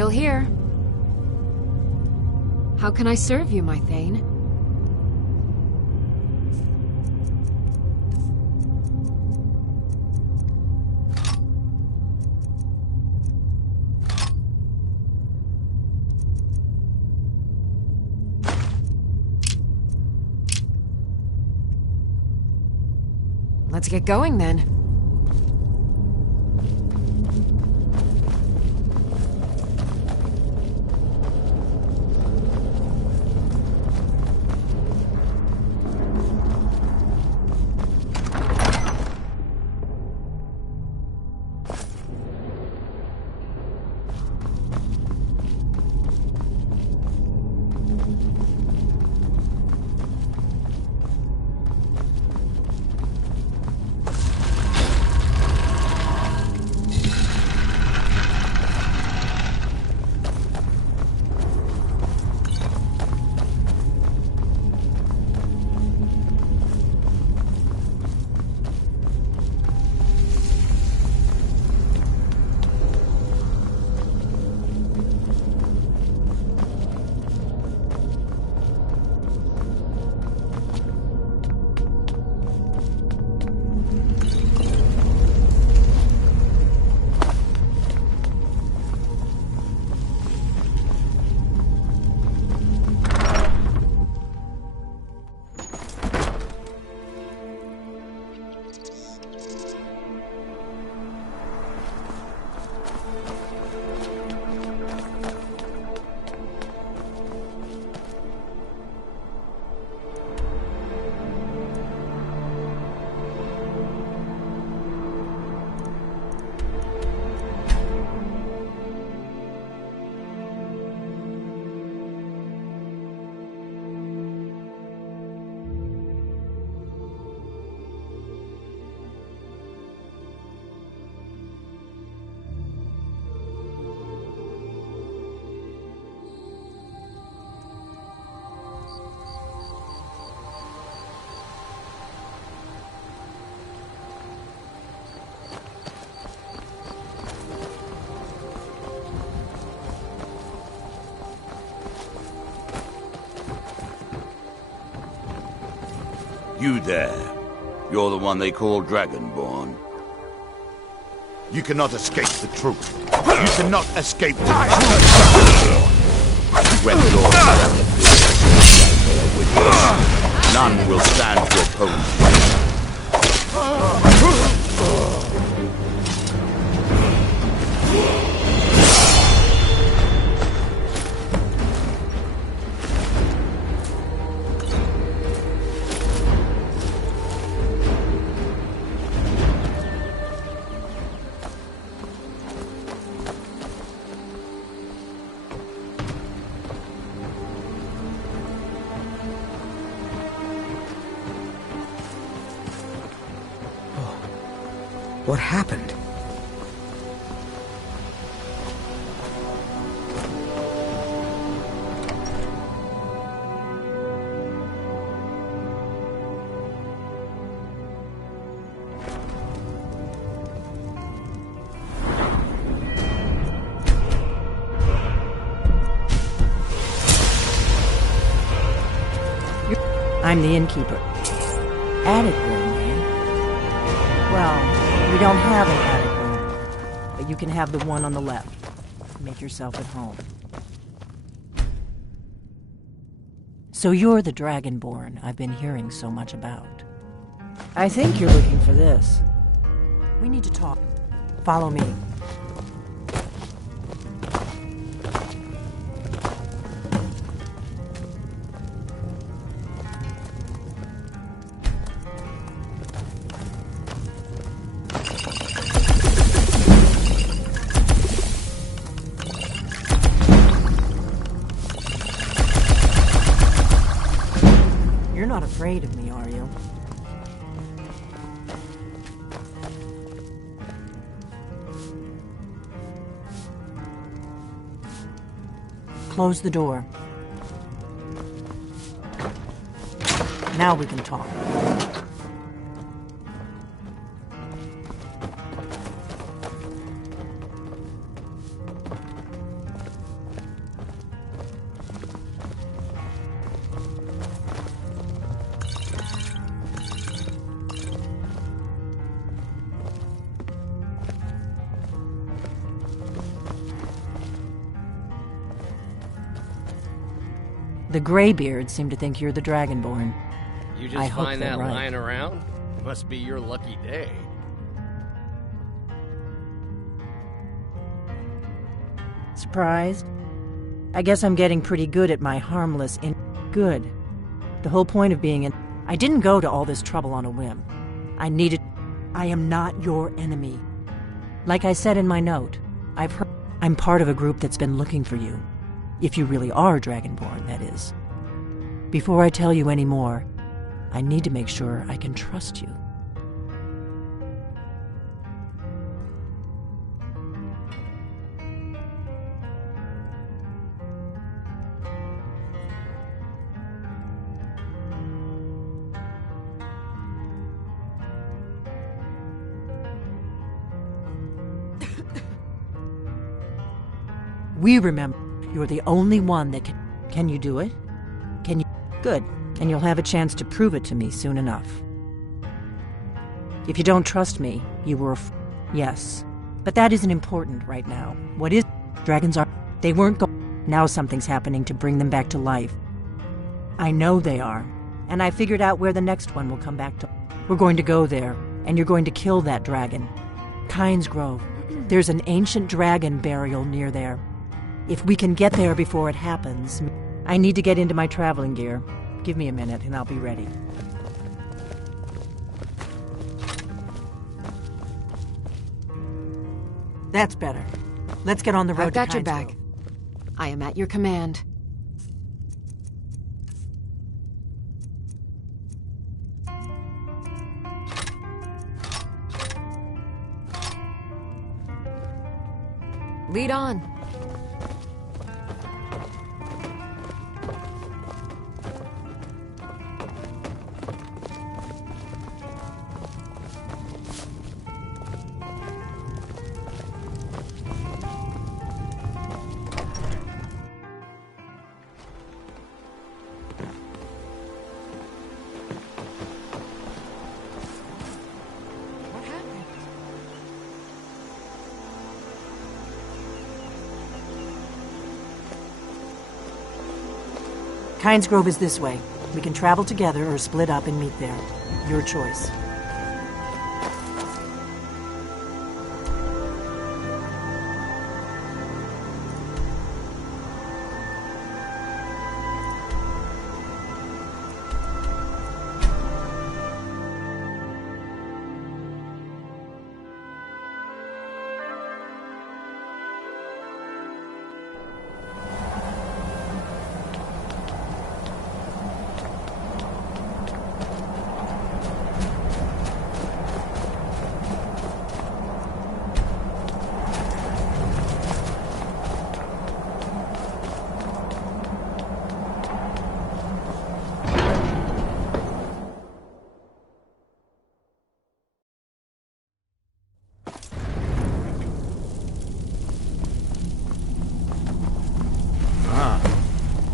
Still here. How can I serve you, my Thane? Let's get going then. You there. You're the one they call Dragonborn. You cannot escape the truth. You cannot escape the truth. When Lord none will stand to oppose you. What happened? I'm the innkeeper. Attic room, eh? Well, we don't have an attic room, but you can have the one on the left. Make yourself at home. So you're the Dragonborn I've been hearing so much about. I think you're looking for this. We need to talk. Follow me. You're not afraid of me, are you? Close the door. Now we can talk. The Greybeards seem to think you're the Dragonborn. You I just hope find they're that right. lying around? Must be your lucky day. Surprised? I guess I'm getting pretty good at my harmless good. The whole point of being I didn't go to all this trouble on a whim. I am not your enemy. Like I said in my note, I've heard I'm part of a group that's been looking for you. If you really are Dragonborn, that is. Before I tell you any more, I need to make sure I can trust you. We remember you're the only one that can... Can you do it? Can you... Good. And you'll have a chance to prove it to me soon enough. If you don't trust me, you were yes. But that isn't important right now. What is... Dragons are... They weren't Now something's happening to bring them back to life. I know they are. And I figured out where the next one will come back to. We're going to go there, and you're going to kill that dragon. Kynes Grove. There's an ancient dragon burial near there. If we can get there before it happens... I need to get into my traveling gear. Give me a minute and I'll be ready. That's better. Let's get on the road I've to got your Kynes back. Grove. I am at your command. Lead on. What happened? Kynes Grove is this way. We can travel together or split up and meet there. Your choice.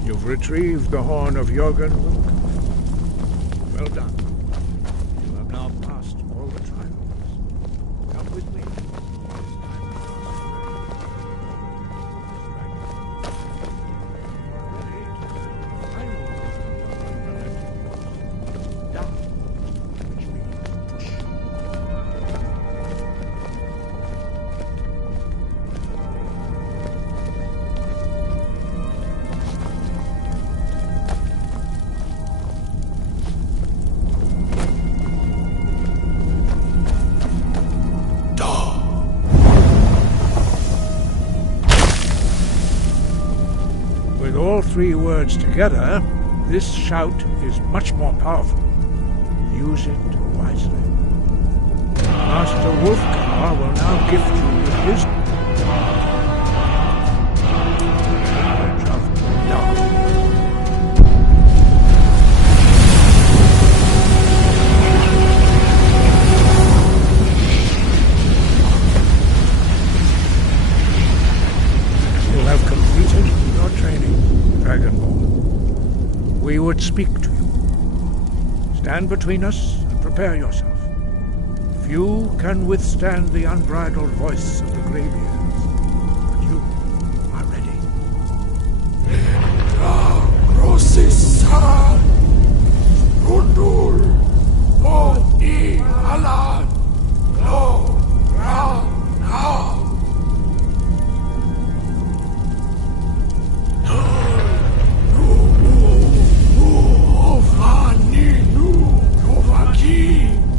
You've retrieved the horn of Jorgen. Well done. You have now passed all the trials. Come with me. With all three words together, this shout is much more powerful. Use it wisely. Master Wolfgar will now gift you with his knowledge of dark. You have completed your training, Dragonborn. We would speak to you. Stand between us and prepare yourself. Few can withstand the unbridled voice of the Greybeards, but you are ready. Sisal Rundul O I Alan Lo Ra Na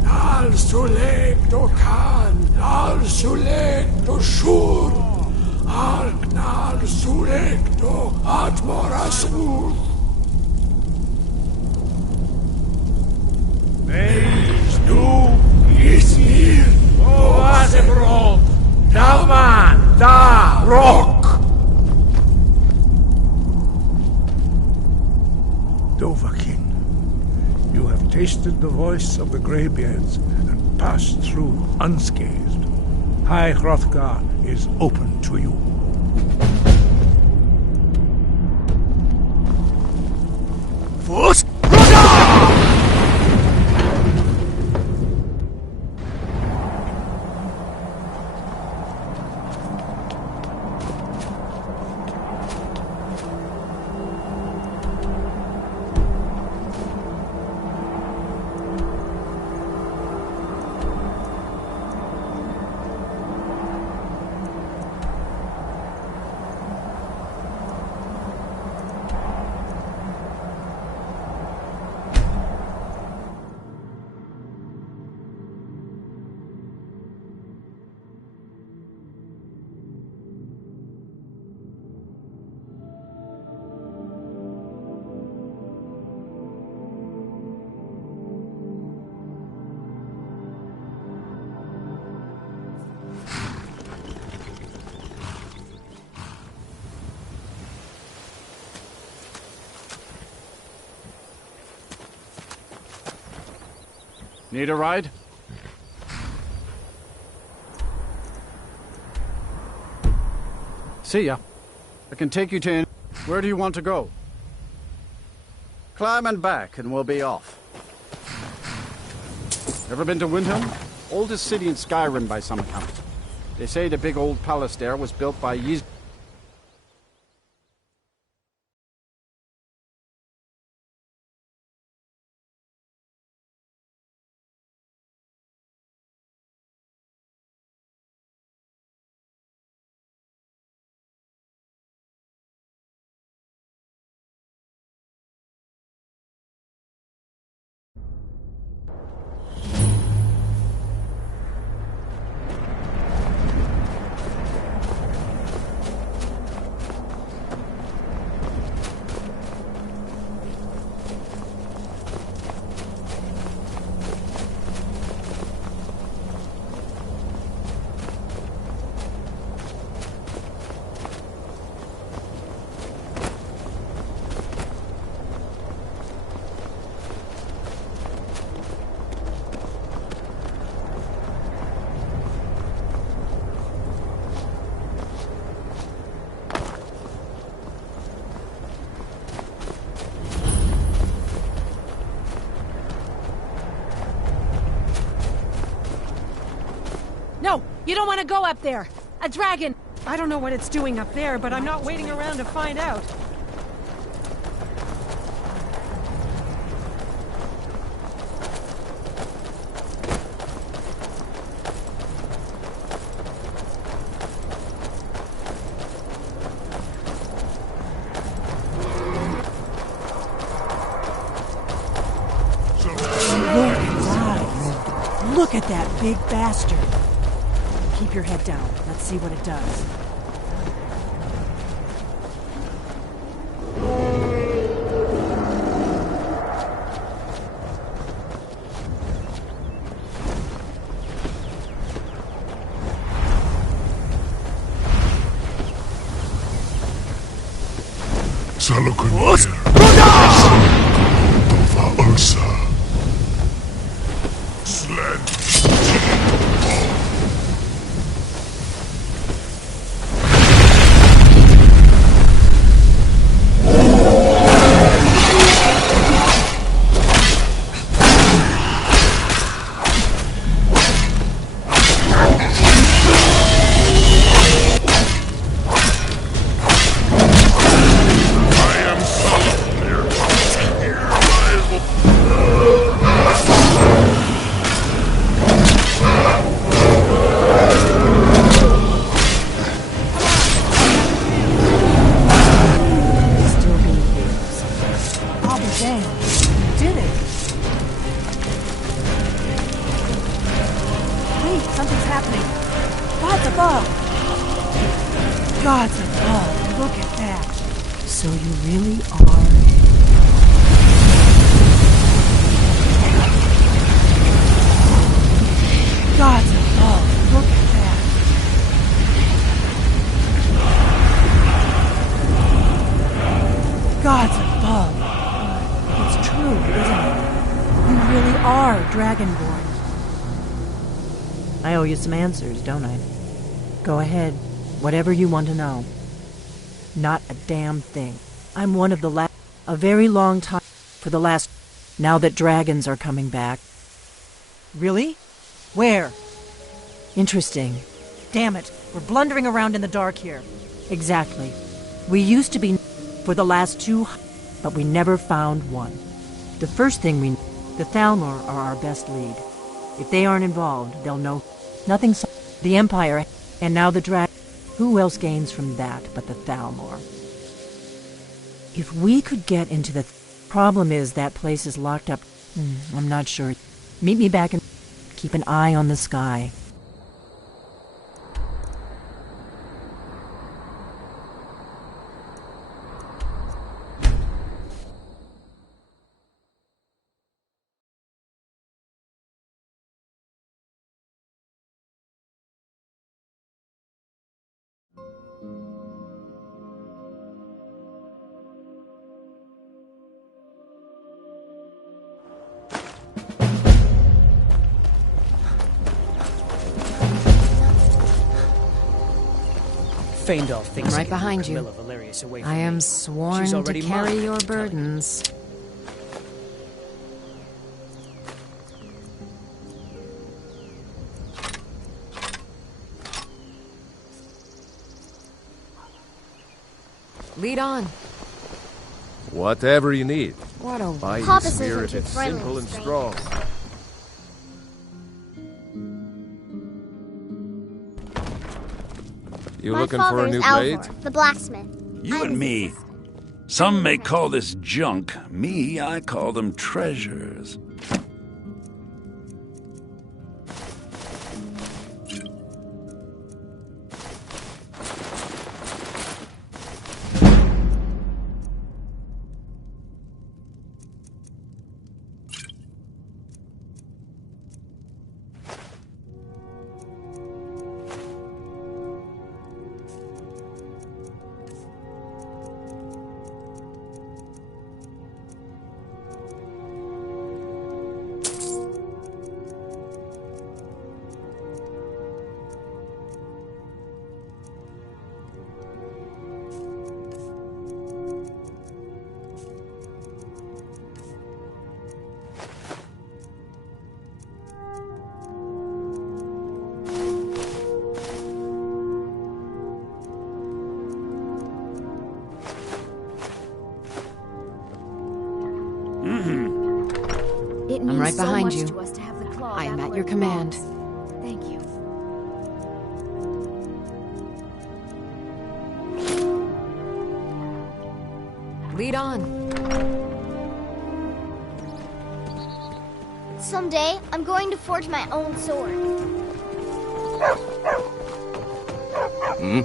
Al Sulek do Khan, Al Sulek do Shur, Al Sulek do Atmorasur. Wees nu is hier, Oasebron, Dalman, Da Rock. Dovahkiin, you have tasted the voice of the Greybeards and passed through unscathed. High Hrothgar is open to you. Force! Need a ride? See ya. I can take you to... Where do you want to go? Climb and back and we'll be off. Ever been to Windhelm? Oldest city in Skyrim by some account. They say the big old palace there was built by Yiz... No, you don't want to go up there. A dragon. I don't know what it's doing up there, but I'm not waiting around to find out. Look at that big bastard. Keep your head down. Let's see what it does. me! Something's happening! Gods above! Gods above! Look at that! So you really are... Gods above! Look at that! Gods above! It's true, isn't it? You really are Dragonborn. I owe you some answers, don't I? Go ahead. Whatever you want to know. Not a damn thing. I'm one of the last... A very long time... For the last... Now that dragons are coming back. Really? Where? Interesting. Damn it. We're blundering around in the dark here. Exactly. We used to be... For the last 2... But we never found one. The first thing we... The Thalmor are our best lead. If they aren't involved, they'll know... Nothing's... The Empire... And now the drag... Who else gains from that but the Thalmor? If we could get into the... Problem is that place is locked up... I'm not sure. Meet me back and... Keep an eye on the sky. Faendal thinks I'm right behind you. Camilla Valerius away from I me. am sworn She's to already carry mine, your I'm telling you. burdens. Lead on. Whatever you need. What a... Buy Papa you says beer I'm if too it's friendly simple with and strangers. strong. You My looking for a father new is blade? Alvor, the blacksmith. You and me. Some may call this junk. Me, I call them treasures. It I'm means right so behind much you. to us to have the claw I am back at where your it command. belongs. Thank you. Lead on. Someday, I'm going to forge my own sword. Hmm?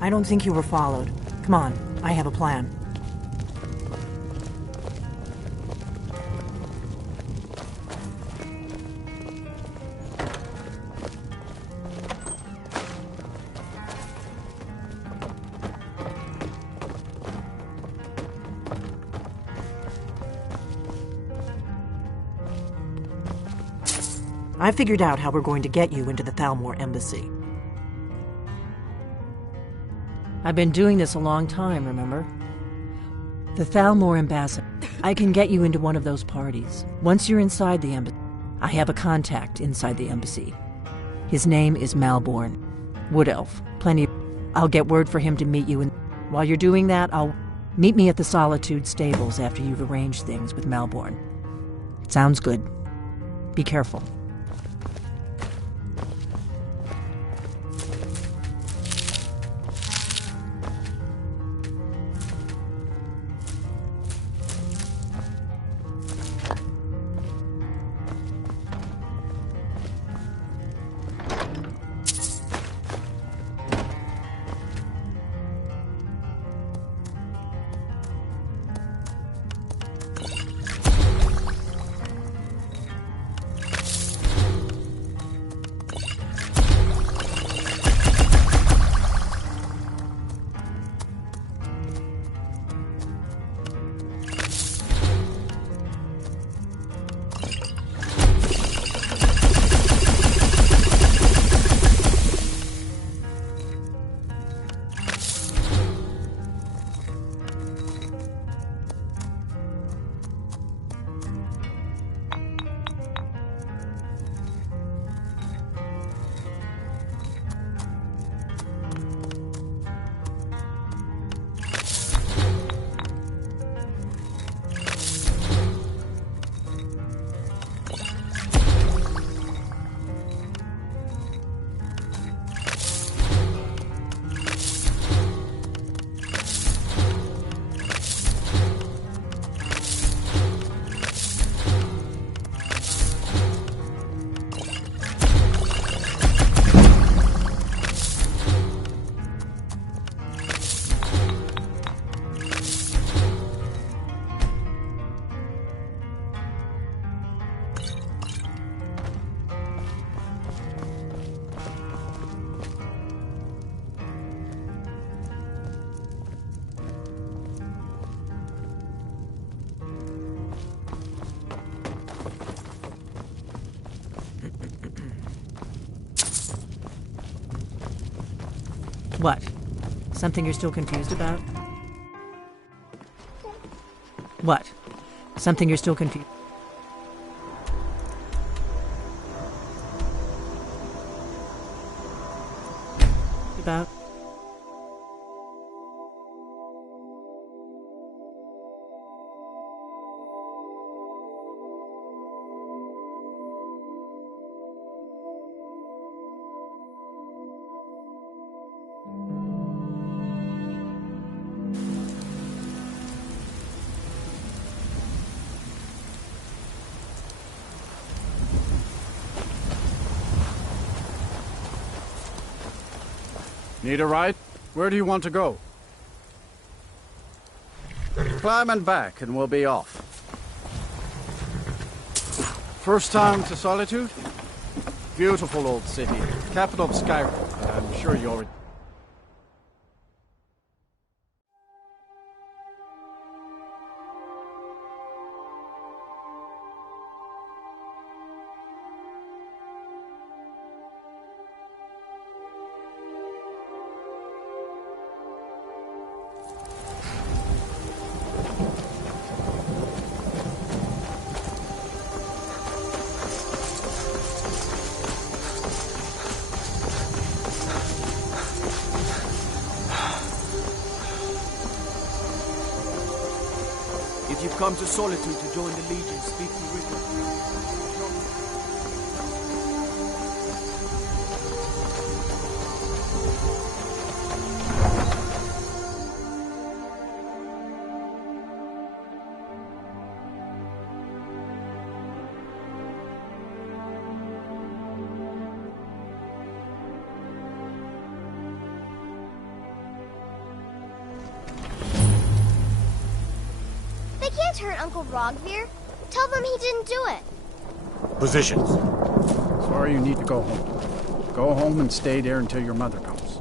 I don't think you were followed. Come on, I have a plan. I figured out how we're going to get you into the Thalmor embassy. I've been doing this a long time, remember? The Thalmor ambassador. I can get you into one of those parties. Once you're inside the embassy, I have a contact inside the embassy. His name is Malborn. Wood Elf. Plenty. I'll get word for him to meet you, and while you're doing that, I'll meet me at the Solitude stables after you've arranged things with Malborn. Sounds good. Be careful. What? Something you're still confused about? What? Something you're still confused about? Need a ride? Where do you want to go? Climb and back and we'll be off. First time to Solitude? Beautiful old city. Capital of Skyrim. I'm sure you already... If you've come to Solitude to join the Legion, speak to Richter. They can't hurt Uncle Rogvir. Tell them he didn't do it. Positions. Sorry, you need to go home. Go home and stay there until your mother comes.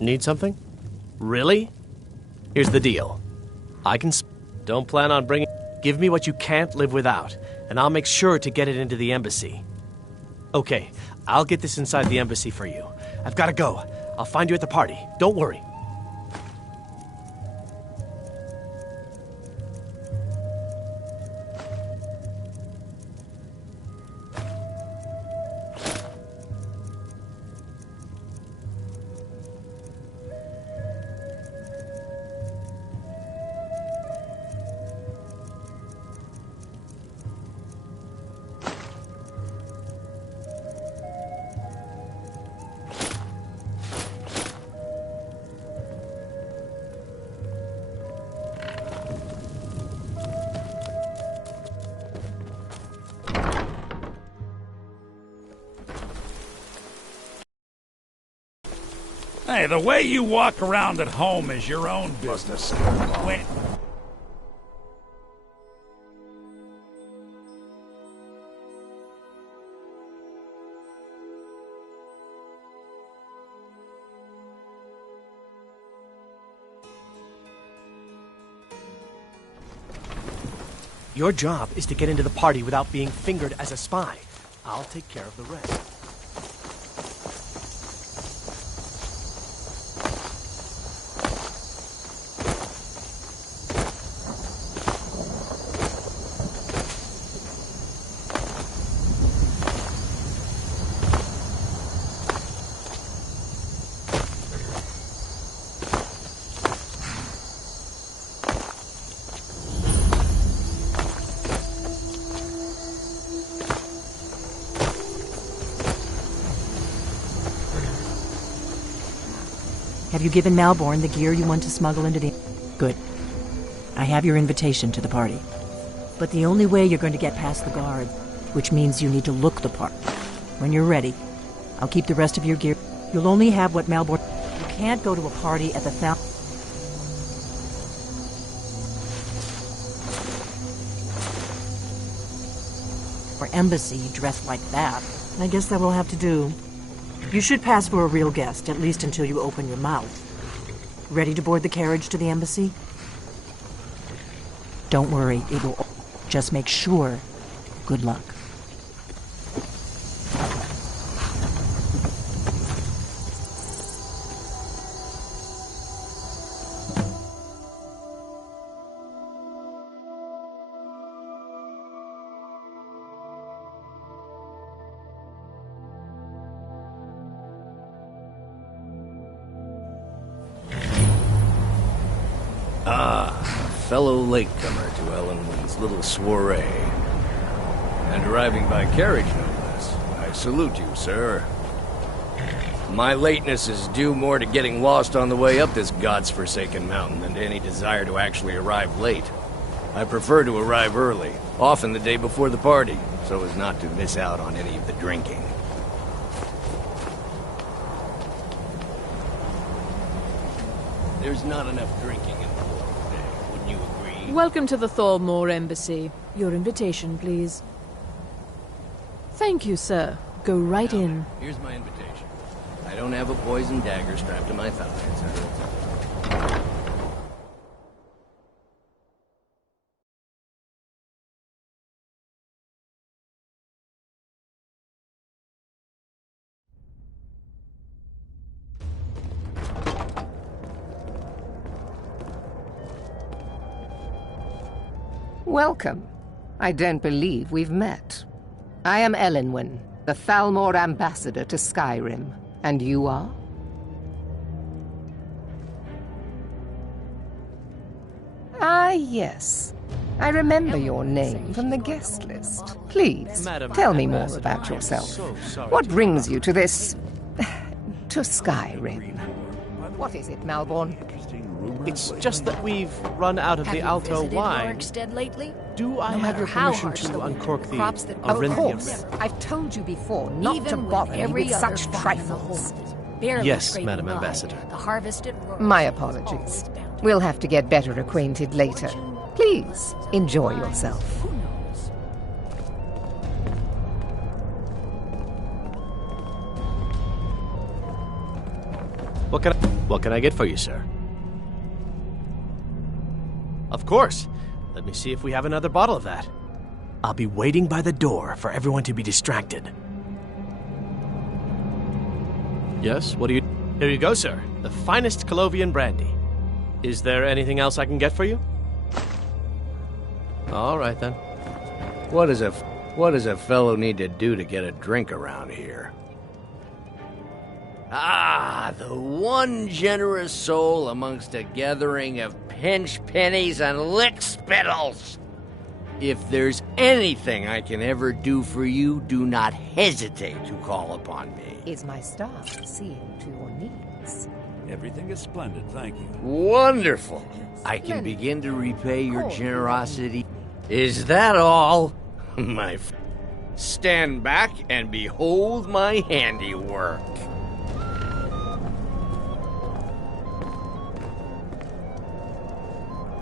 Need something? Really? Here's the deal. I can... Don't plan on bringing... Give me what you can't live without, and I'll make sure to get it into the embassy. Okay, I'll get this inside the embassy for you. I've got to go. I'll find you at the party. Don't worry. Hey, the way you walk around at home is your own business. When... Your job is to get into the party without being fingered as a spy. I'll take care of the rest. Have you given Malborn the gear you want to smuggle into the... Good. I have your invitation to the party. But the only way you're going to get past the guard, which means you need to look the part. When you're ready, I'll keep the rest of your gear. You'll only have what Malborn... You can't go to a party at the fountain... or embassy dressed like that. I guess that will have to do. You should pass for a real guest, at least until you open your mouth. Ready to board the carriage to the embassy? Don't worry, it will. Just make sure. Good luck. Fellow latecomer to Ellenwood's little soiree. And arriving by carriage, no less. I salute you, sir. My lateness is due more to getting lost on the way up this god's-forsaken mountain than to any desire to actually arrive late. I prefer to arrive early, often the day before the party, so as not to miss out on any of the drinking. There's not enough drinking in the world today, wouldn't you agree? Welcome to the Thormore Embassy. Your invitation, please. Thank you, sir. Go right in. Here's my invitation. I don't have a poison dagger strapped to my thigh, sir. Welcome. I don't believe we've met. I am Elenwen, the Thalmor ambassador to Skyrim. And you are? Ah, yes. I remember your name from the guest list. Please, tell me more about yourself. What brings you to this... to Skyrim? What is it, Malborn? It's just that we've run out of the Alto wine. Lately? Do I have your permission to uncork the Of course. I've told you before not to bother me with such trifles. Yes, Madam Ambassador. My apologies. We'll have to get better acquainted later. Please, enjoy yourself. What can I get for you, sir? Of course. Let me see if we have another bottle of that. I'll be waiting by the door for everyone to be distracted. Yes, what do you... Here you go, sir. The finest Colovian brandy. Is there anything else I can get for you? All right, then. What does a fellow need to do to get a drink around here? Ah, the one generous soul amongst a gathering of pinch pennies and lick spittles. If there's anything I can ever do for you, do not hesitate to call upon me. Is my staff seeing to your needs? Everything is splendid, thank you. Wonderful. I can begin to repay your generosity. Is that all? My stand back and behold my handiwork.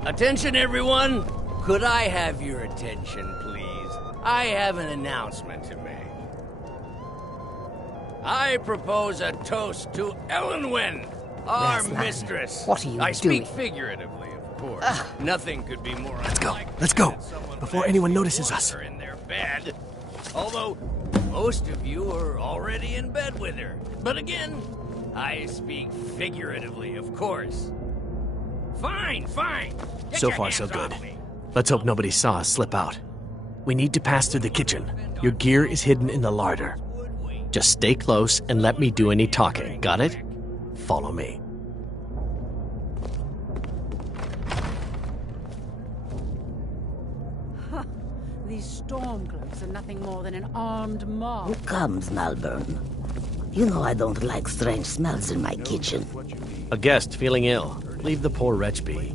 Attention, everyone! Could I have your attention, please? I have an announcement to make. I propose a toast to Elenwen, our mistress. What are you I doing? speak figuratively, of course. Nothing could be more Let's go, before anyone notices us. in their bed. Although, most of you are already in bed with her. But again, I speak figuratively, of course. Fine. Get So your far, hands so good. off me. Let's hope nobody saw us slip out. We need to pass through the kitchen. Your gear is hidden in the larder. Just stay close and let me do any talking. Got it? Follow me. These stormcloaks are nothing more than an armed mob. Who comes, Malborn? You know I don't like strange smells in my kitchen. A guest feeling ill. Leave the poor wretch be.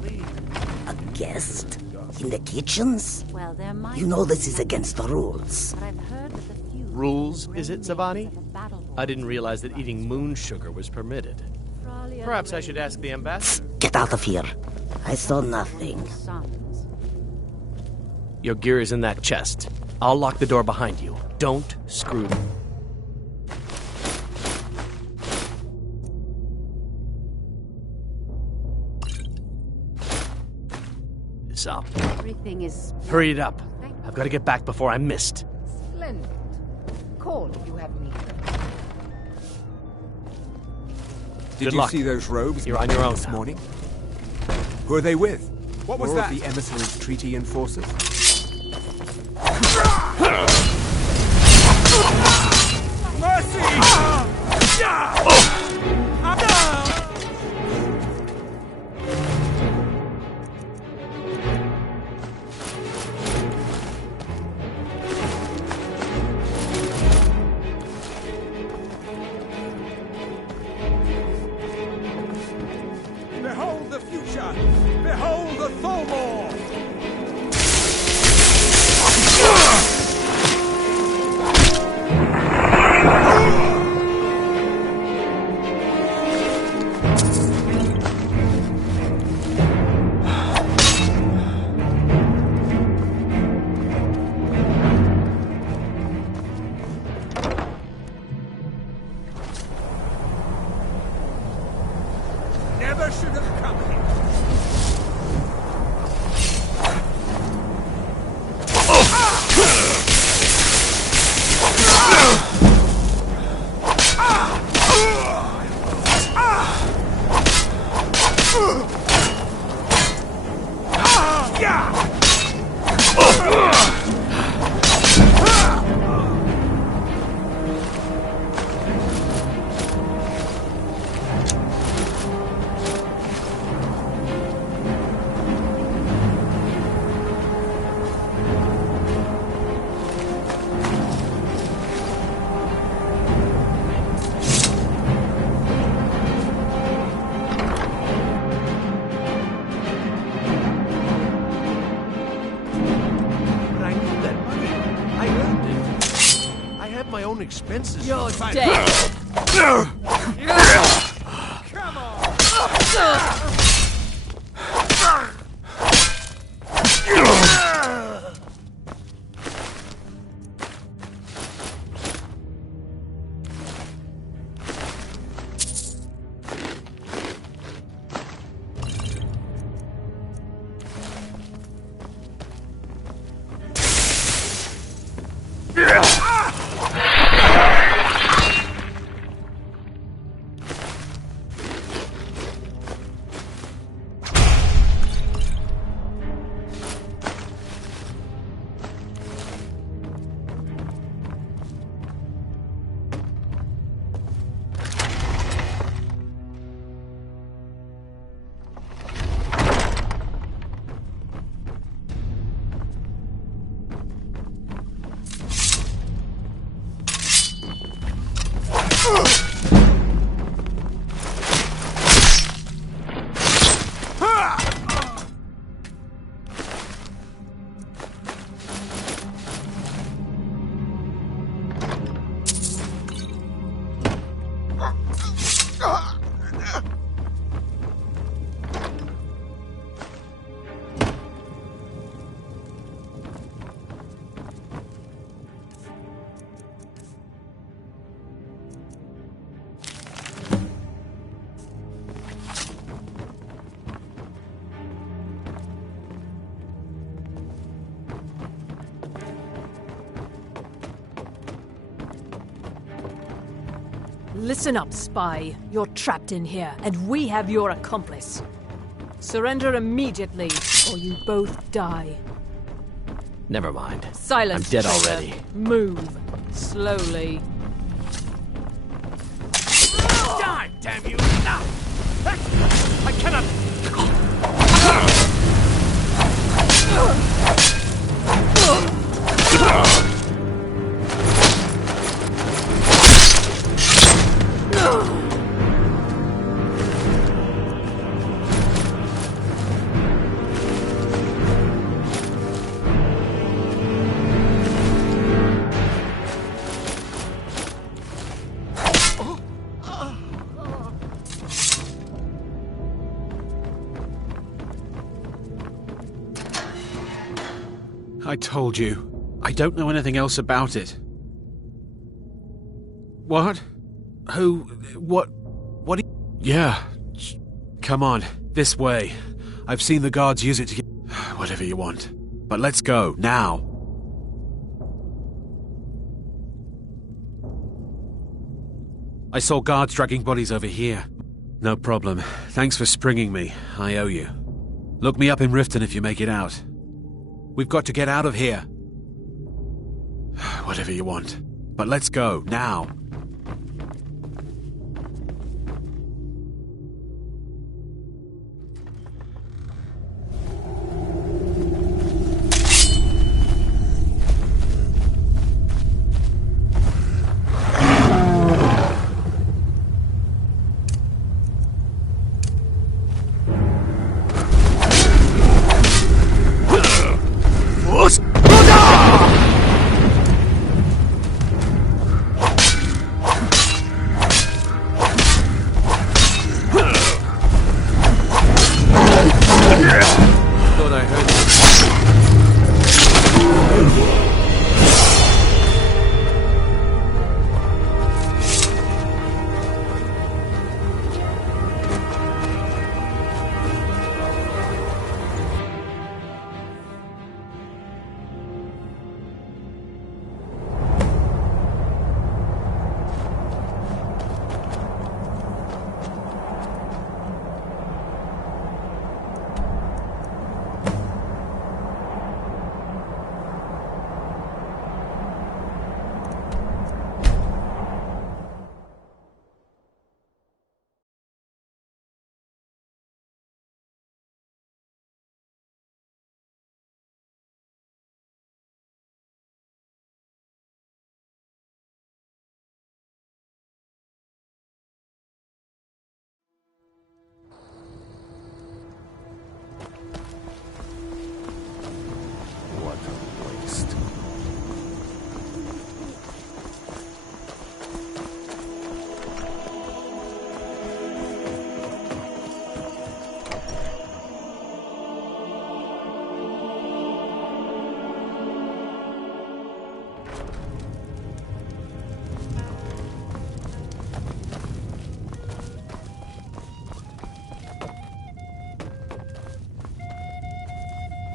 A guest? In the kitchens? Well, there might You know this is against the rules. but I've heard that the few Rules, is it, Zavani? I didn't realize that eating moon sugar was permitted. Perhaps I should ask the ambassador. Get out of here. I saw nothing. Your gear is in that chest. I'll lock the door behind you. Don't screw. this up. Everything is... Hurry it up. I've got to get back before I'm missed. Splendid. Call if you have need. Did Good you luck. see those robes You're on your own this now. morning? Who are they with? What was More that? of the emissary's treaty enforcers? Behold the future! Behold the Tholmor! Never should have come here. But I need that money. I earned it. I have my own expenses. You're dead. Come on! Listen up, spy. You're trapped in here, and we have your accomplice. Surrender immediately, or you both die. Never mind. Silence. I'm dead traitor. already. Move. Slowly. Die, damn you! Now! I cannot... I told you. I don't know anything else about it. What? Who? What? Yeah. Come on. This way. I've seen the guards use it to get... Whatever you want. But let's go, now. I saw guards dragging bodies over here. No problem. Thanks for springing me. I owe you. Look me up in Riften if you make it out. We've got to get out of here. Whatever you want. But let's go, now.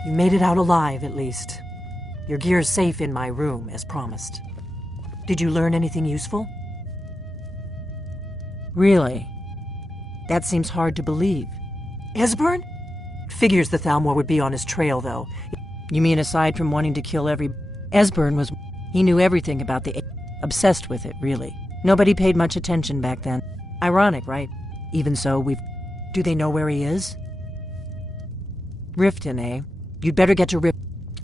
You made it out alive, at least. Your gear's safe in my room, as promised. Did you learn anything useful? Really? That seems hard to believe. Esbern? Figures the Thalmor would be on his trail, though. You mean aside from wanting to kill every... Esbern was... He knew everything about the... Obsessed with it, really. Nobody paid much attention back then. Ironic, right? Even so, we've... Do they know where he is? Riften, eh? You'd better get to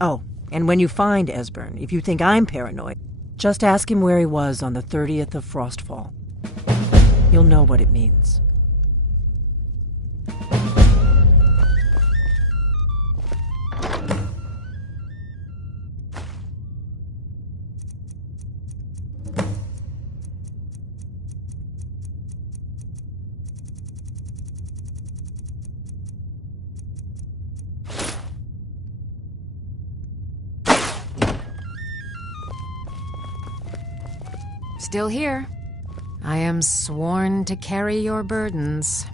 Oh, and when you find Esbern, if you think I'm paranoid, just ask him where he was on the 30th of Frostfall. You'll know what it means. Still here. I am sworn to carry your burdens.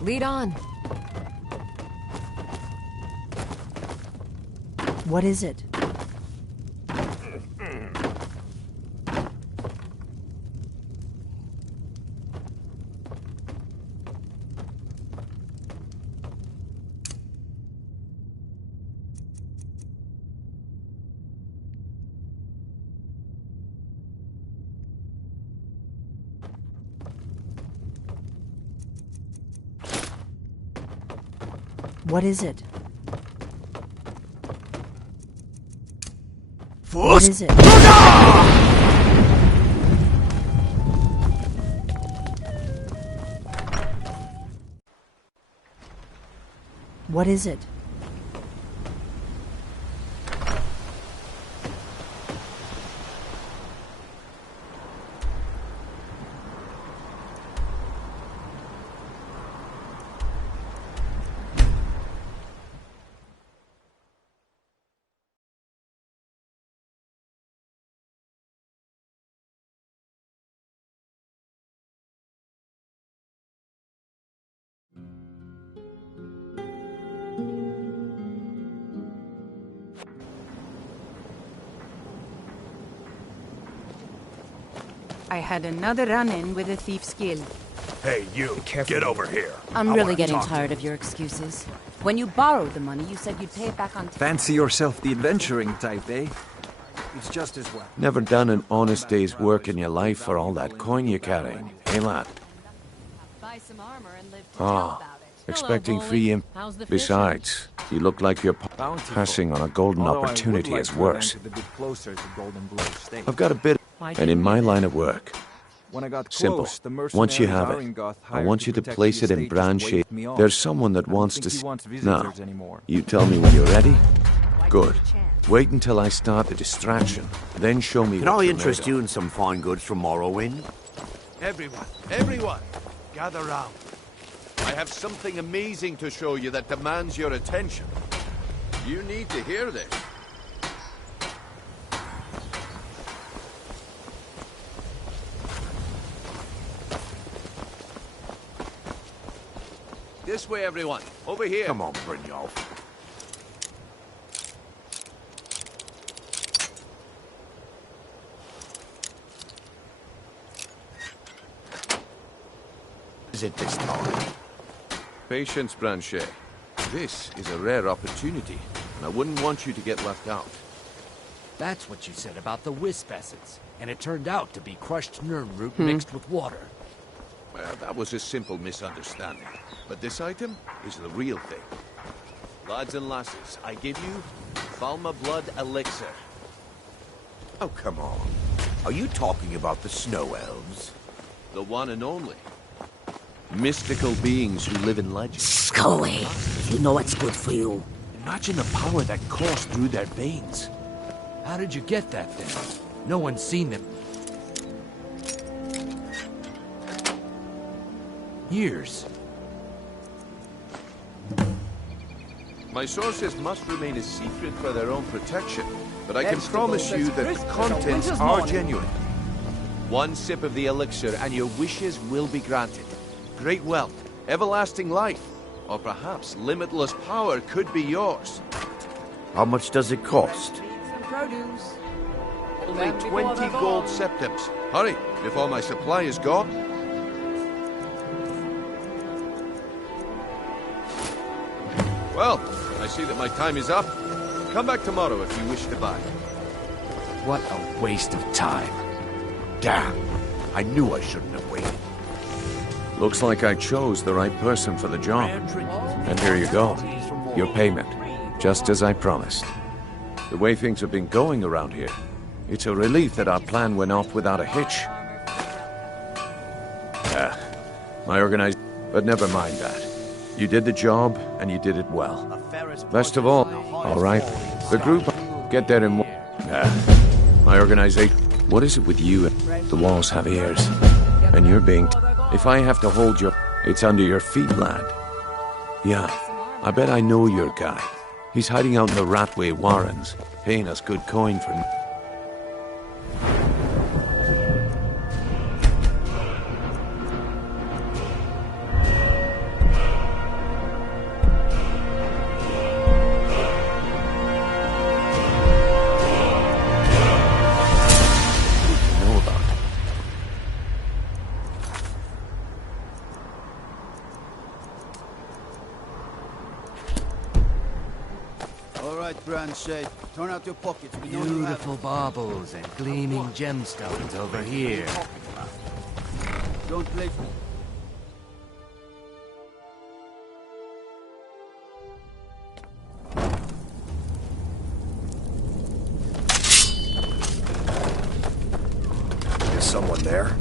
Lead on. What is it? What is it? What is it? What is it? I had another run-in with a thief's guild. Hey, you, get over here. I'm I really wanna getting talk to tired of your excuses. When you borrowed the money, you said you'd pay it back on time. Fancy yourself the adventuring type, eh? It's just as well. Never done an honest day's work in your life for all that coin you're carrying, hey lad? Buy some armor and live to Ah, expecting free imp. How's the Besides, you look like you're passing on a golden Although opportunity I would is like worse. to advance a bit closer to Golden Blade State. I've got a bit, and in my line of work, When I got simple. close, the Once you mercenaries have it, Aringoth I hired want you to protect place the it in estate brand just shape. waved me off. There's someone that I don't wants think to he see. wants Now, visitors anymore. you tell me when you're ready. Good. Wait until I start the distraction, then show me. Can what I you're interest made you of. in some fine goods from Morrowind? Everyone, gather round. I have something amazing to show you that demands your attention. You need to hear this. This way, everyone. Over here. Come on, Brynjolf. Is it this time? Patience, Branchet. This is a rare opportunity, and I wouldn't want you to get left out. That's what you said about the wisp essence, and it turned out to be crushed nerve root mixed with water. Well, that was a simple misunderstanding. But this item is the real thing. Lads and lasses, I give you Falma Blood Elixir. Oh, come on. Are you talking about the Snow Elves? The one and only. Mystical beings who live in legends. Go away, if you know what's good for you. Imagine the power that coursed through their veins. How did you get that thing? No one's seen them. Years. My sources must remain a secret for their own protection, but I can promise you that the contents are genuine. One sip of the elixir and your wishes will be granted. Great wealth, everlasting life, or perhaps limitless power could be yours. How much does it cost? Some produce. Only 20 gold septims. Hurry, before my supply is gone. Well, I see that my time is up. Come back tomorrow if you wish to buy. What a waste of time. Damn, I knew I shouldn't have waited. Looks like I chose the right person for the job. And here you go. Your payment. Just as I promised. The way things have been going around here, it's a relief that our plan went off without a hitch. My organization... But never mind that. You did the job, and you did it well. Best of all right, the group... Get there in... my organization... What is it with you and the walls have ears? And you're being... If I have to hold you, it's under your feet, lad. Yeah, I bet I know your guy. He's hiding out in the Ratway Warrens, paying us good coin for... Branchet, turn out your pockets. We know you have... Beautiful baubles and gleaming gemstones over here. Don't play... Is someone there?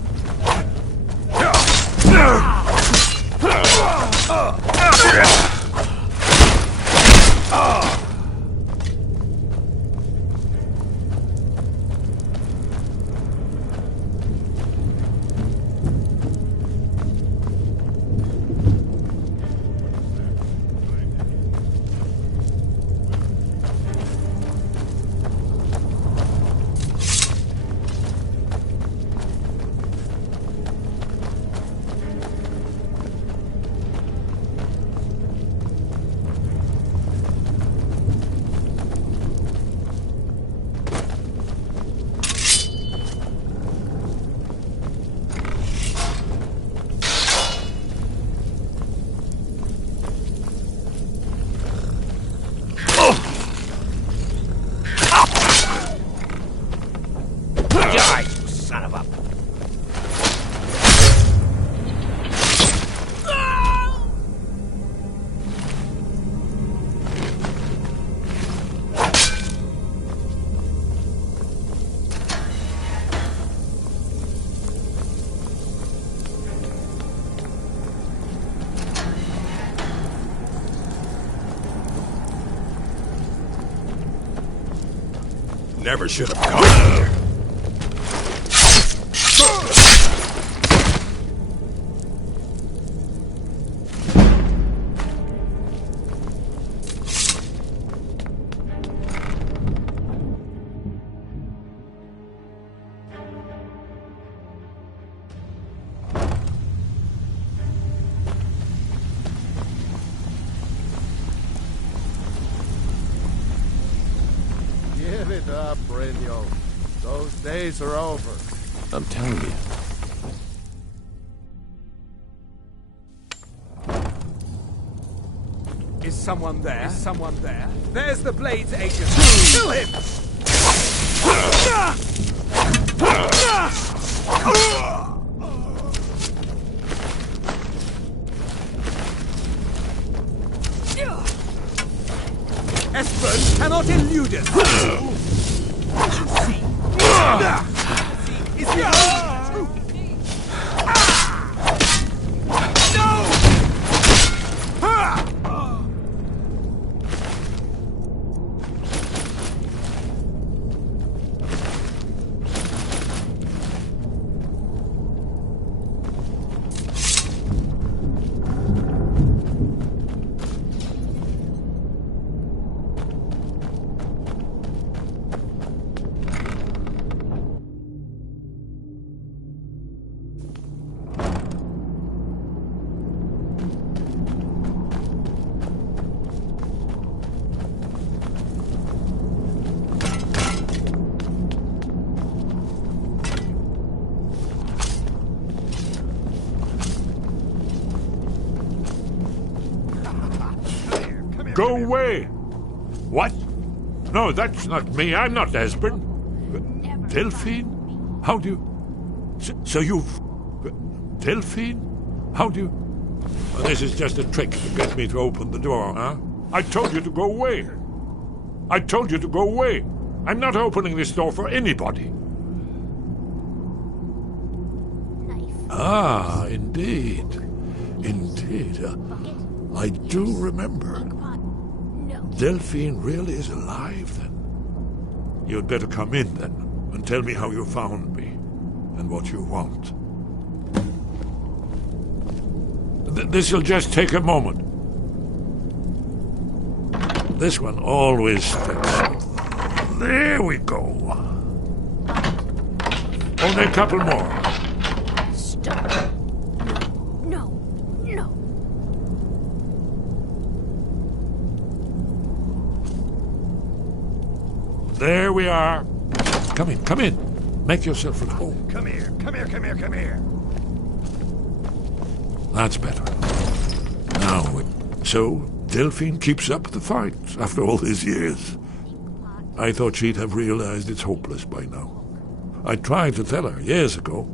Die, you son of a... Never should have come here. Give it up, Brynjolf. Those days are over. I'm telling you. Is someone there? Is someone there? There's the Blades agent. Kill him! Esbern cannot elude us. Is the only Go away! What? No, that's not me. I'm not Esbern. Delphine? How do you... So you've... Delphine? How do you... Oh, this is just a trick to get me to open the door, huh? I told you to go away. I told you to go away. I'm not opening this door for anybody. Ah, indeed. Indeed. I do remember. Delphine really is alive, then? You'd better come in, then, and tell me how you found me, and what you want. This'll just take a moment. This one always sticks. There we go. Only a couple more. Stop. No. No. There we are. Come in, come in. Make yourself at home. Come here, come here, come here, come here. That's better. Now, so Delphine keeps up the fight after all these years. I thought she'd have realized it's hopeless by now. I tried to tell her years ago.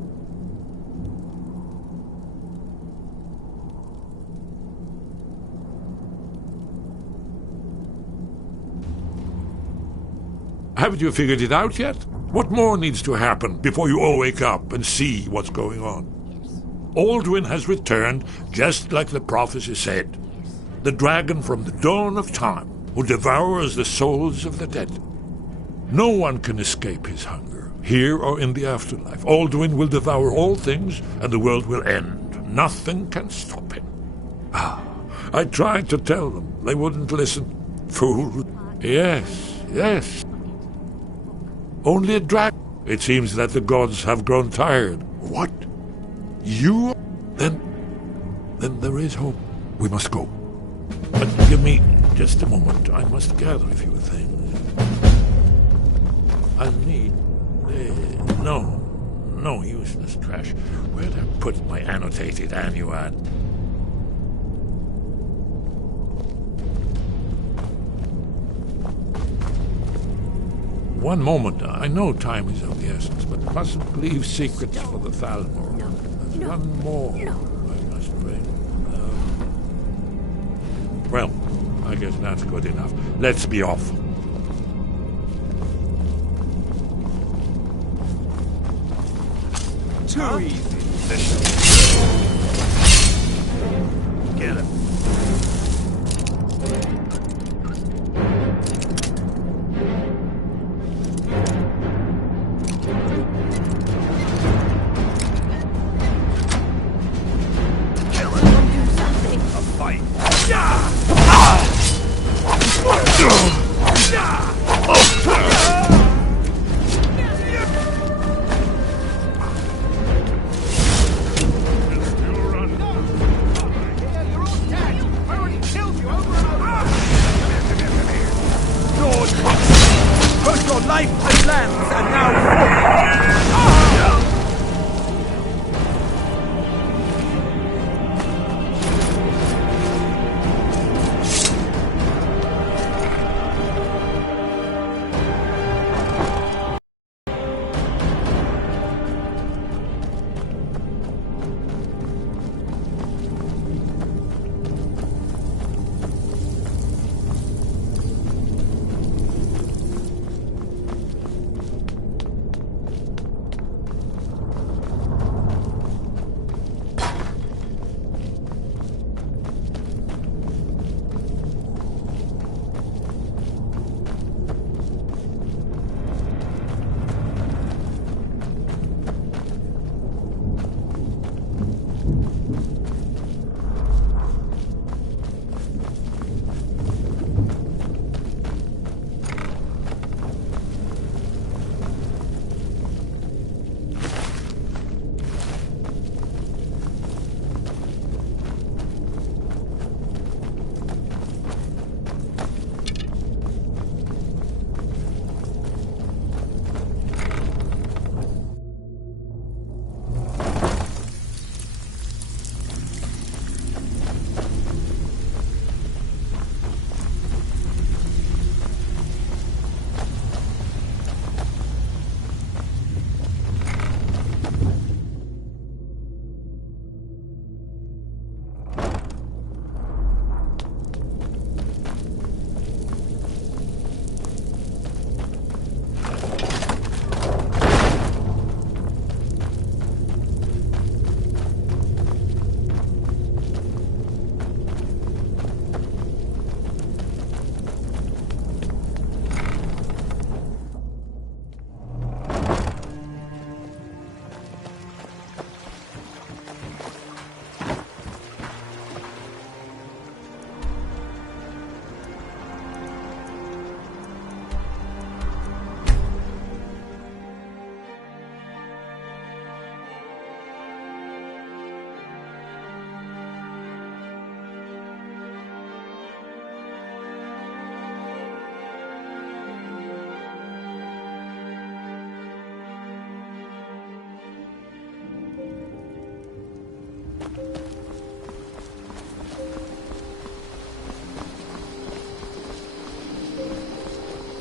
Haven't you figured it out yet? What more needs to happen before you all wake up and see what's going on? Alduin has returned, just like the prophecy said. The dragon from the dawn of time, who devours the souls of the dead. No one can escape his hunger, here or in the afterlife. Alduin will devour all things, and the world will end. Nothing can stop him. I tried to tell them. They wouldn't listen. Fools. Yes, yes. Only a dragon. It seems that the gods have grown tired. What? You? Then there is hope. We must go. But give me just a moment. I must gather a few things. I'll need... no useless trash. Where'd I put my annotated annuad? One moment. I know time is of the essence, but mustn't leave secrets for the Thalmor. There's one more I must bring. Well, I guess that's good enough. Let's be off. Too easy. Get him.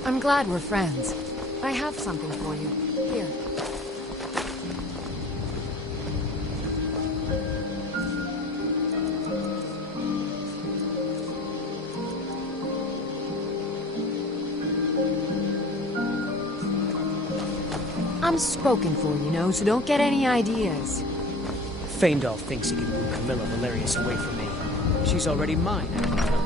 I'm glad we're friends. I have something for you. Here. I'm spoken for, you know, so don't get any ideas. Faendal thinks he can woo Camilla Valerius away from me. She's already mine, I can tell you.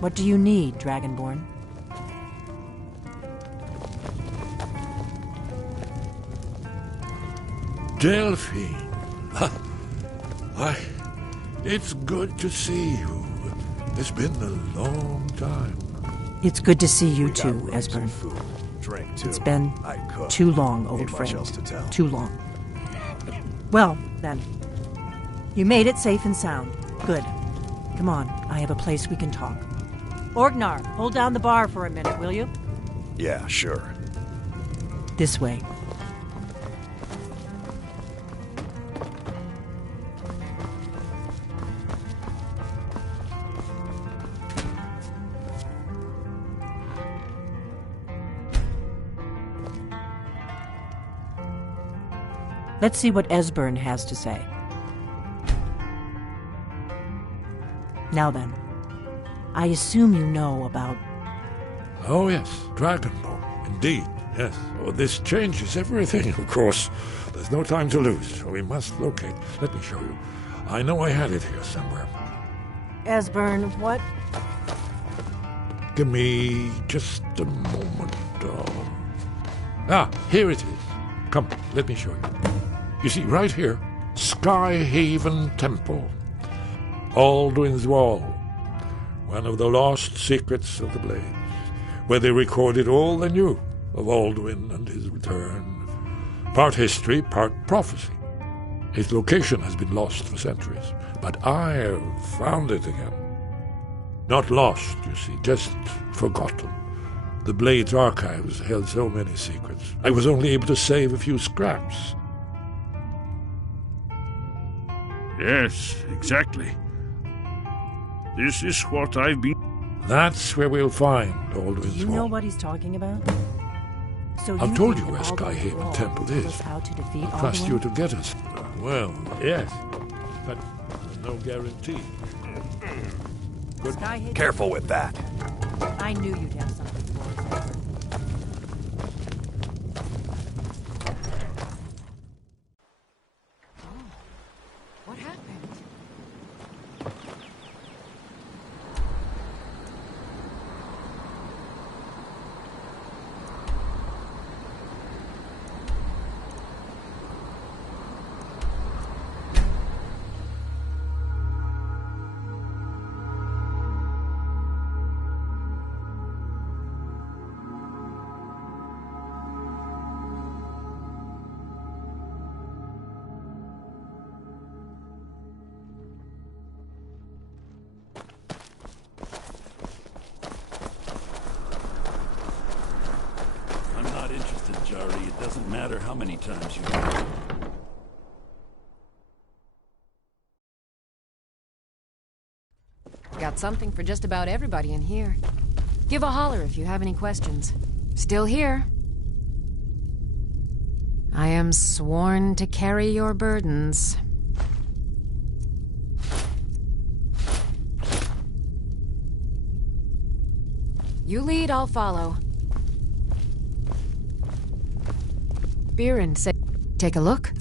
What do you need, Dragonborn? Delphine. Why, it's good to see you. It's been a long time. It's good to see you too, Esbern. It's been too long, old friend. Too long. Well, then. You made it safe and sound. Good. Come on, I have a place we can talk. Orgnar, hold down the bar for a minute, will you? Yeah, sure. This way. Let's see what Esbern has to say. Now then, I assume you know about... Oh yes, Dragonborn. Indeed, yes. Oh, this changes everything, of course. There's no time to lose, so we must locate. Let me show you. I know I had it here somewhere. Esbern, what? Give me just a moment. Here it is. Come, let me show you. You see, right here, Skyhaven Temple. Alduin's Wall. One of the lost secrets of the Blades, where they recorded all they knew of Alduin and his return. Part history, part prophecy. Its location has been lost for centuries, but I have found it again. Not lost, you see, just forgotten. The Blades archives held so many secrets. I was only able to save a few scraps. Yes, exactly. This is what I've been... That's where we'll find Alduin's Do you Wall. know what he's talking about? So I've told you think where that Alduin's Skyhaven Wall Temple tells is. us how to defeat I trust Alduin? you to get us. Well, yes, but no guarantee. Skyhaven- Careful with that. I knew you'd have something for us, Esbern. What happened? I'm not interested, Jari. It doesn't matter how many times you... Got something for just about everybody in here. Give a holler if you have any questions. Still here. I am sworn to carry your burdens. You lead, I'll follow. Biren said, take a look.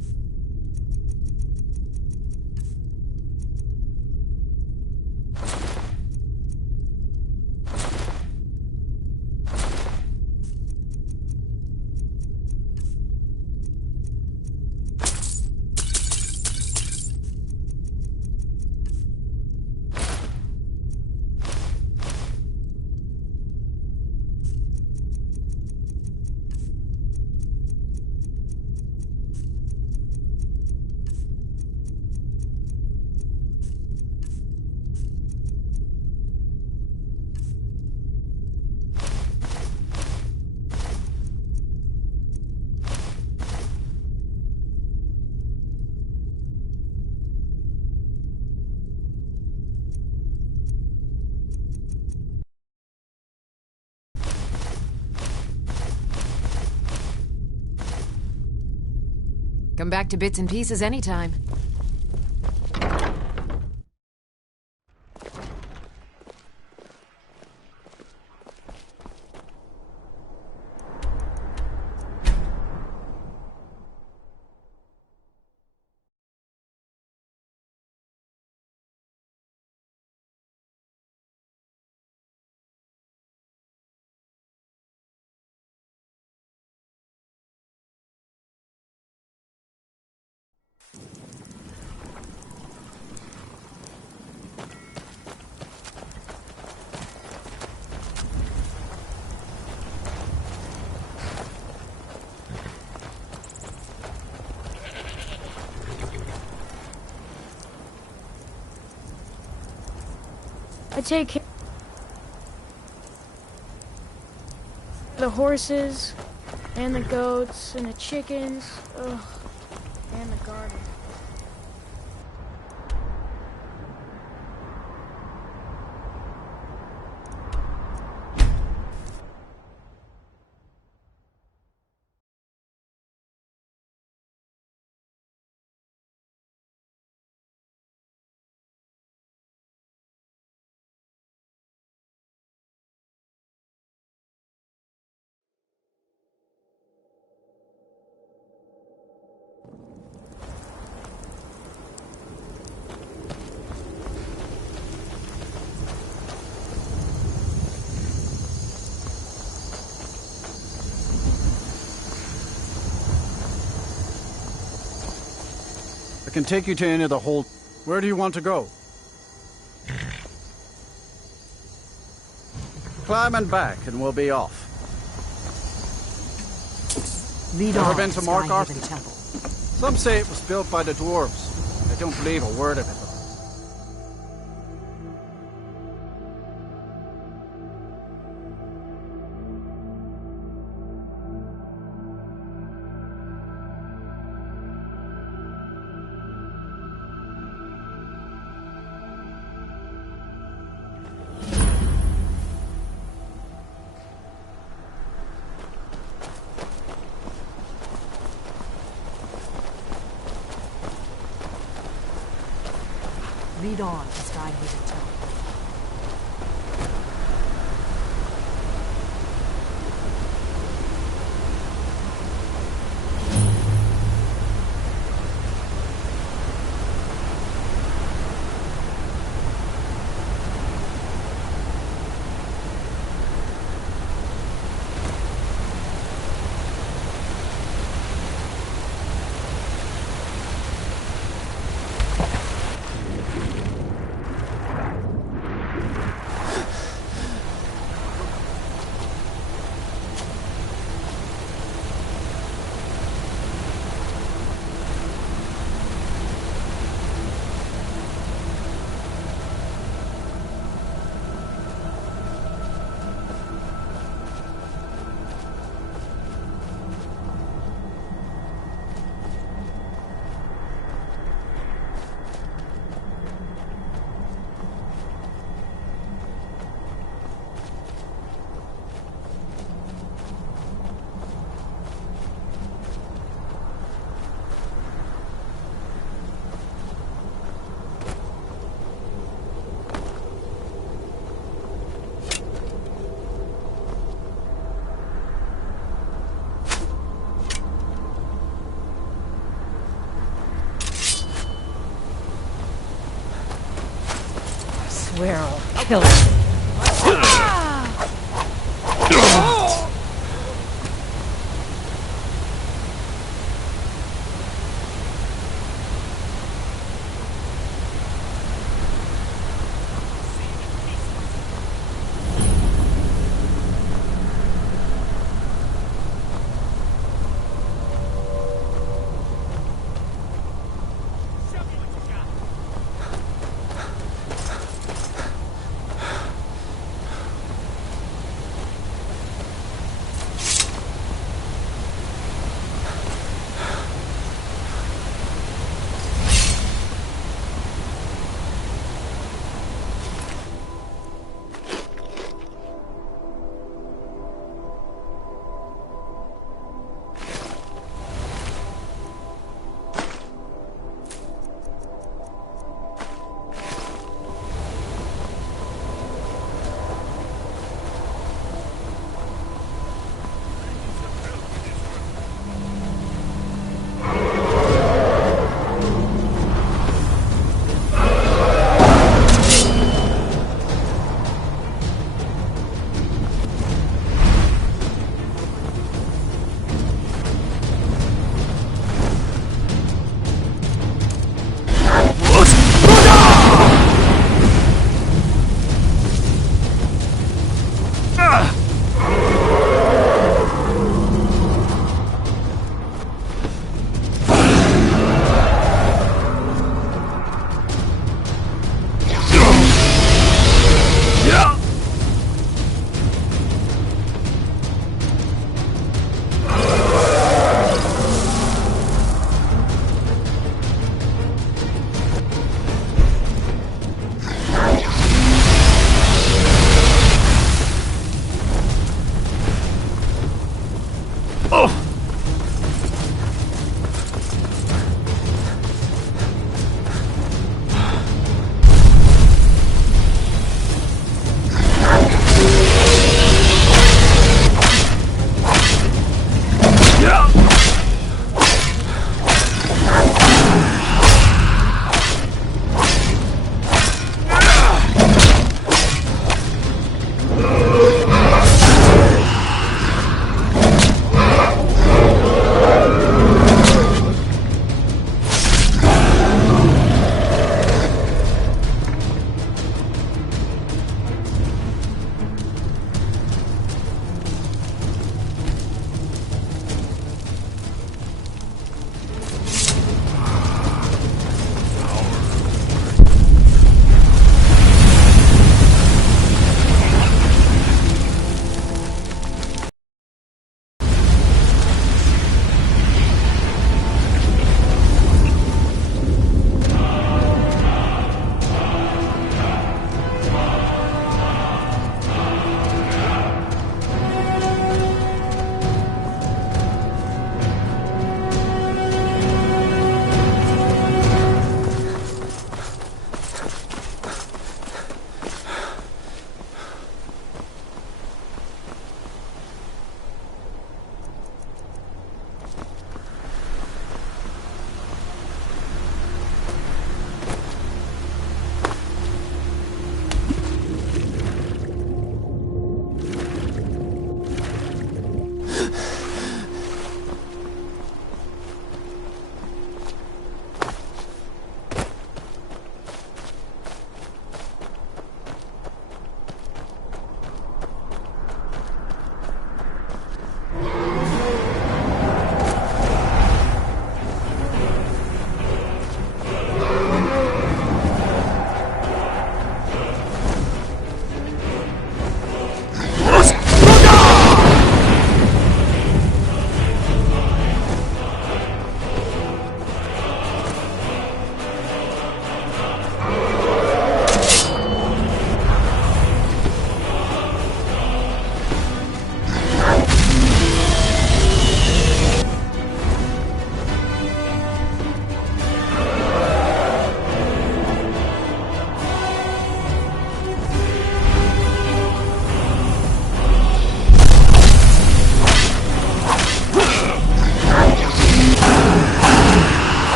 Come back to bits and pieces anytime. I take care of the horses and the goats and the chickens, and the garden. can take you to any of the hold. Where do you want to go? Climb and back, and we'll be off. Lead Never on, been to Markarth? Skyrim Temple. Some say it was built by the dwarves. I don't believe a word of it, though. Lead on to Skyrim Temple. I swear I'll kill him.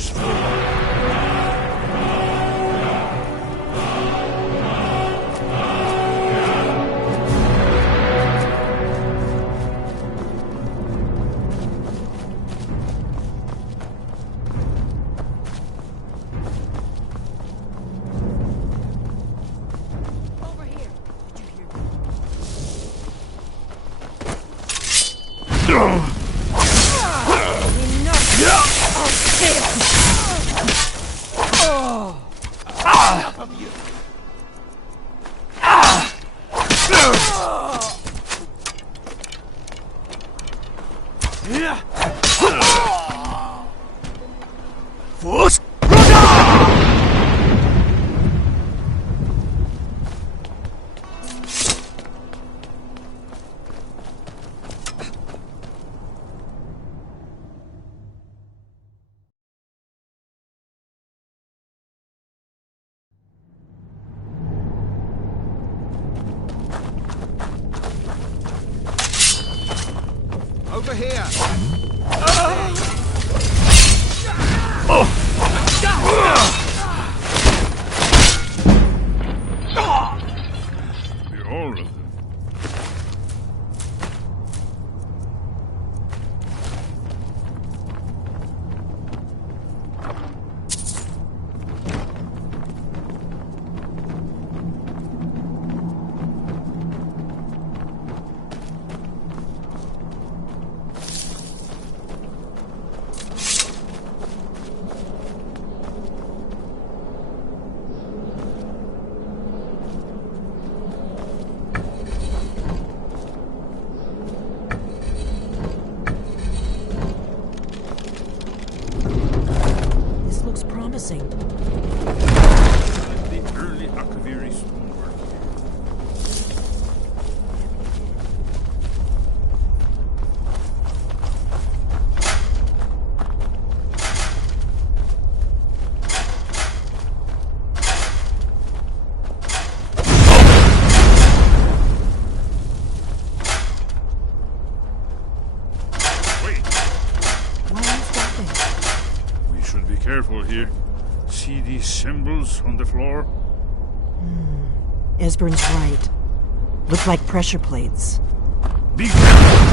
this for? Over here! All of them. Promising. The early Akaviri stonework. Wait. Why are you stopping? We should be careful here. See these symbols on the floor? Esbern's right. Look like pressure plates. Be careful!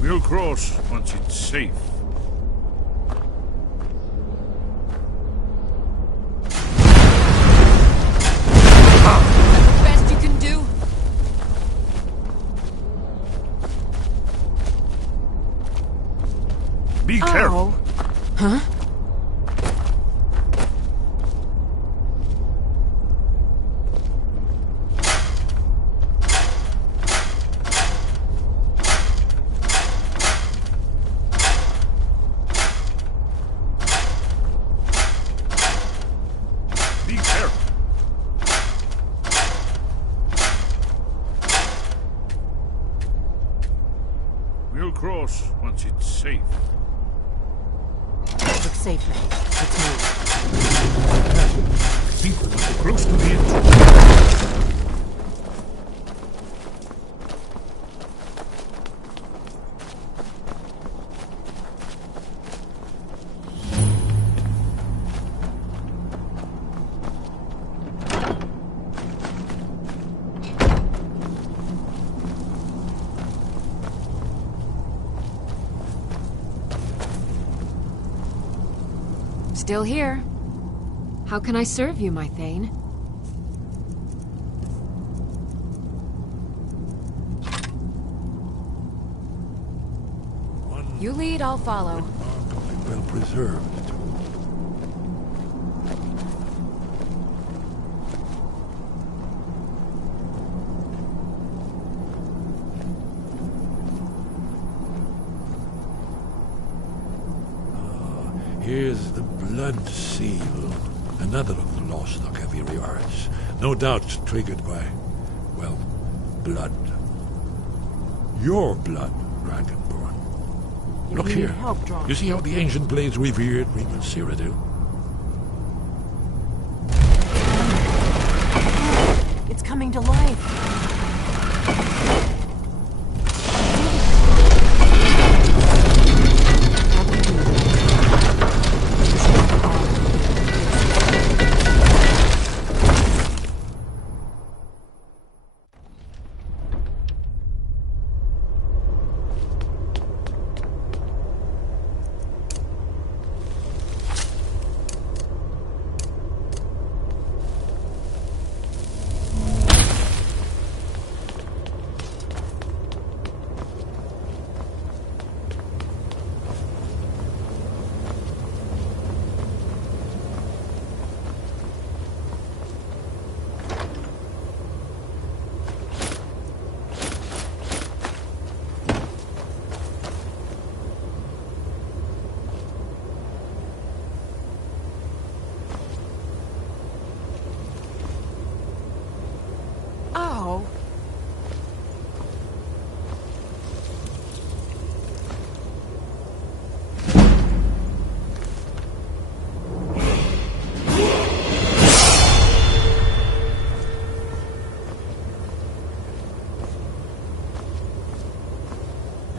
We'll cross once it's safe. Best you can do? Be careful! Huh? Be careful! We'll cross once it's safe. Look safe now. Let's move. I think we're getting close to the edge. Still here. How can I serve you, my Thane? You lead, I'll follow. Well preserved. Here's the blood seal. Another of the lost Akaviri arts. No doubt triggered by, well, blood. Your blood, Dragonborn. Look need here. help, Dragon. You see how the ancient blades revered Regal Cyrodiil? It's coming to life.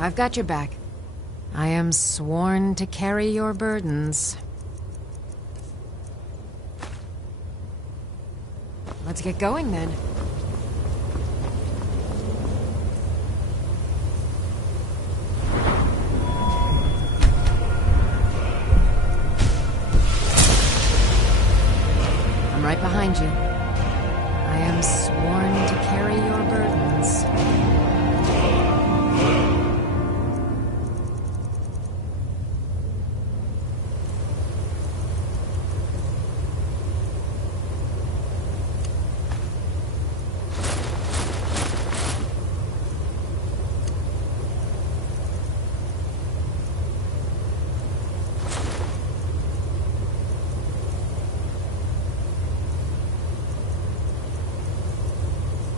I've got your back. I am sworn to carry your burdens. Let's get going then. I'm right behind you. I am sworn to carry your burdens.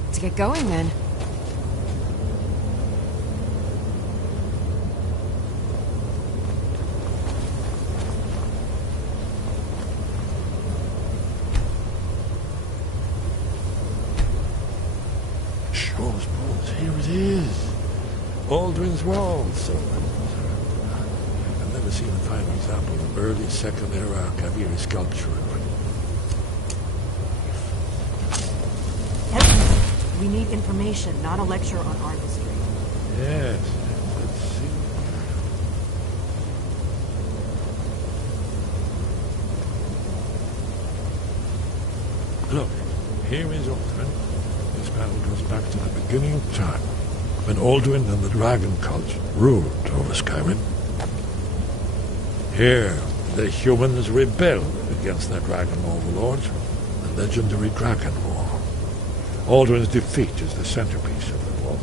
Let's get going then. Shows balls, here it is. Aldrin's Wall, so I've never seen a fine example of early Second Era Kaviri sculpture. We need information, not a lecture on art history. Yes, let's see. Look, here is Aldrin. This panel goes back to the beginning of time, when Aldrin and the Dragon Cult ruled over Skyrim. Here, the humans rebelled against their dragon overlords, the legendary Dragon War. Aldrin's defeat is the centerpiece of the wall.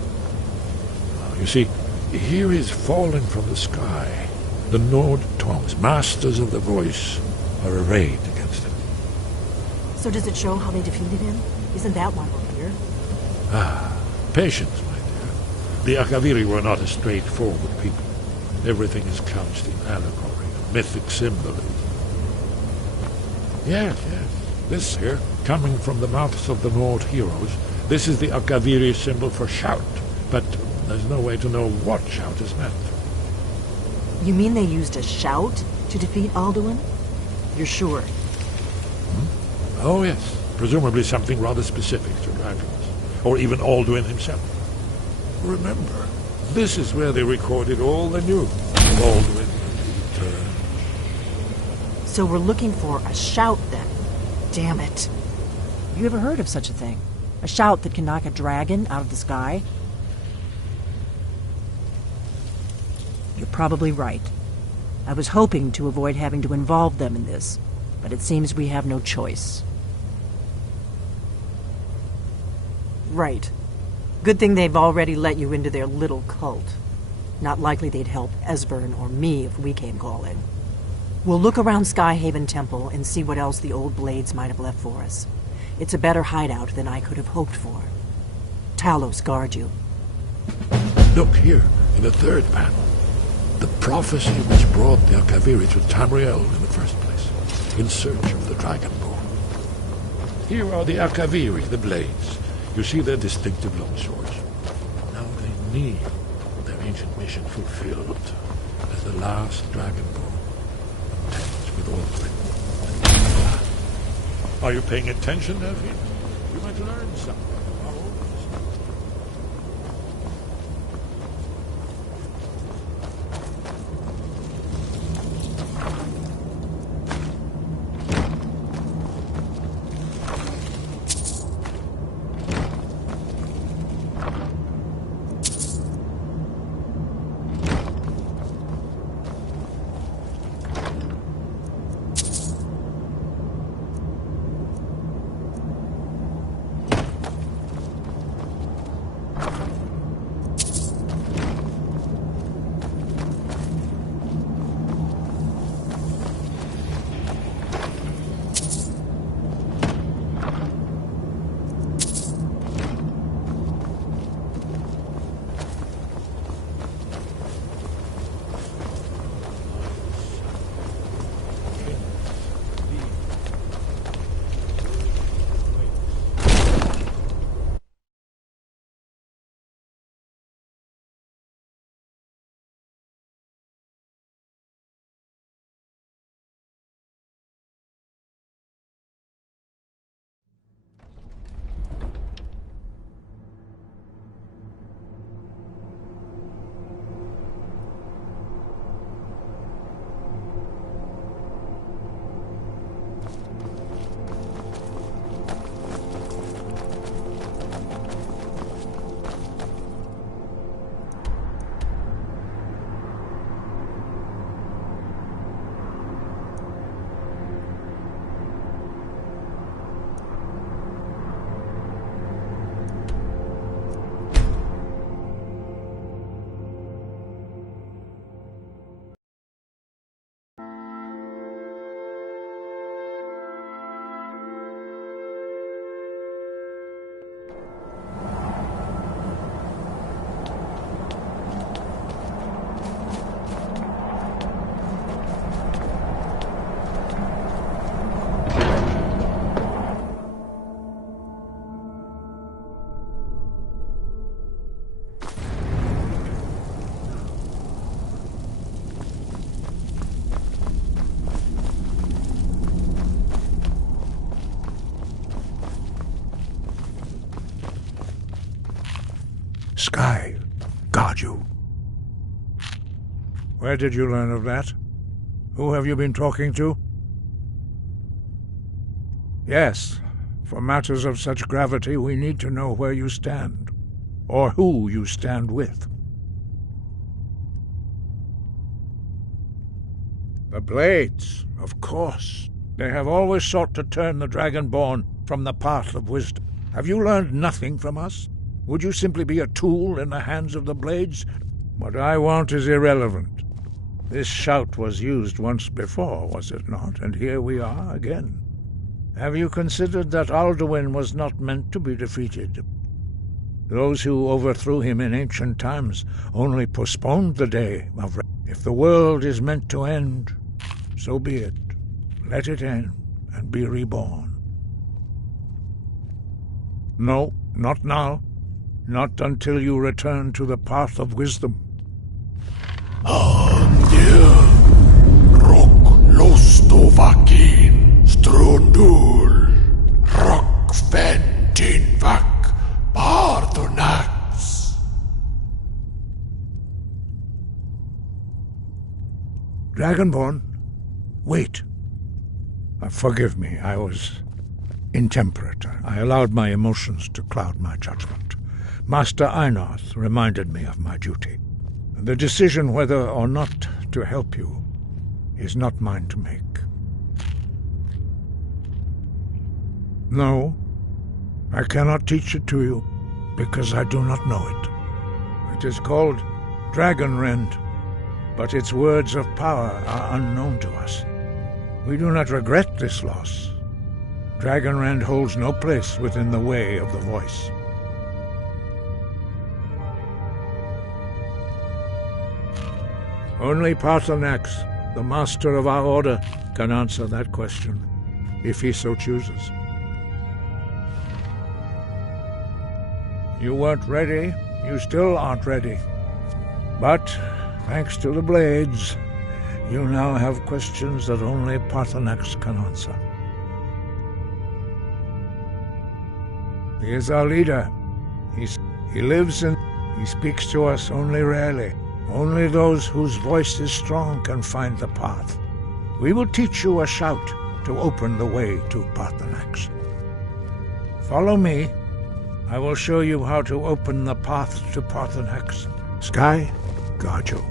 You see, here is falling from the sky. The Nord tongues, masters of the voice, are arrayed against him. So does it show how they defeated him? Isn't that why we're here? Ah, patience, my dear. The Akaviri were not a straightforward people. Everything is couched in allegory, mythic symbolism. Yes. This here, coming from the mouths of the Nord heroes, this is the Akaviri symbol for shout, but there's no way to know what shout is meant. You mean they used a shout to defeat Alduin? You're sure? Oh, yes. Presumably something rather specific to dragons, or even Alduin himself. Remember, this is where they recorded all the news of Alduin and his return. So we're looking for a shout then. Damn it. Have you ever heard of such a thing? A shout that can knock a dragon out of the sky? You're probably right. I was hoping to avoid having to involve them in this, but it seems we have no choice. Right. Good thing they've already let you into their little cult. Not likely they'd help Esbern or me if we came calling. We'll look around Skyhaven Temple and see what else the old blades might have left for us. It's a better hideout than I could have hoped for. Talos guard you. Look here, in the third panel. The prophecy which brought the Akaviri to Tamriel in the first place, in search of the Dragonborn. Here are the Akaviri, the blades. You see their distinctive long swords. Now they need their ancient mission fulfilled as the last Dragonborn. With Aldrin. Are you paying attention, Nephi? You might learn something. Sky, guard you. Where did you learn of that? Who have you been talking to? Yes, for matters of such gravity, we need to know where you stand, or who you stand with. The Blades, of course. They have always sought to turn the Dragonborn from the path of wisdom. Have you learned nothing from us? Would you simply be a tool in the hands of the Blades? What I want is irrelevant. This shout was used once before, was it not? And here we are again. Have you considered that Alduin was not meant to be defeated? Those who overthrew him in ancient times only postponed the day of rest. If the world is meant to end, so be it. Let it end and be reborn. No, not now. Not until you return to the path of wisdom. Lostovakin, Strundul, Rockventinvak, Bardonax. Dragonborn, wait. Forgive me, I was intemperate. I allowed my emotions to cloud my judgment. Master Einarth reminded me of my duty. The decision whether or not to help you is not mine to make. No, I cannot teach it to you, because I do not know it. It is called Dragonrend, but its words of power are unknown to us. We do not regret this loss. Dragonrend holds no place within the way of the voice. Only Paarthurnax, the master of our order, can answer that question, if he so chooses. You weren't ready. You still aren't ready. But, thanks to the Blades, you now have questions that only Paarthurnax can answer. He is our leader. He lives and he speaks to us only rarely. Only those whose voice is strong can find the path. We will teach you a shout to open the way to Paarthurnax. Follow me. I will show you how to open the path to Paarthurnax. Sky, guard you.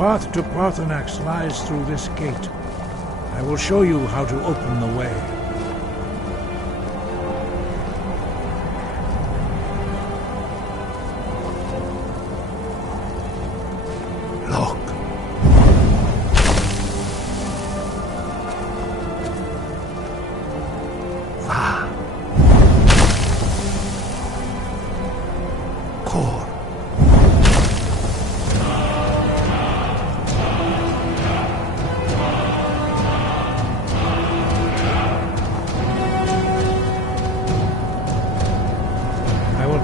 The path to Paarthurnax lies through this gate. I will show you how to open the way. Look. Va. Kor.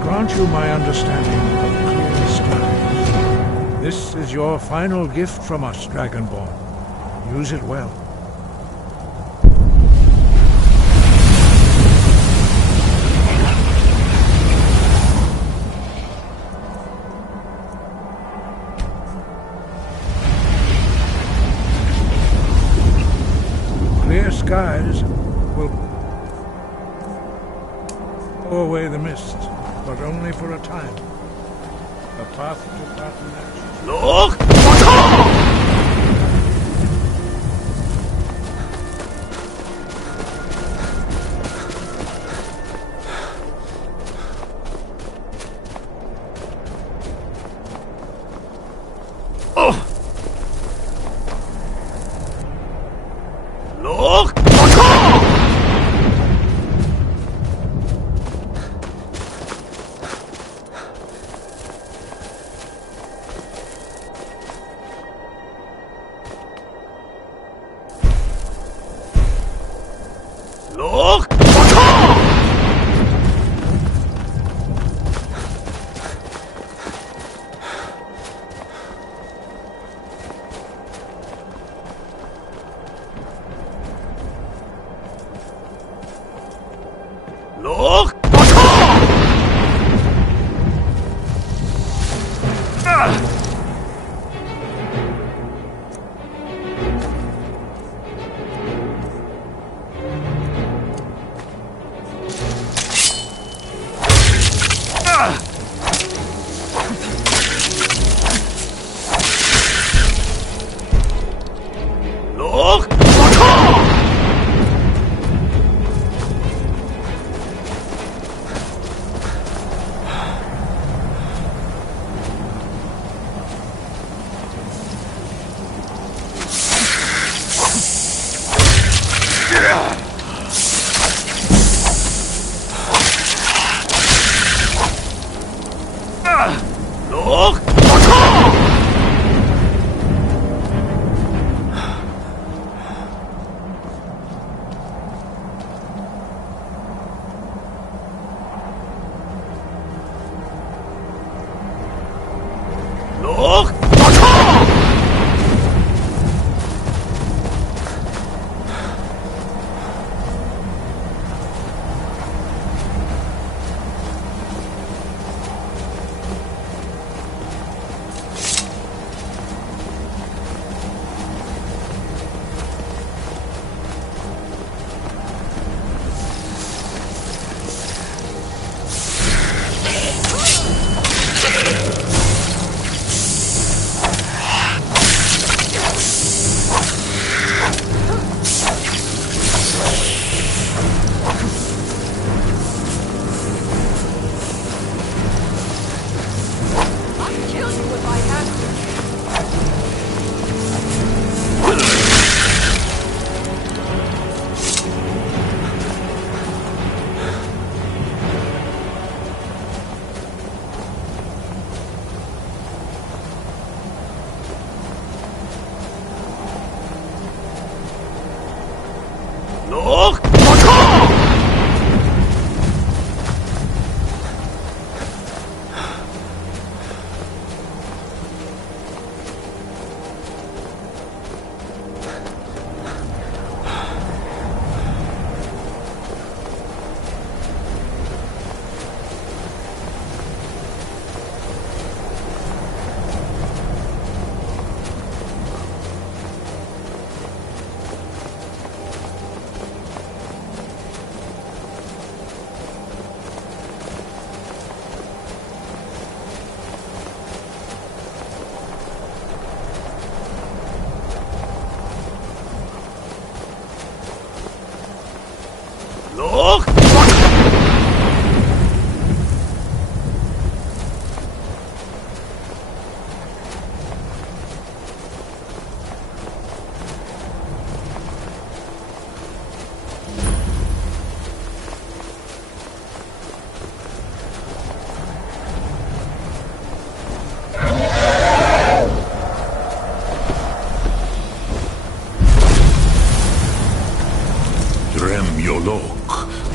Grant you my understanding of clear skies. This is your final gift from us, Dragonborn. Use it well. Clear skies will blow away the mists, but only for a time. The path to Pathfinder. Look!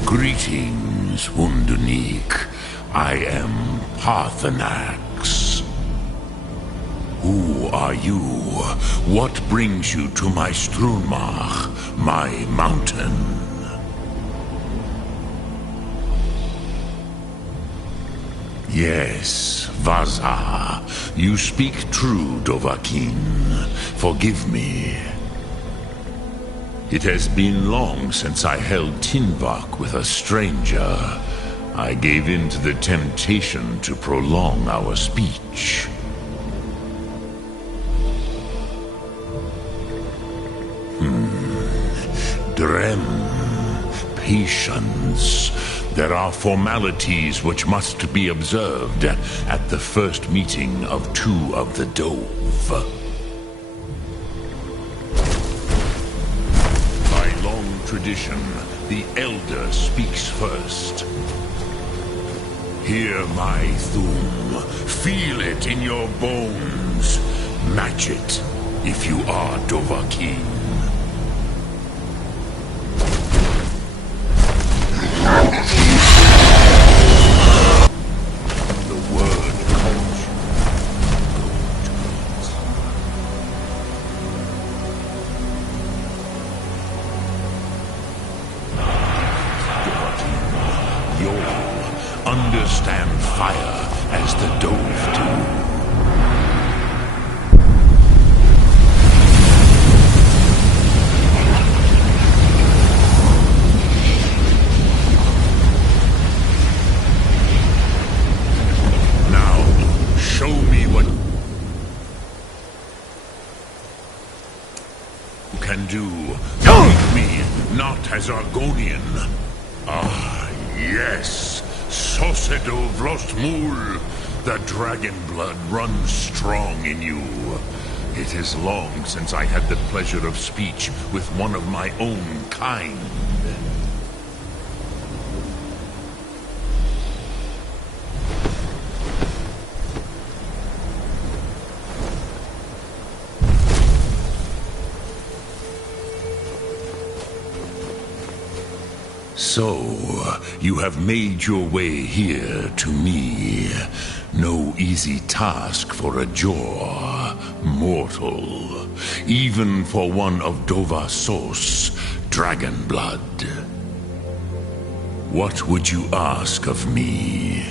Greetings, Wunderneek. I am Parthenax. Who are you? What brings you to my Strunmach, my mountain? Yes, Vaza. You speak true, Dovahkiin. Forgive me. It has been long since I held Tinvak with a stranger. I gave in to the temptation to prolong our speech. Drem. Patience. There are formalities which must be observed at the first meeting of two of the Dove. By long tradition, the Elder speaks first. Hear my Thum. Feel it in your bones. Match it if you are Dovahkiin. Understand fire as the Dove do. Now, show me what you can do. Treat me not as Argonian. Ah, yes. Sosedo Vlostmul, the dragon blood runs strong in you. It is long since I had the pleasure of speech with one of my own kind. So, you have made your way here to me. No easy task for a Jor, mortal. Even for one of Dovahsos, dragon blood. What would you ask of me?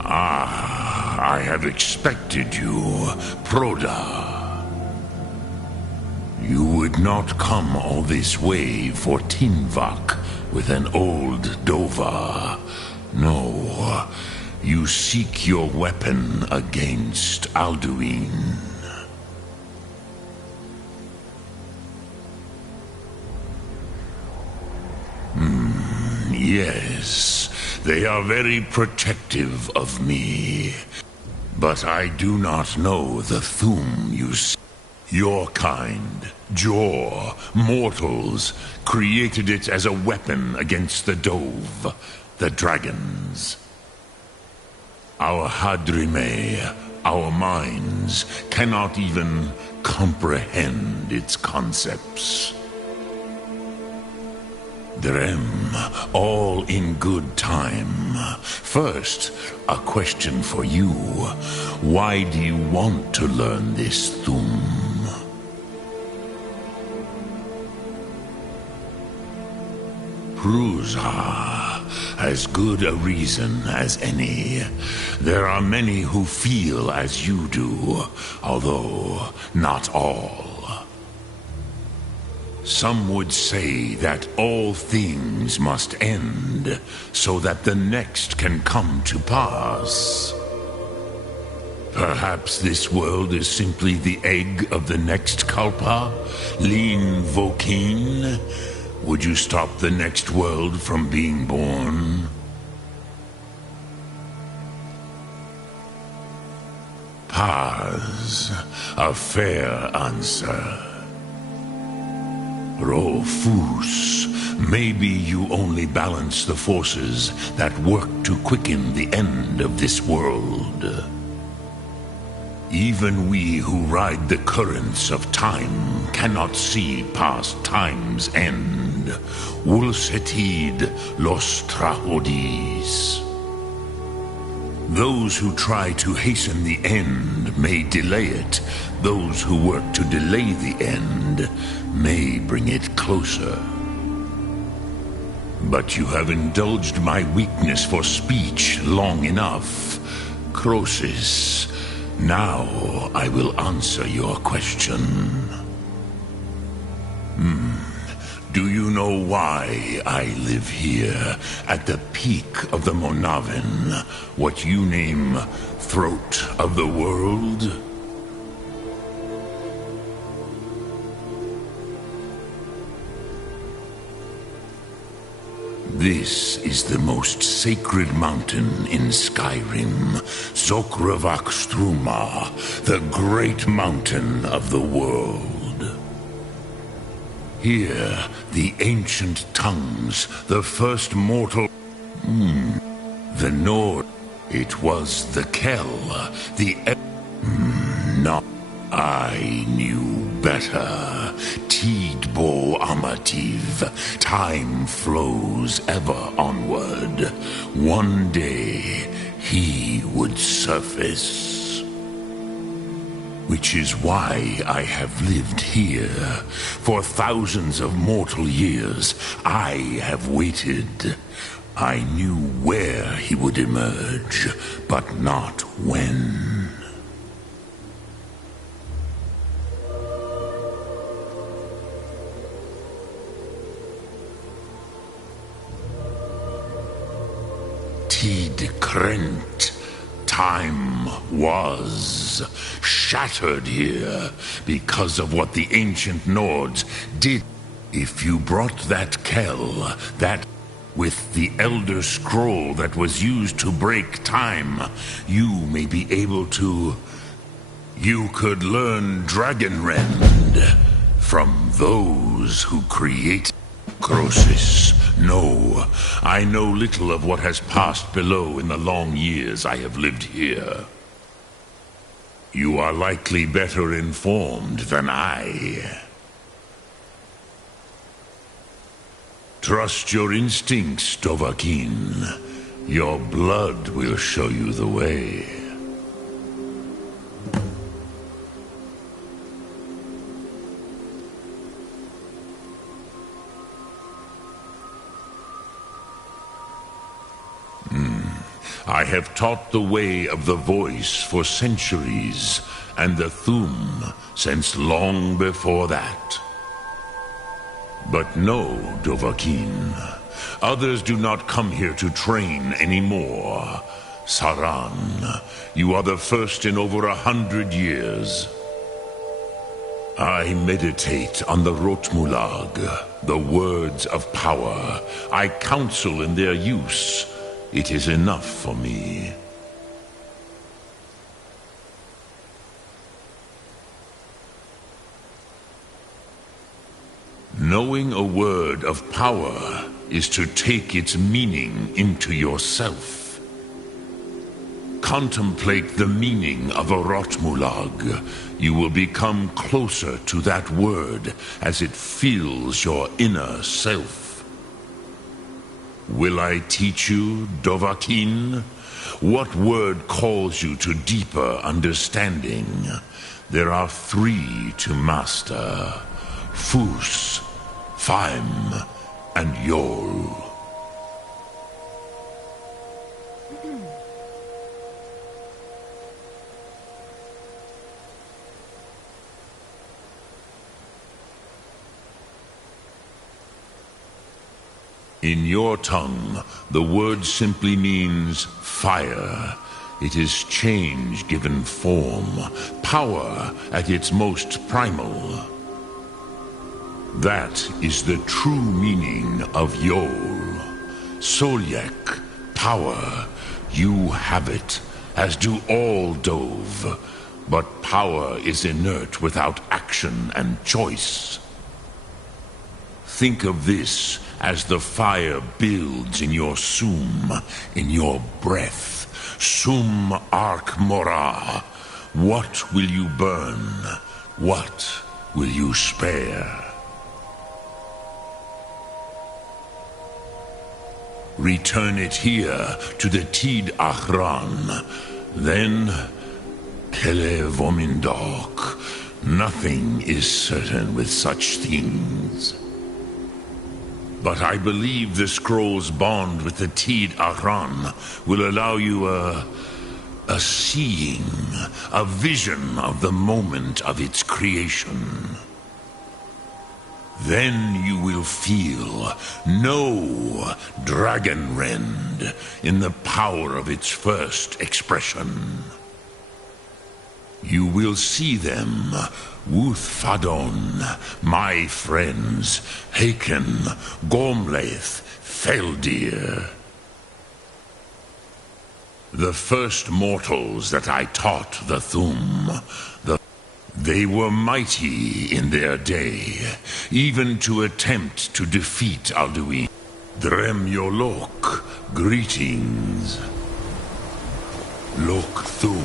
Ah, I have expected you, Proda. You would not come all this way for Tinvak with an old Dova. No, you seek your weapon against Alduin. Yes, they are very protective of me. But I do not know the Thum you see. Your kind, Jor, mortals, created it as a weapon against the Dove, the dragons. Our Hadrime, our minds, cannot even comprehend its concepts. Drem, all in good time. First, a question for you. Why do you want to learn this Thum? Prusa, as good a reason as any. There are many who feel as you do, although not all. Some would say that all things must end, so that the next can come to pass. Perhaps this world is simply the egg of the next Kalpa, Lin Vokin. Would you stop the next world from being born? Paz, a fair answer. Rofus, maybe you only balance the forces that work to quicken the end of this world. Even we who ride the currents of time cannot see past time's end. Wulsetid los trahodis. Those who try to hasten the end may delay it. Those who work to delay the end may bring it closer. But you have indulged my weakness for speech long enough, Croesus. Now I will answer your question. Do you know why I live here, at the peak of the Monavin, what you name Throat of the World? This is the most sacred mountain in Skyrim, Zokravak Struma, the great mountain of the world. Here, the ancient tongues, the first mortal... the Nord... It was the Kel, the... No, I knew better. Tidbo Amativ. Time flows ever onward. One day, he would surface. Which is why I have lived here. For thousands of mortal years, I have waited. I knew where he would emerge, but not when. Tid Krent. Time was shattered here because of what the ancient Nords did. If you brought that Kel, that with the Elder Scroll that was used to break time, you may be able to... You could learn Dragonrend from those who created Croesus. No, I know little of what has passed below in the long years I have lived here. You are likely better informed than I. Trust your instincts, Dovahkiin. Your blood will show you the way. I have taught the way of the voice for centuries, and the Thum since long before that. But no, Dovahkiin. Others do not come here to train anymore. Saran, you are the first in over 100 years. I meditate on the Rotmulag, the words of power. I counsel in their use. It is enough for me. Knowing a word of power is to take its meaning into yourself. Contemplate the meaning of a Rotmulag. You will become closer to that word as it fills your inner self. Will I teach you, Dovahkiin? What word calls you to deeper understanding? There are 3 to master. Fus, Faim, and Yol. In your tongue, the word simply means fire. It is change given form, power at its most primal. That is the true meaning of Yol. Solyek, power. You have it, as do all Dove. But power is inert without action and choice. Think of this as the fire builds in your sum, in your breath. Sum Ark Mora. What will you burn? What will you spare? Return it here to the Tid Achran. Then, Kele Vomindok. Nothing is certain with such things. But I believe the scroll's bond with the Tid Achran will allow you a seeing, a vision of the moment of its creation. Then you will feel, know Dragonrend in the power of its first expression. You will see them, Wuthfadon, my friends, Haken, Gormlaith, Feldir. The first mortals that I taught the Thum, they were mighty in their day, even to attempt to defeat Alduin. Dremyolok, greetings. Lok Thum.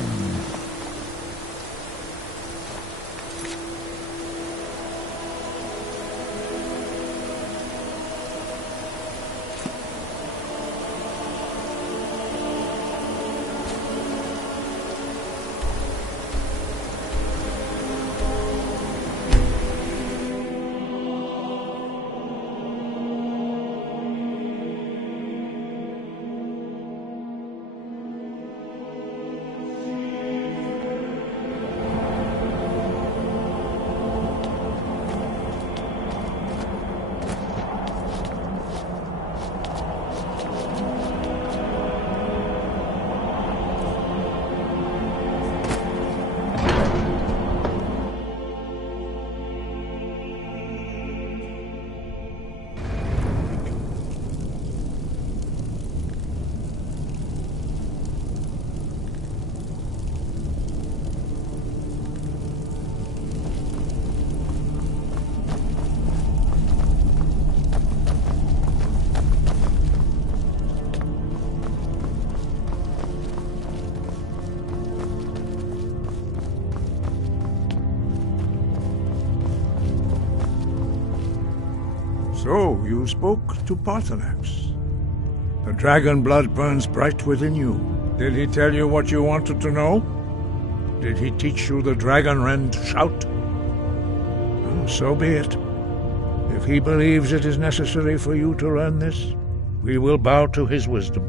So, you spoke to Paarthurnax. The dragon blood burns bright within you. Did he tell you what you wanted to know? Did he teach you the Dragonrend shout? Well, so be it. If he believes it is necessary for you to learn this, we will bow to his wisdom.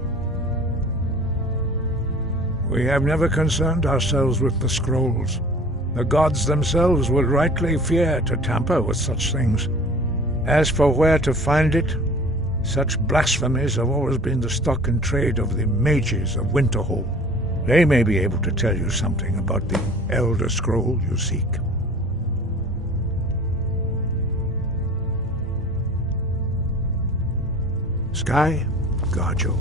We have never concerned ourselves with the scrolls. The gods themselves would rightly fear to tamper with such things. As for where to find it, such blasphemies have always been the stock and trade of the mages of Winterhold. They may be able to tell you something about the Elder Scroll you seek. Sky, guard you.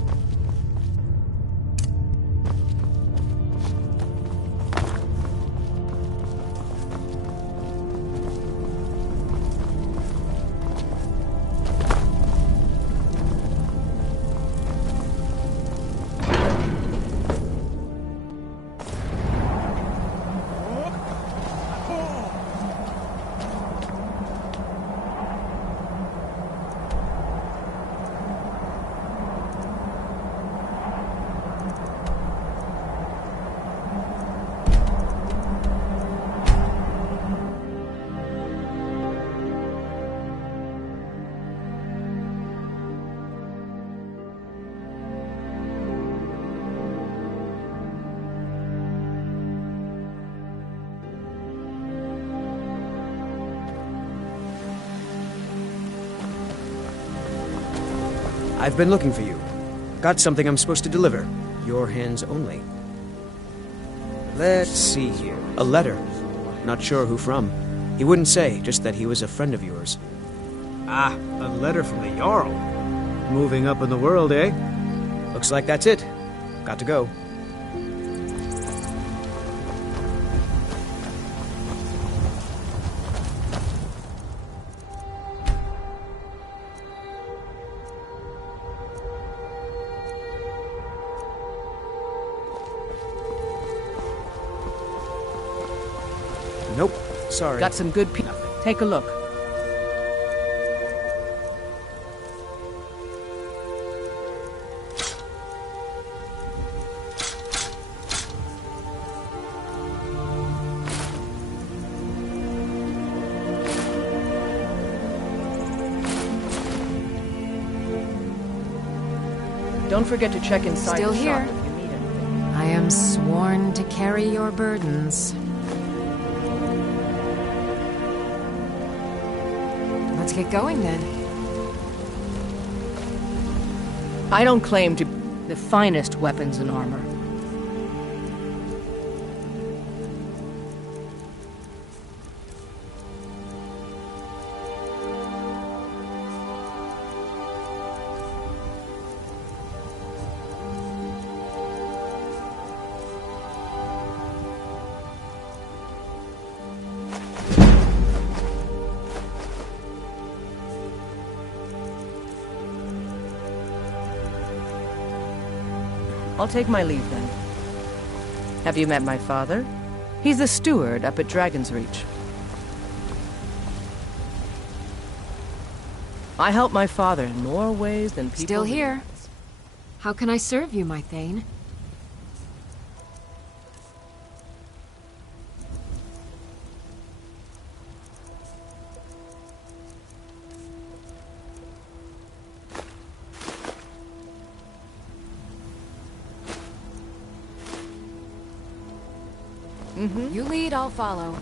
I've been looking for you. Got something I'm supposed to deliver. Your hands only. Let's see here. A letter. Not sure who from. He wouldn't say, just that he was a friend of yours. Ah, a letter from the Jarl. Moving up in the world, eh? Looks like that's it. Got to go. Nope. Sorry. Got some good people. Take a look. Don't forget to check inside Still the here. shop if you need anything. I am sworn to carry your burdens. Let's get going then. I don't claim to be the finest weapons and armor. I'll take my leave then. Have you met my father? He's the steward up at Dragon's Reach. I help my father in more ways than people... Still here. How can I serve you, my Thane? You lead, I'll follow.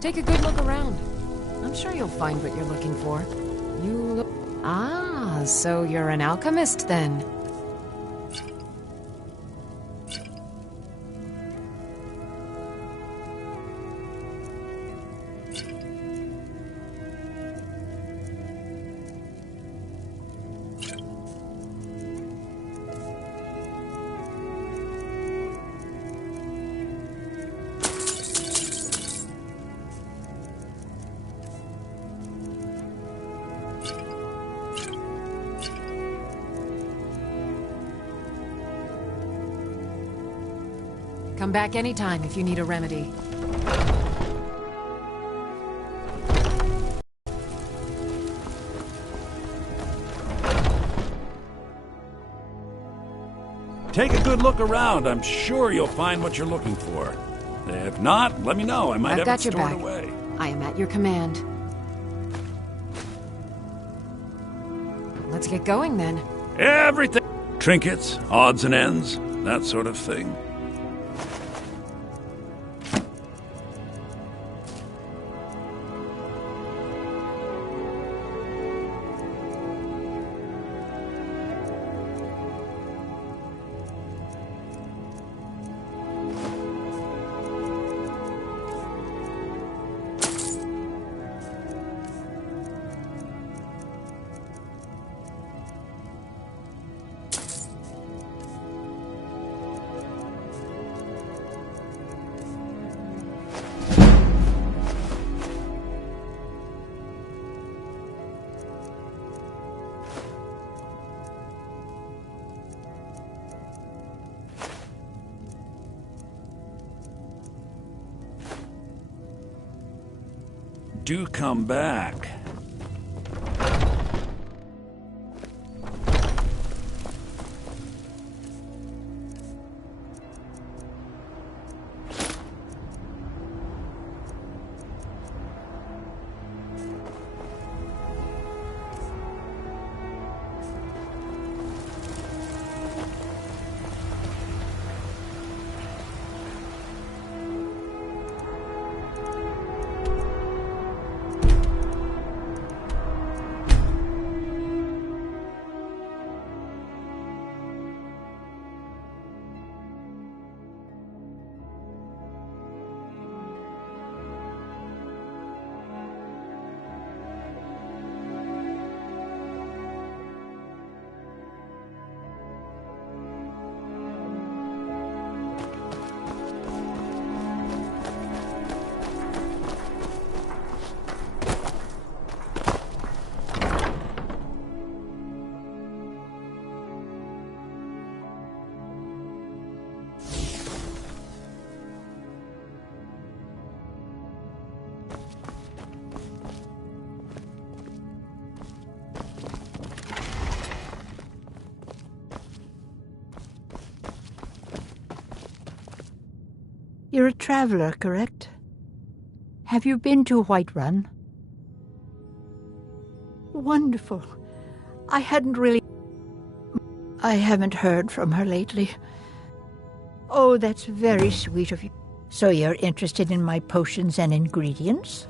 Take a good look around. I'm sure you'll find what you're looking for. You look... Ah, so you're an alchemist then. Come back anytime if you need a remedy. Take a good look around. I'm sure you'll find what you're looking for. If not, let me know. I might I've have got it your stored back. away. I am at your command. Let's get going then. Everything. Trinkets, odds and ends, that sort of thing. Do come back. You're a traveler, correct? Have you been to Whiterun? Wonderful. I haven't heard from her lately. Oh, that's very sweet of you. So you're interested in my potions and ingredients?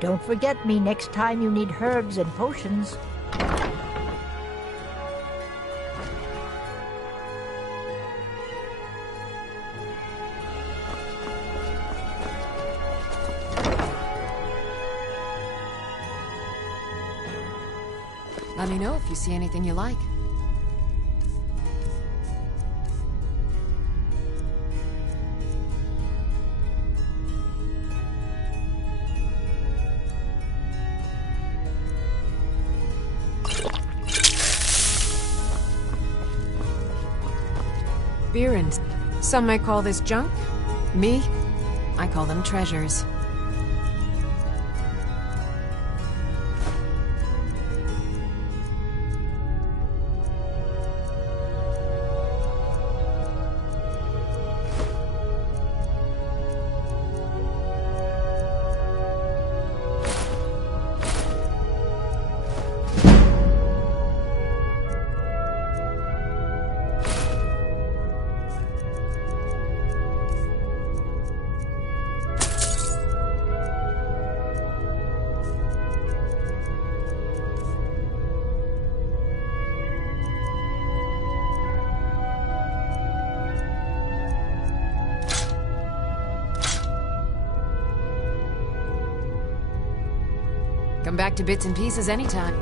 Don't forget me next time you need herbs and potions. Let me know if you see anything you like. Beerens. Some might call this junk. Me, I call them treasures. Come back to Bits and Pieces anytime.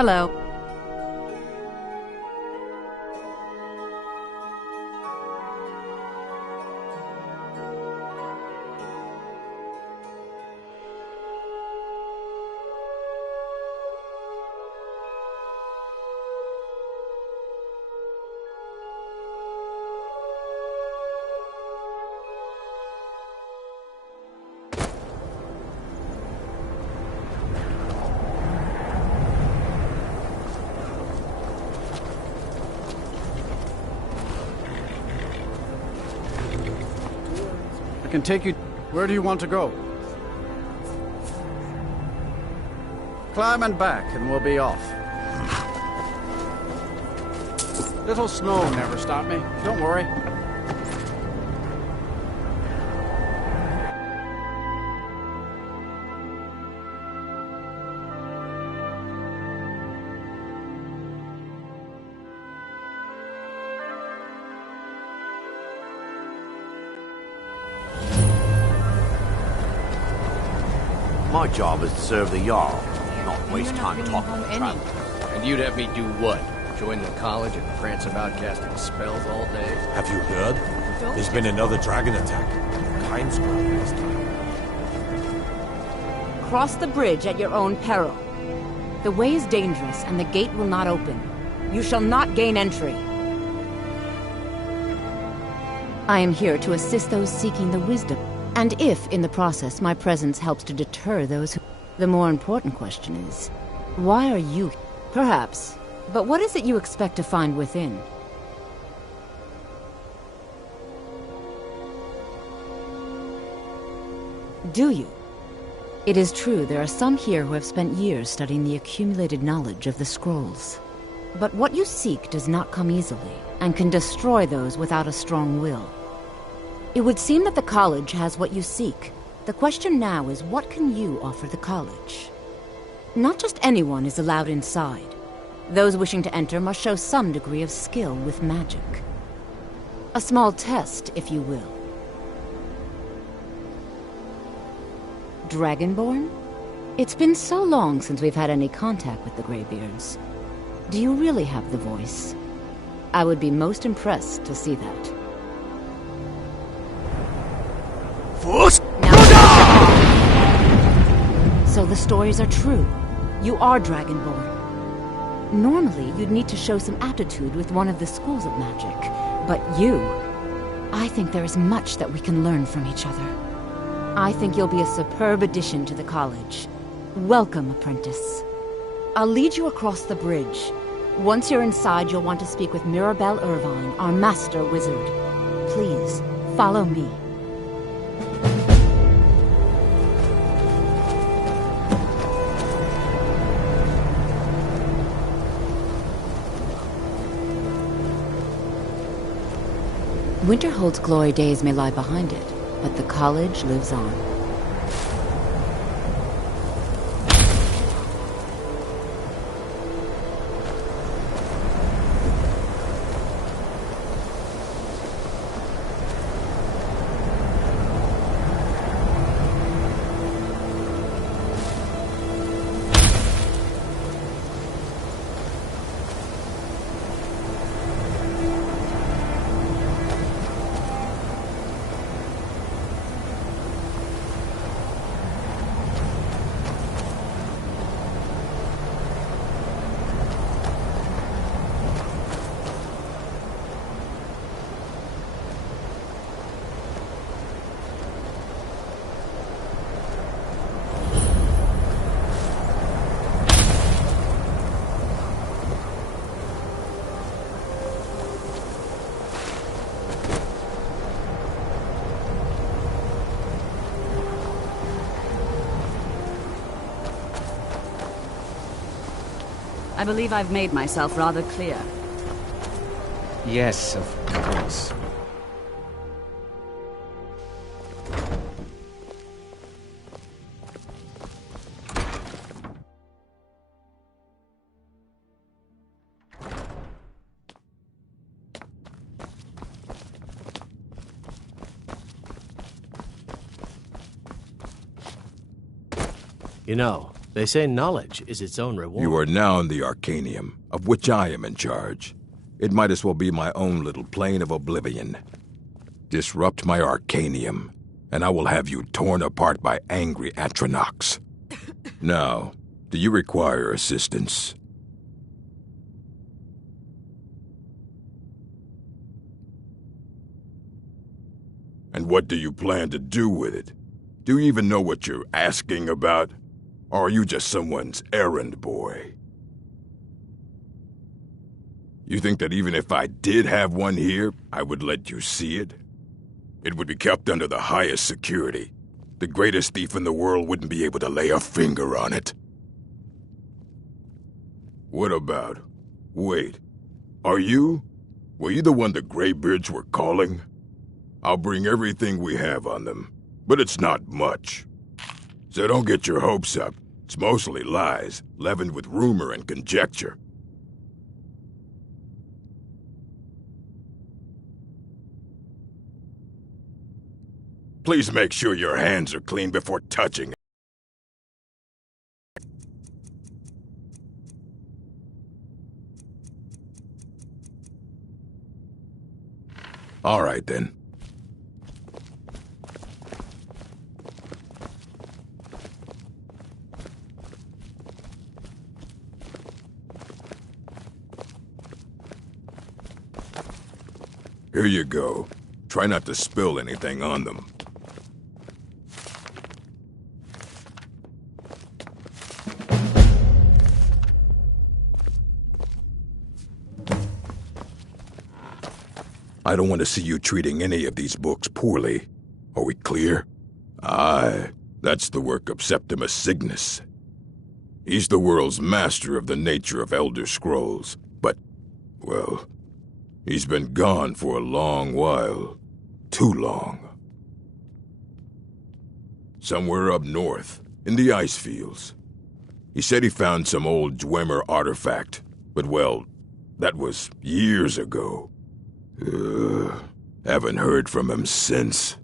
Hello. I can take you... Where do you want to go? Climb and back, and we'll be off. Little snow never stopped me. Don't worry. My job is to serve the Jarl, not waste time talking to travelers. And you'd have me do what? Join the college and prance about casting spells all day? Have you heard? There's been another dragon attack. Kind's ground this time. Cross the bridge at your own peril. The way is dangerous and the gate will not open. You shall not gain entry. I am here to assist those seeking the wisdom. And if, in the process, my presence helps to deter those who... The more important question is, why are you... Perhaps. But what is it you expect to find within? Do you? It is true there are some here who have spent years studying the accumulated knowledge of the scrolls. But what you seek does not come easily, and can destroy those without a strong will. It would seem that the college has what you seek. The question now is, what can you offer the college? Not just anyone is allowed inside. Those wishing to enter must show some degree of skill with magic. A small test, if you will. Dragonborn? It's been so long since we've had any contact with the Greybeards. Do you really have the voice? I would be most impressed to see that. So the stories are true. You are Dragonborn. Normally, you'd need to show some aptitude with one of the schools of magic. But you... I think there is much that we can learn from each other. I think you'll be a superb addition to the college. Welcome, apprentice. I'll lead you across the bridge. Once you're inside, you'll want to speak with Mirabelle Irvine, our master wizard. Please, follow me. Winterhold's glory days may lie behind it, but the college lives on. I believe I've made myself rather clear. Yes, of course. You know, they say knowledge is its own reward. You are now in the Arcanium, of which I am in charge. It might as well be my own little plane of oblivion. Disrupt my Arcanium, and I will have you torn apart by angry Atronachs. Now, do you require assistance? And what do you plan to do with it? Do you even know what you're asking about? Or are you just someone's errand boy? You think that even if I did have one here, I would let you see it? It would be kept under the highest security. The greatest thief in the world wouldn't be able to lay a finger on it. What about? Wait, were you the one the Greybeards were calling? I'll bring everything we have on them, but it's not much. So don't get your hopes up. It's mostly lies, leavened with rumor and conjecture. Please make sure your hands are clean before touching it. All right, then. Here you go. Try not to spill anything on them. I don't want to see you treating any of these books poorly. Are we clear? Aye, that's the work of Septimus Cygnus. He's the world's master of the nature of Elder Scrolls, but, well, he's been gone for a long while. Too long. Somewhere up north, in the ice fields. He said he found some old Dwemer artifact, but well, that was years ago. Haven't heard from him since.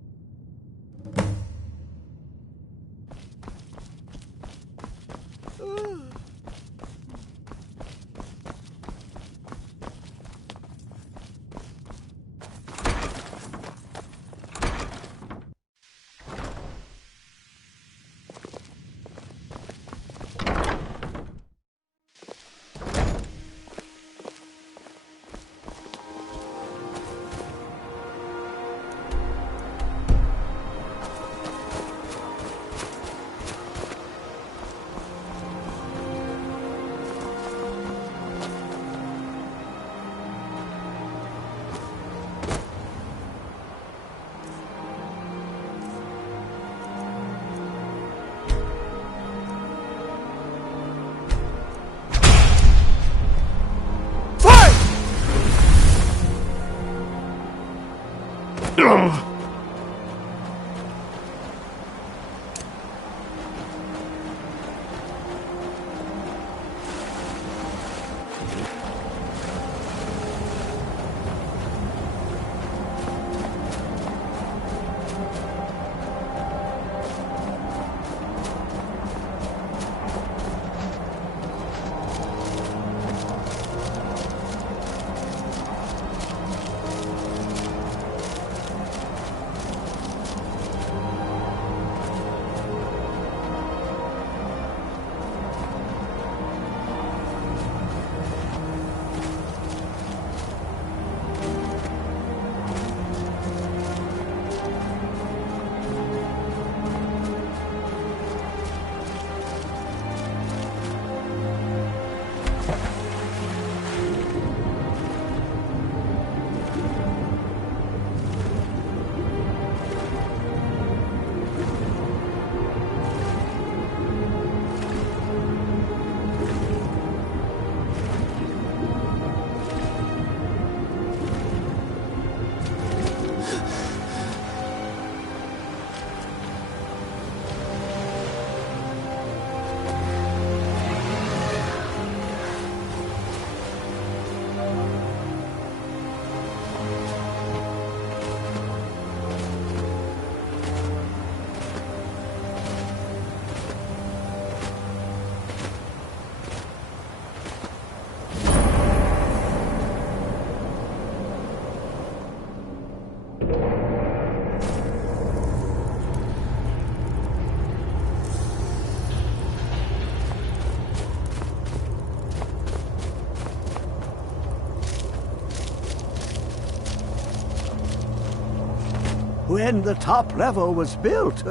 When the top level was built,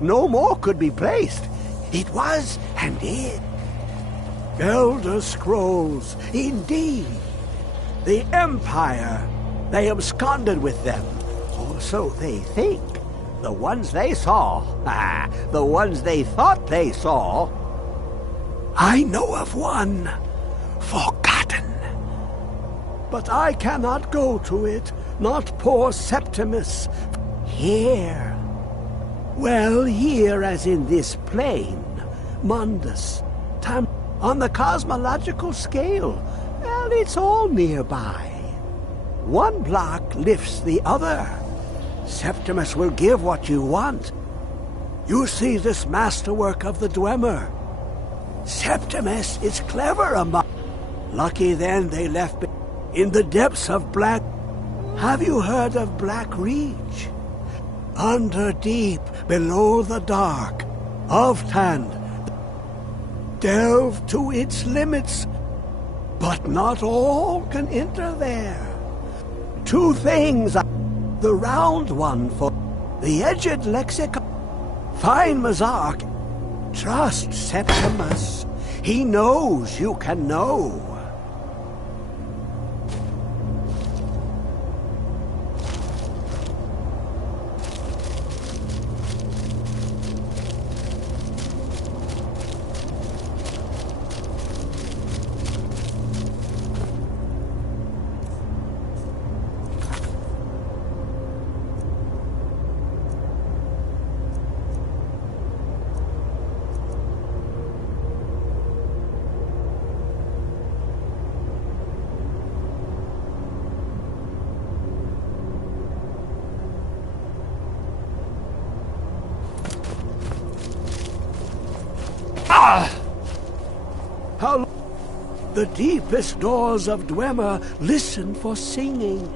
no more could be placed. It was and is. Elder Scrolls, indeed. The Empire, they absconded with them. Or so they think. The ones they saw, the ones they thought they saw. I know of one, forgotten. But I cannot go to it, not poor Septimus. Here. Well, here as in this plane, Mundus, Tam, on the cosmological scale, well, it's all nearby. One block lifts the other. Septimus will give what you want. You see this masterwork of the Dwemer. Septimus is clever among. Lucky then they left me in the depths of Black. Have you heard of Black Reach? Under deep, below the dark, Oftand, delve to its limits, but not all can enter there. Two things, the round one for the edged lexicon. Find Mazark, trust Septimus, he knows you can know. How the deepest doors of Dwemer listen for singing.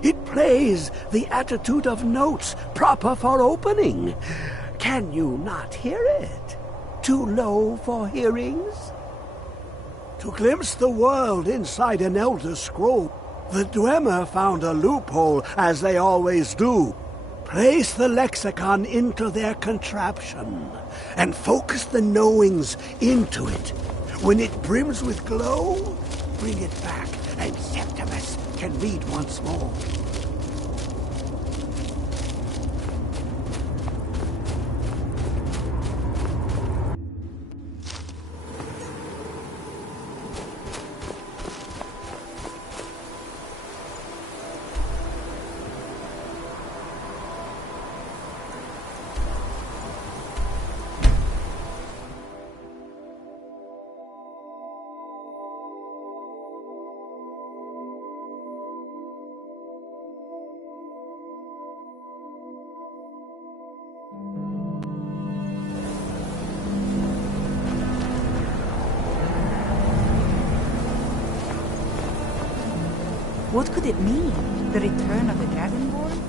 It plays the attitude of notes proper for opening. Can you not hear it? Too low for hearings? To glimpse the world inside an Elder Scroll, the Dwemer found a loophole, as they always do. Place the lexicon into their contraption, and focus the knowings into it. When it brims with glow, bring it back, and Septimus can read once more. What could it mean? The return of the Dragonborn?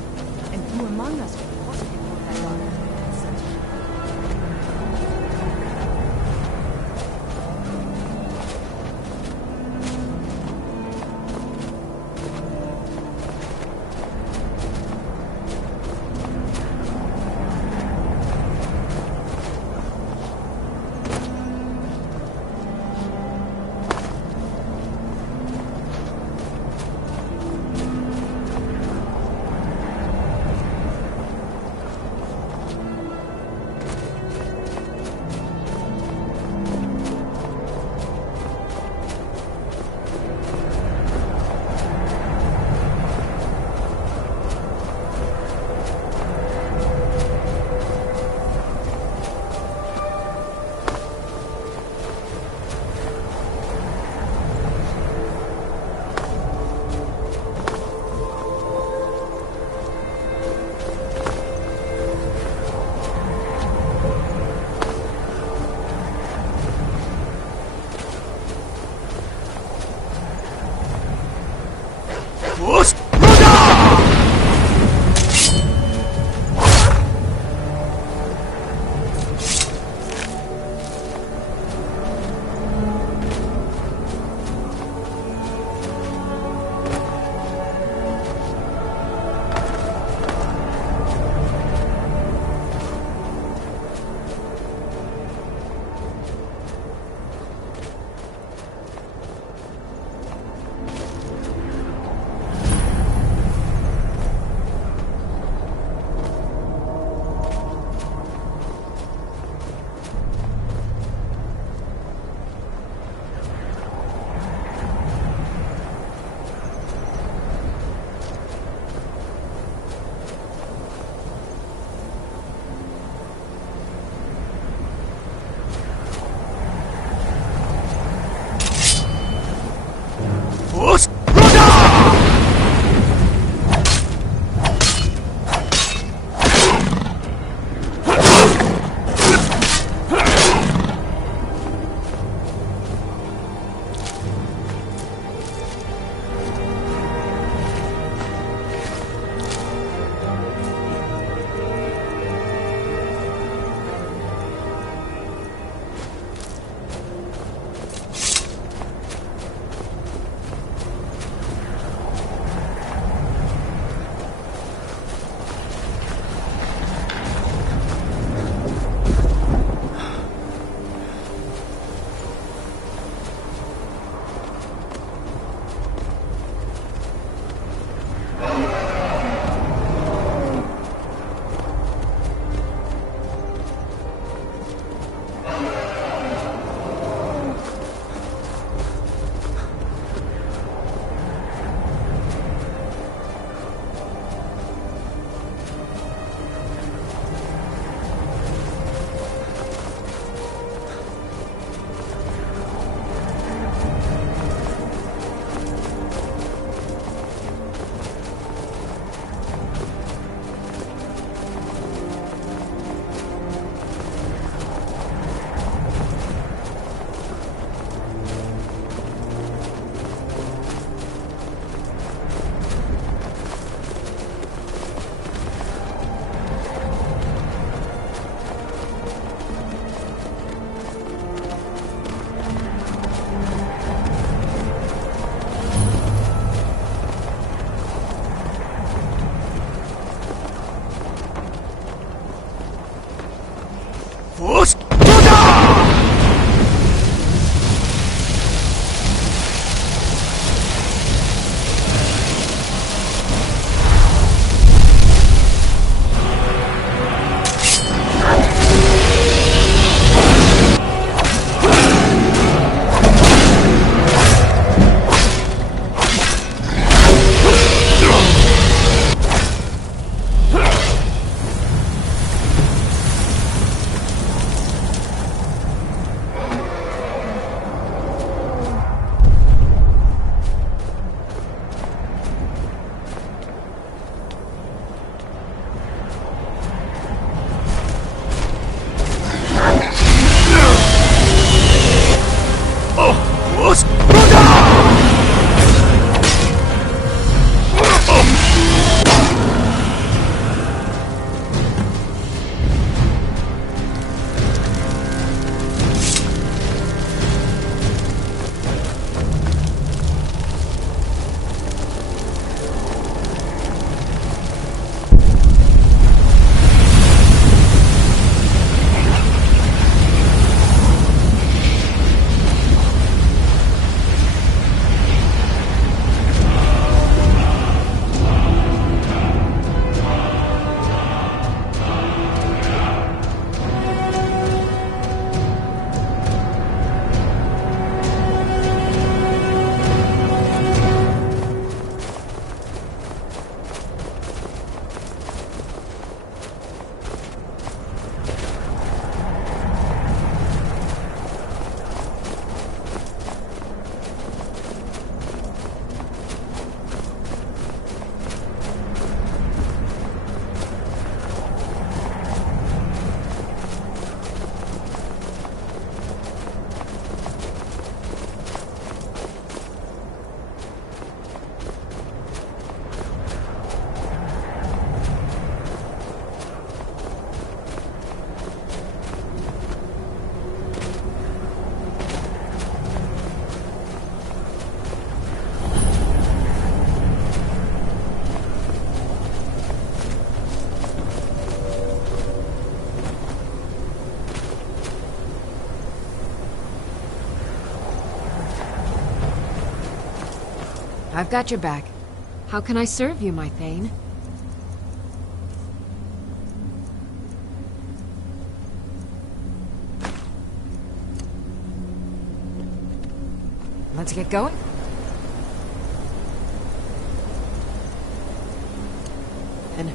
And who among us could possibly hold that honor and such? I've got your back. How can I serve you, my Thane? Let's get going. And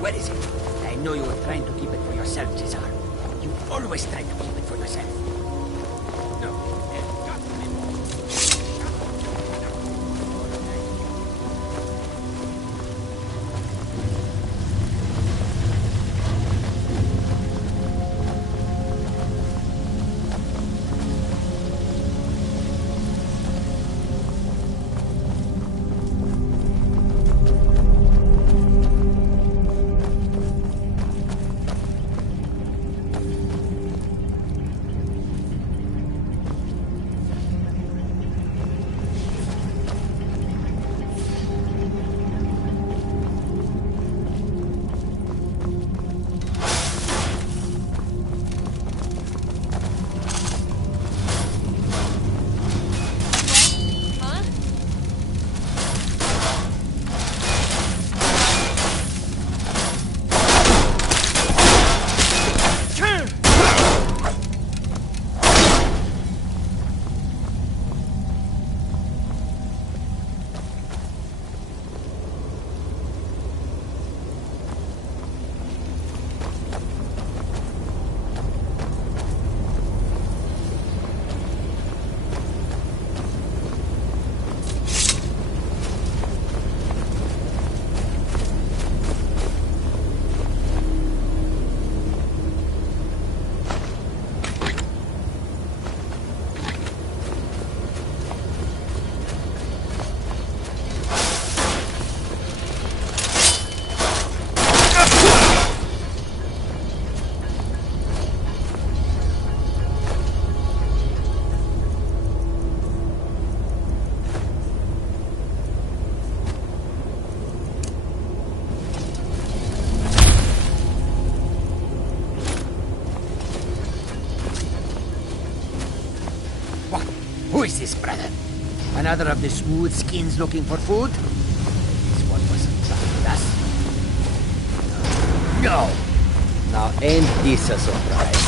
Where is it? I know you were trying to keep it for yourself, Cesar. You always try to keep it for yourself. No. Who is this, brother? Another of the smooth skins looking for food? This one wasn't trying with us. No! Now ain't this a surprise?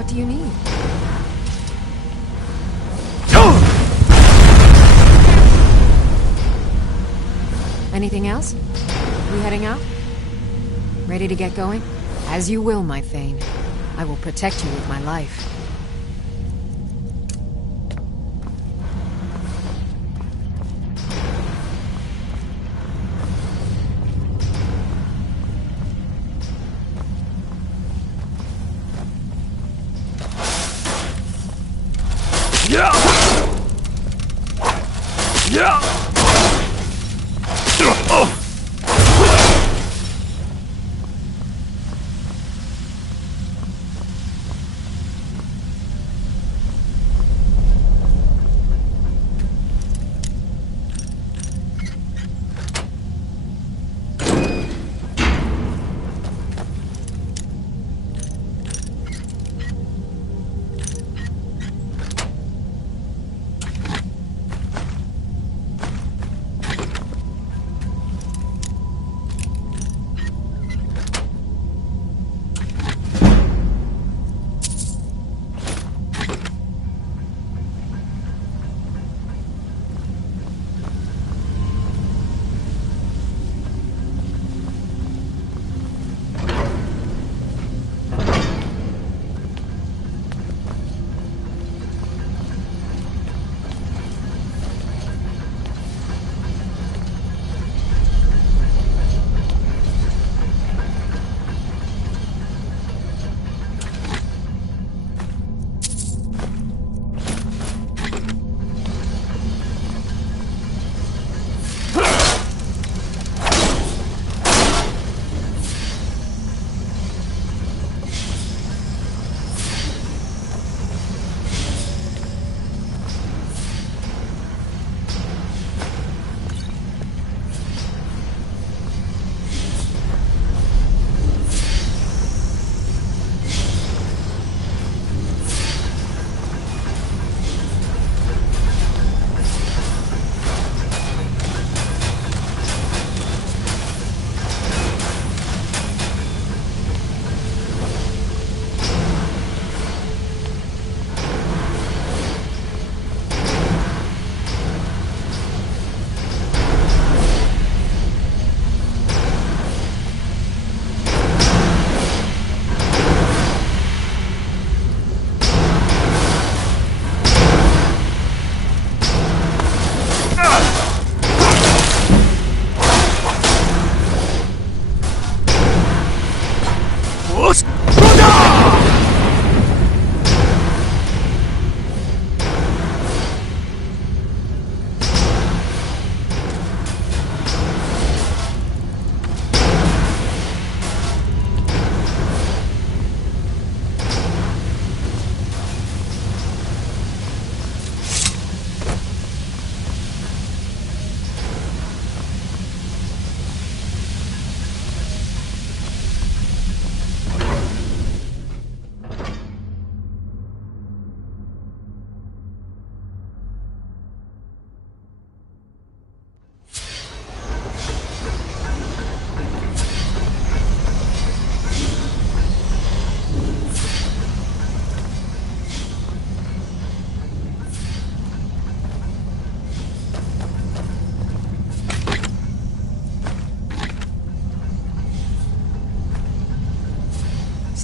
What do you need? Anything else? We heading out? Ready to get going? As you will, my Thane. I will protect you with my life.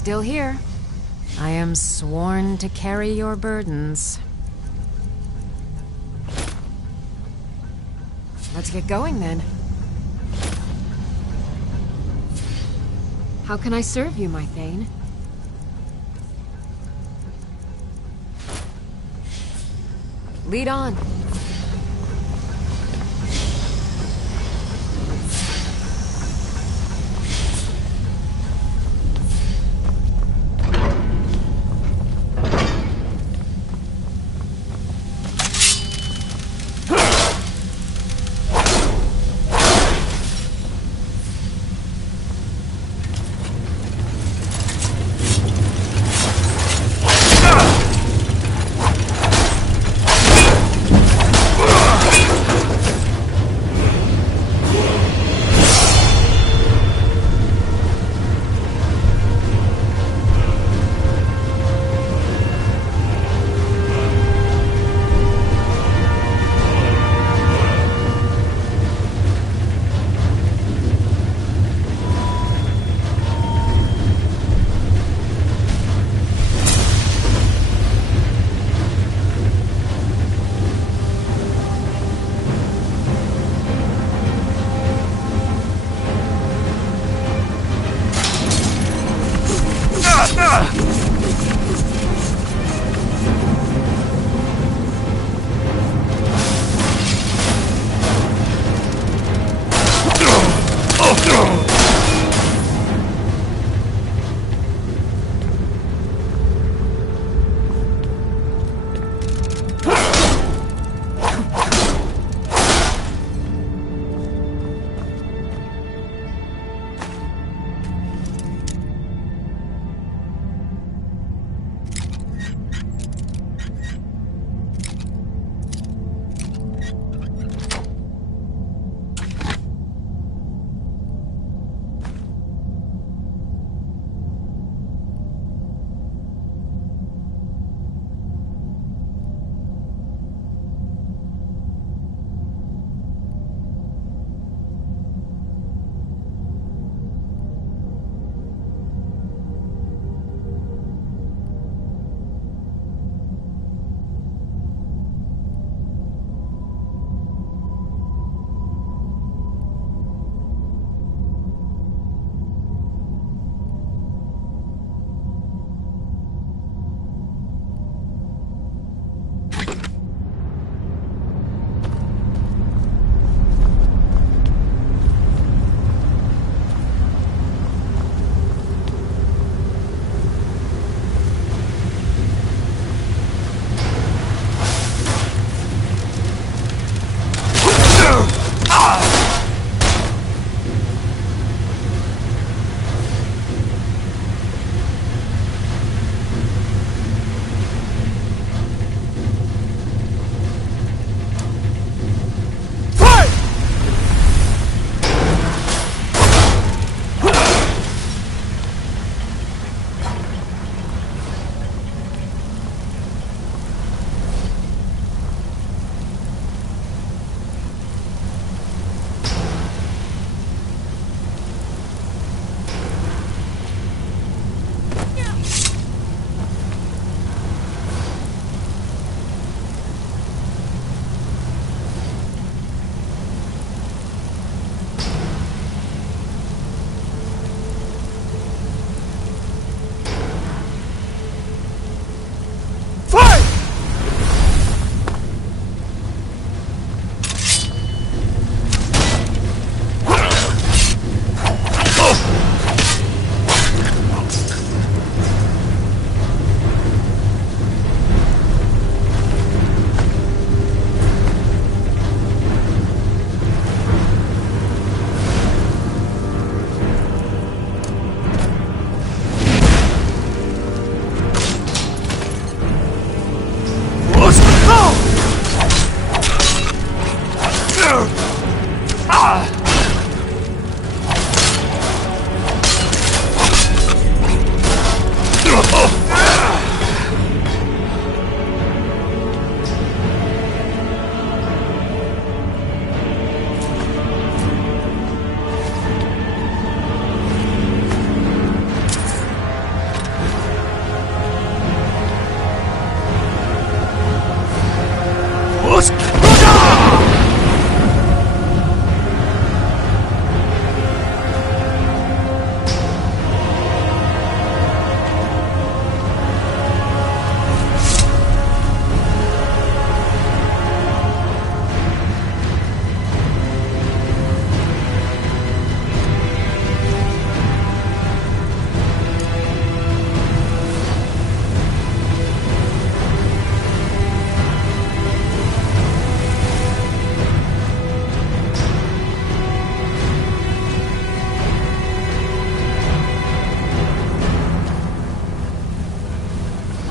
Still here. I am sworn to carry your burdens. Let's get going then. How can I serve you, my Thane? Lead on.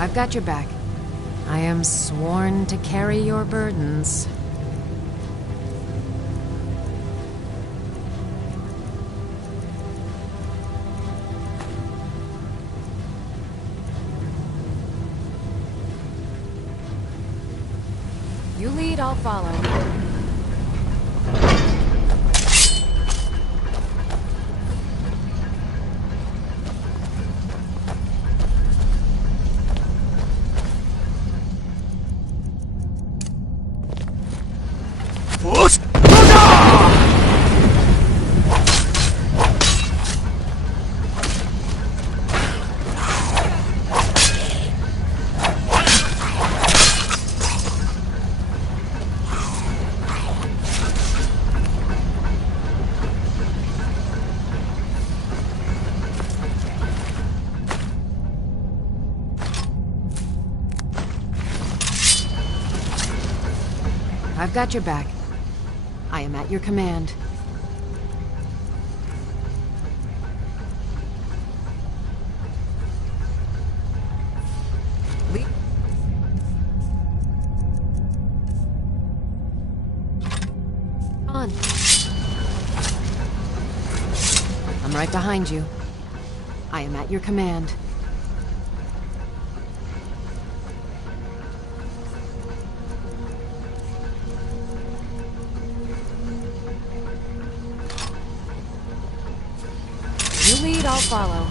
I've got your back. I am sworn to carry your burdens. You lead, I'll follow. I've got your back. I am at your command. Lead. On. I'm right behind you. I am at your command. You lead, I'll follow.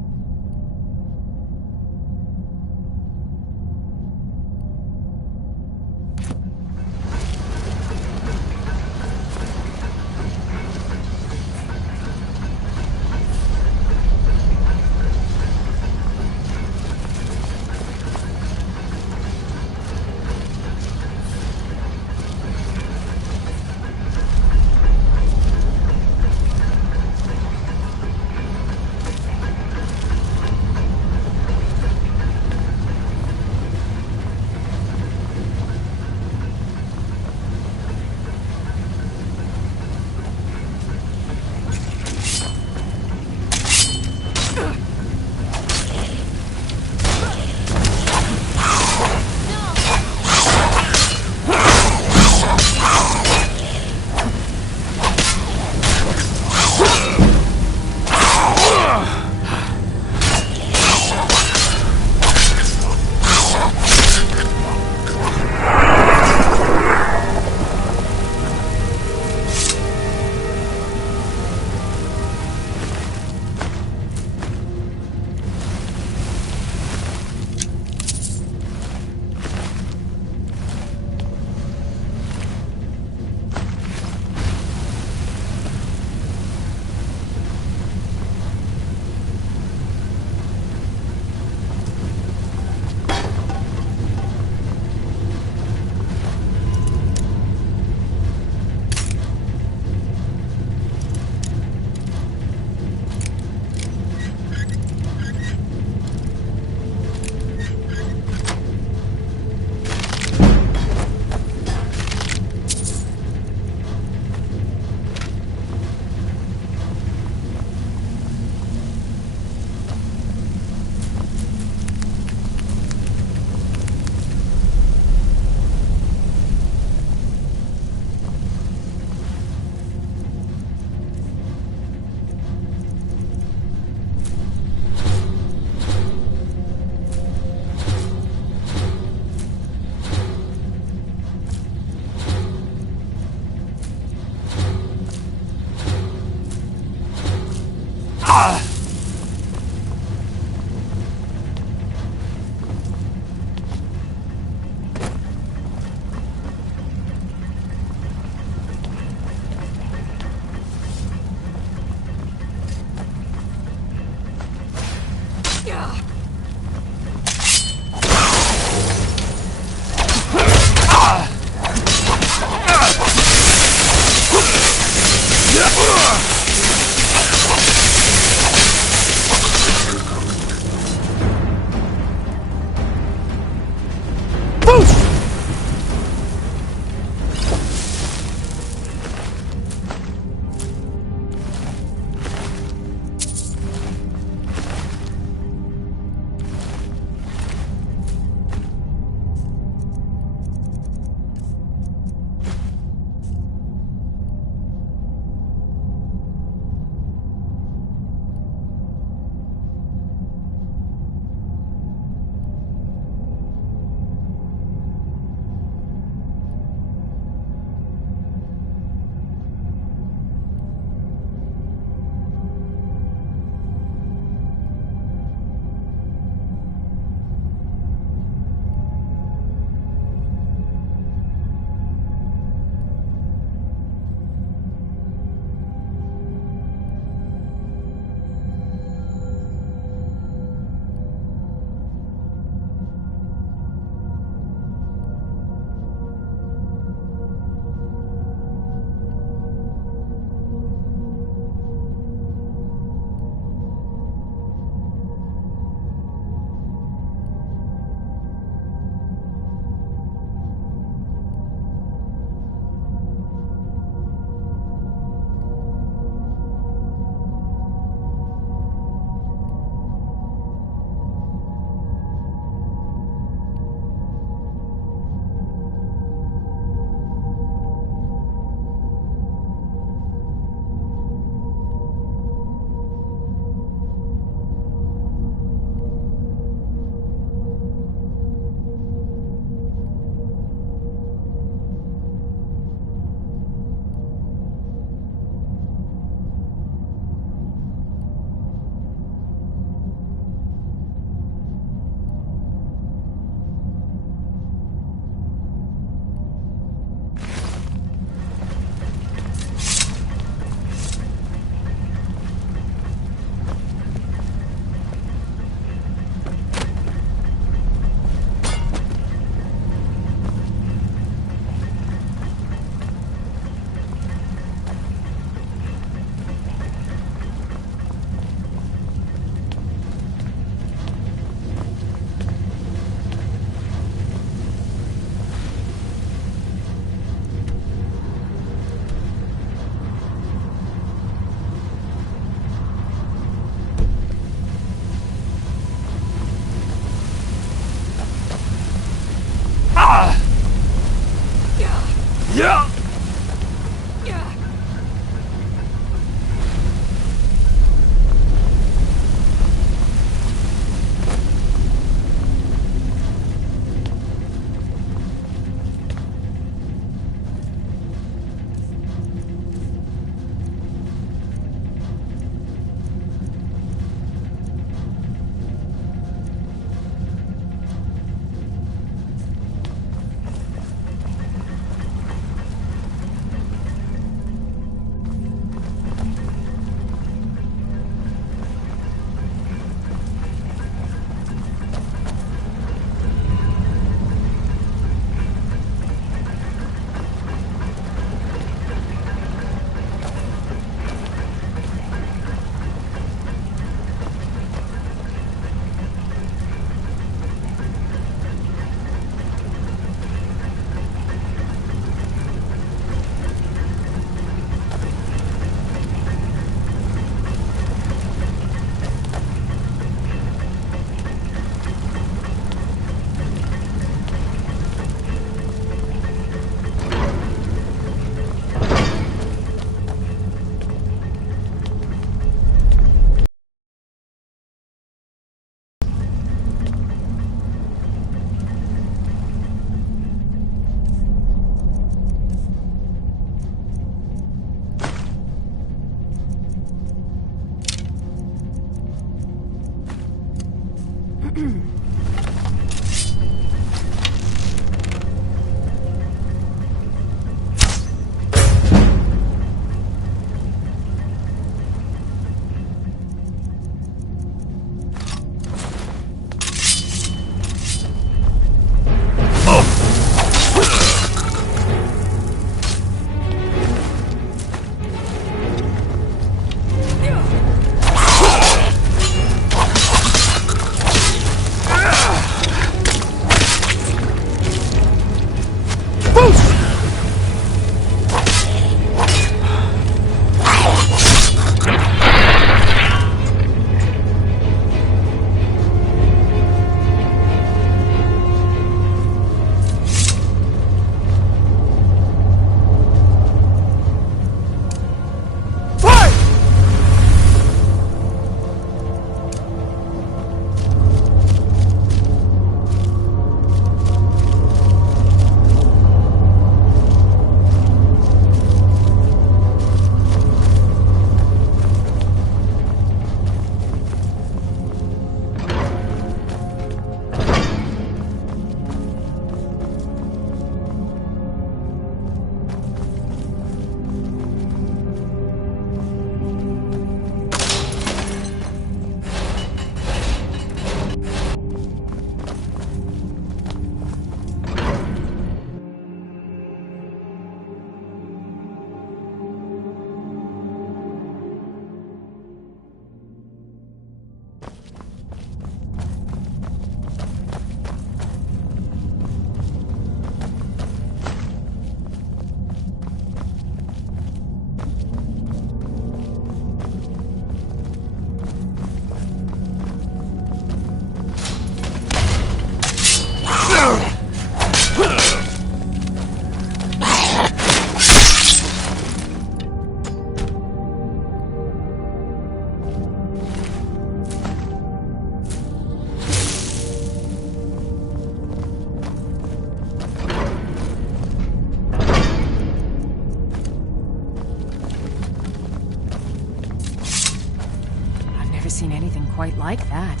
seen anything quite like that.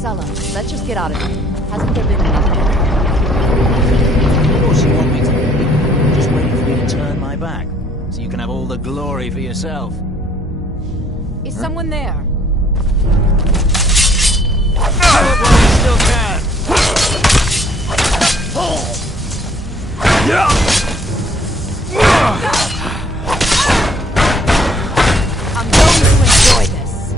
Sella, let's just get out of here. Hasn't there been enough time? Of course you want me to. You're just waiting for me to turn my back, so you can have all the glory for yourself. Is someone there? Still can. I'm going to enjoy this.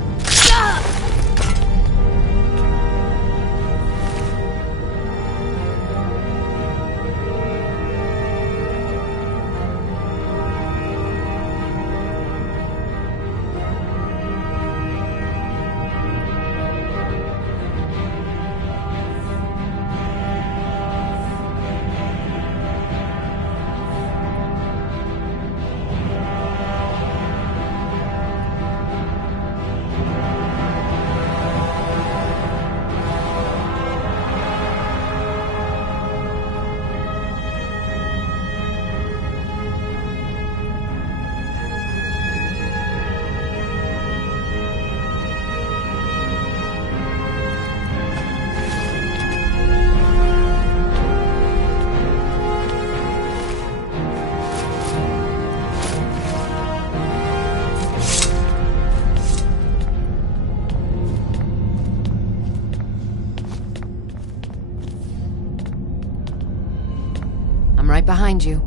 I'm right behind you.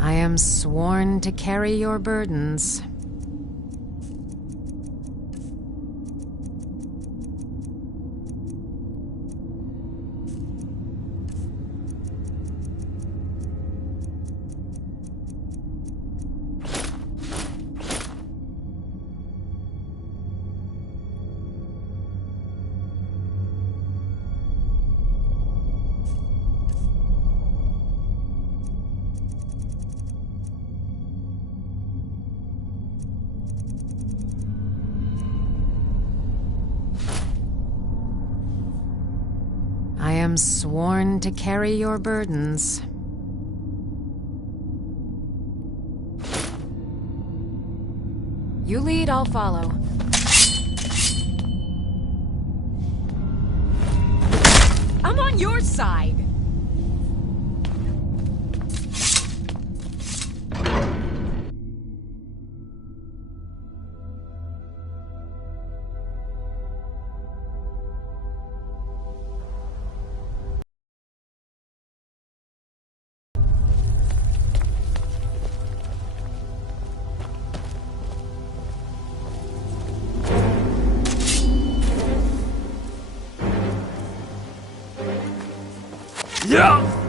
I am sworn to carry your burdens. I am sworn to carry your burdens. You lead, I'll follow. I'm on your side! Yeah!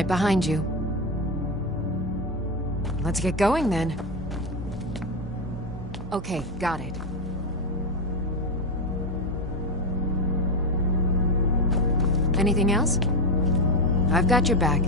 right behind you. Let's get going then. Okay, got it. Anything else? I've got your back.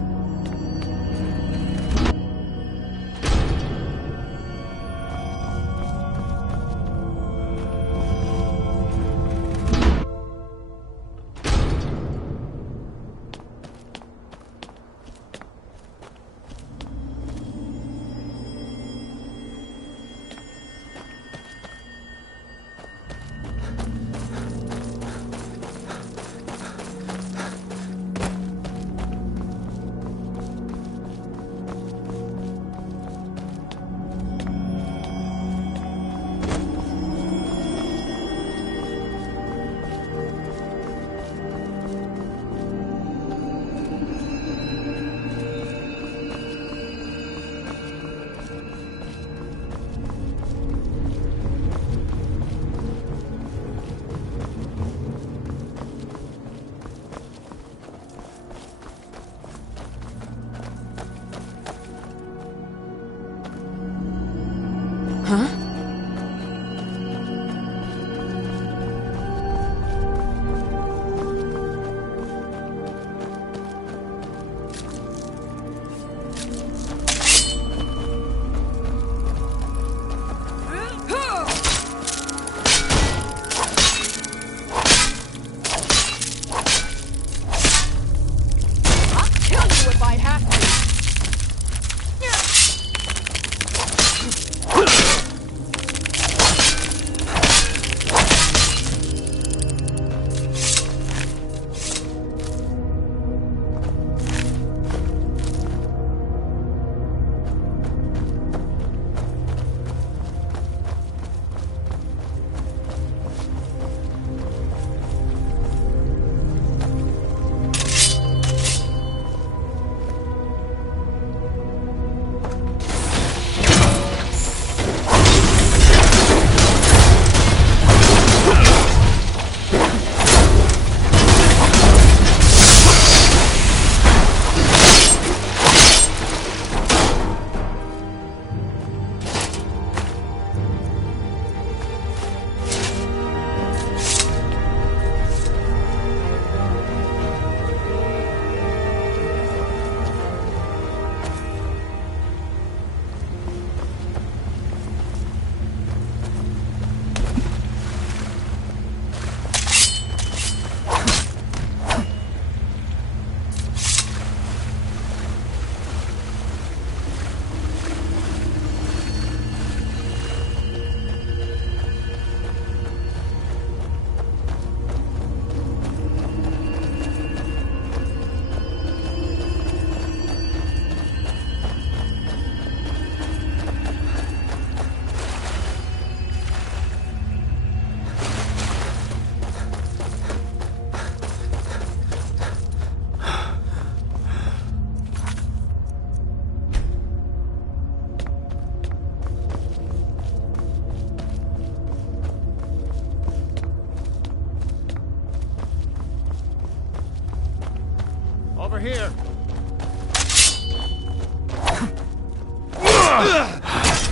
Over here.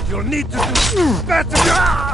You'll need to do better.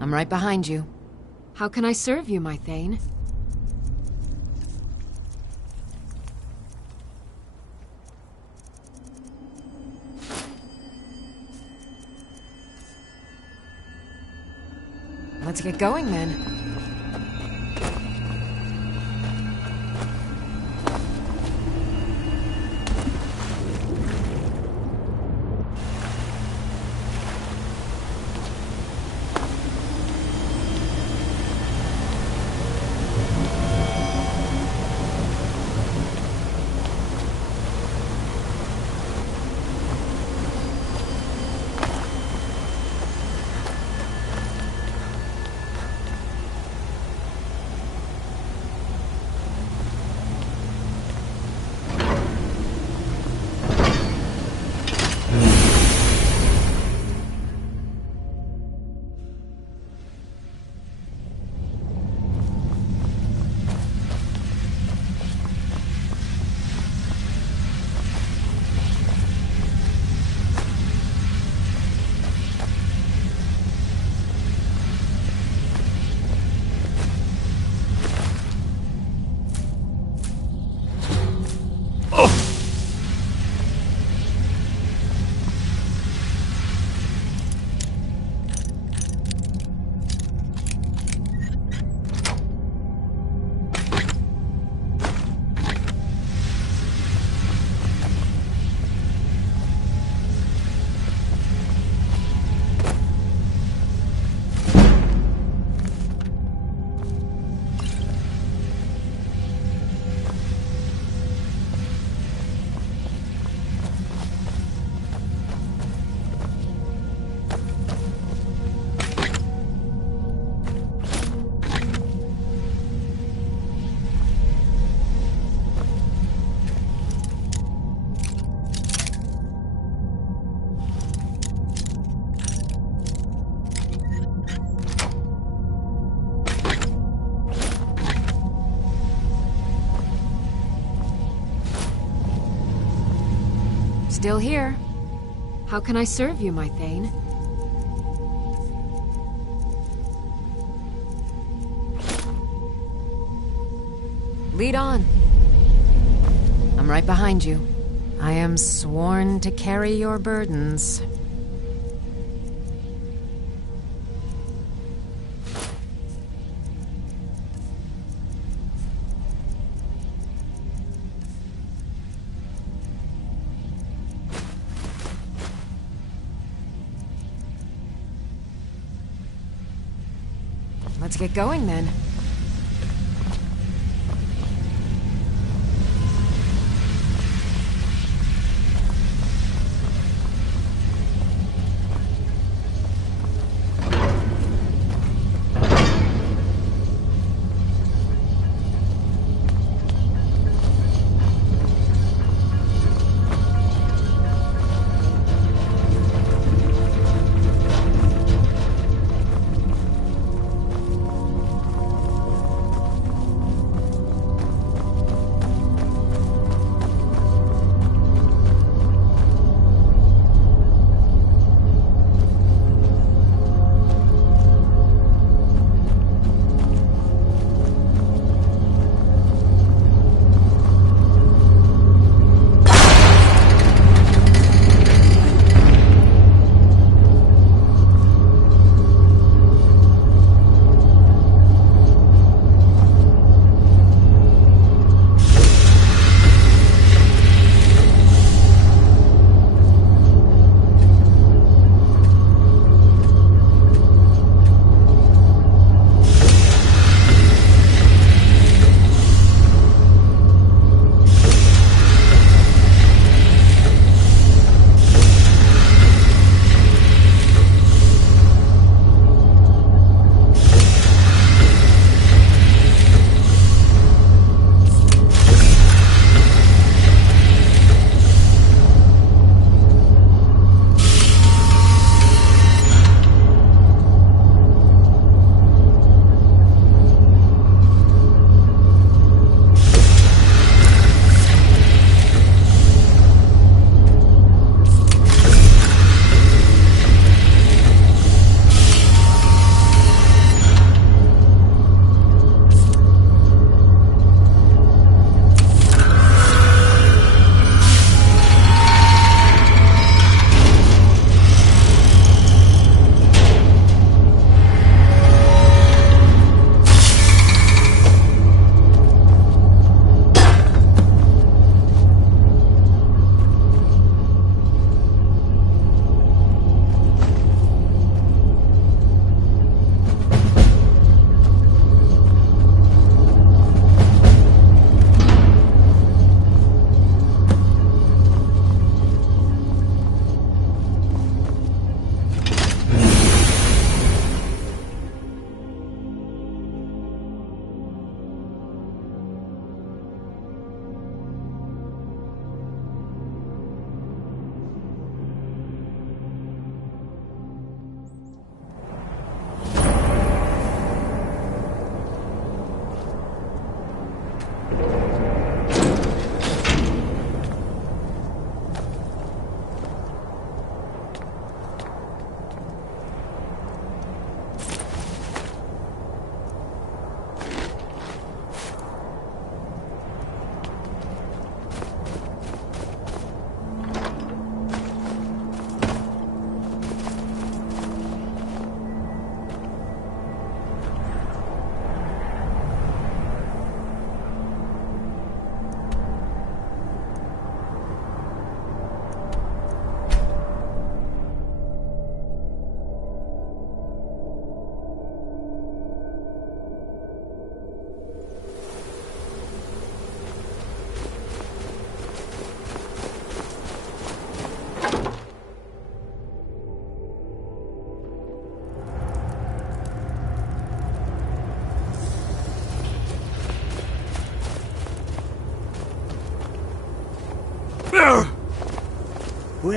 I'm right behind you. How can I serve you, my Thane? Let's get going, then. Still here. How can I serve you, my Thane? Lead on. I'm right behind you. I am sworn to carry your burdens. Let's get going, then.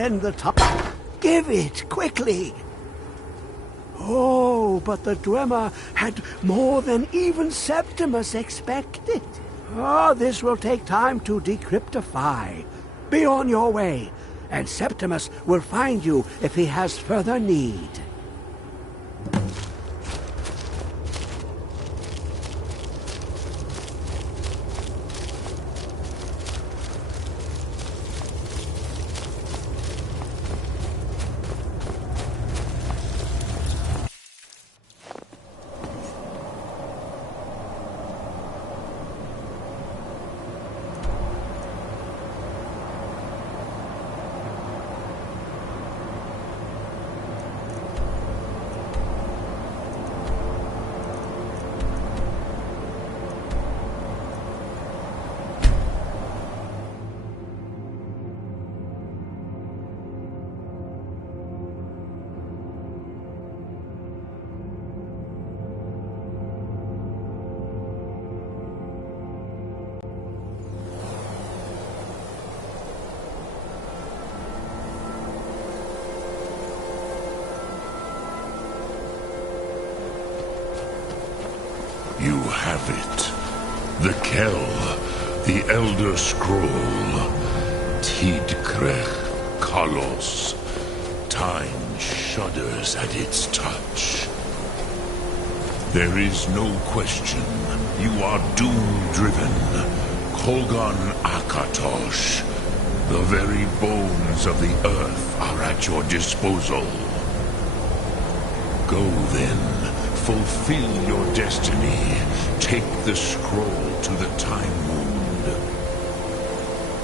end the time. Give it, quickly! Oh, but the Dwemer had more than even Septimus expected. Oh, this will take time to decryptify. Be on your way, and Septimus will find you if he has further need. You have it. The Kell, the Elder Scroll. Tidkrech Kalos. Time shudders at its touch. There is no question. You are doom-driven. Kolgan Akatosh. The very bones of the earth are at your disposal. Go then. Fulfill your destiny. Take the scroll to the Time Wound.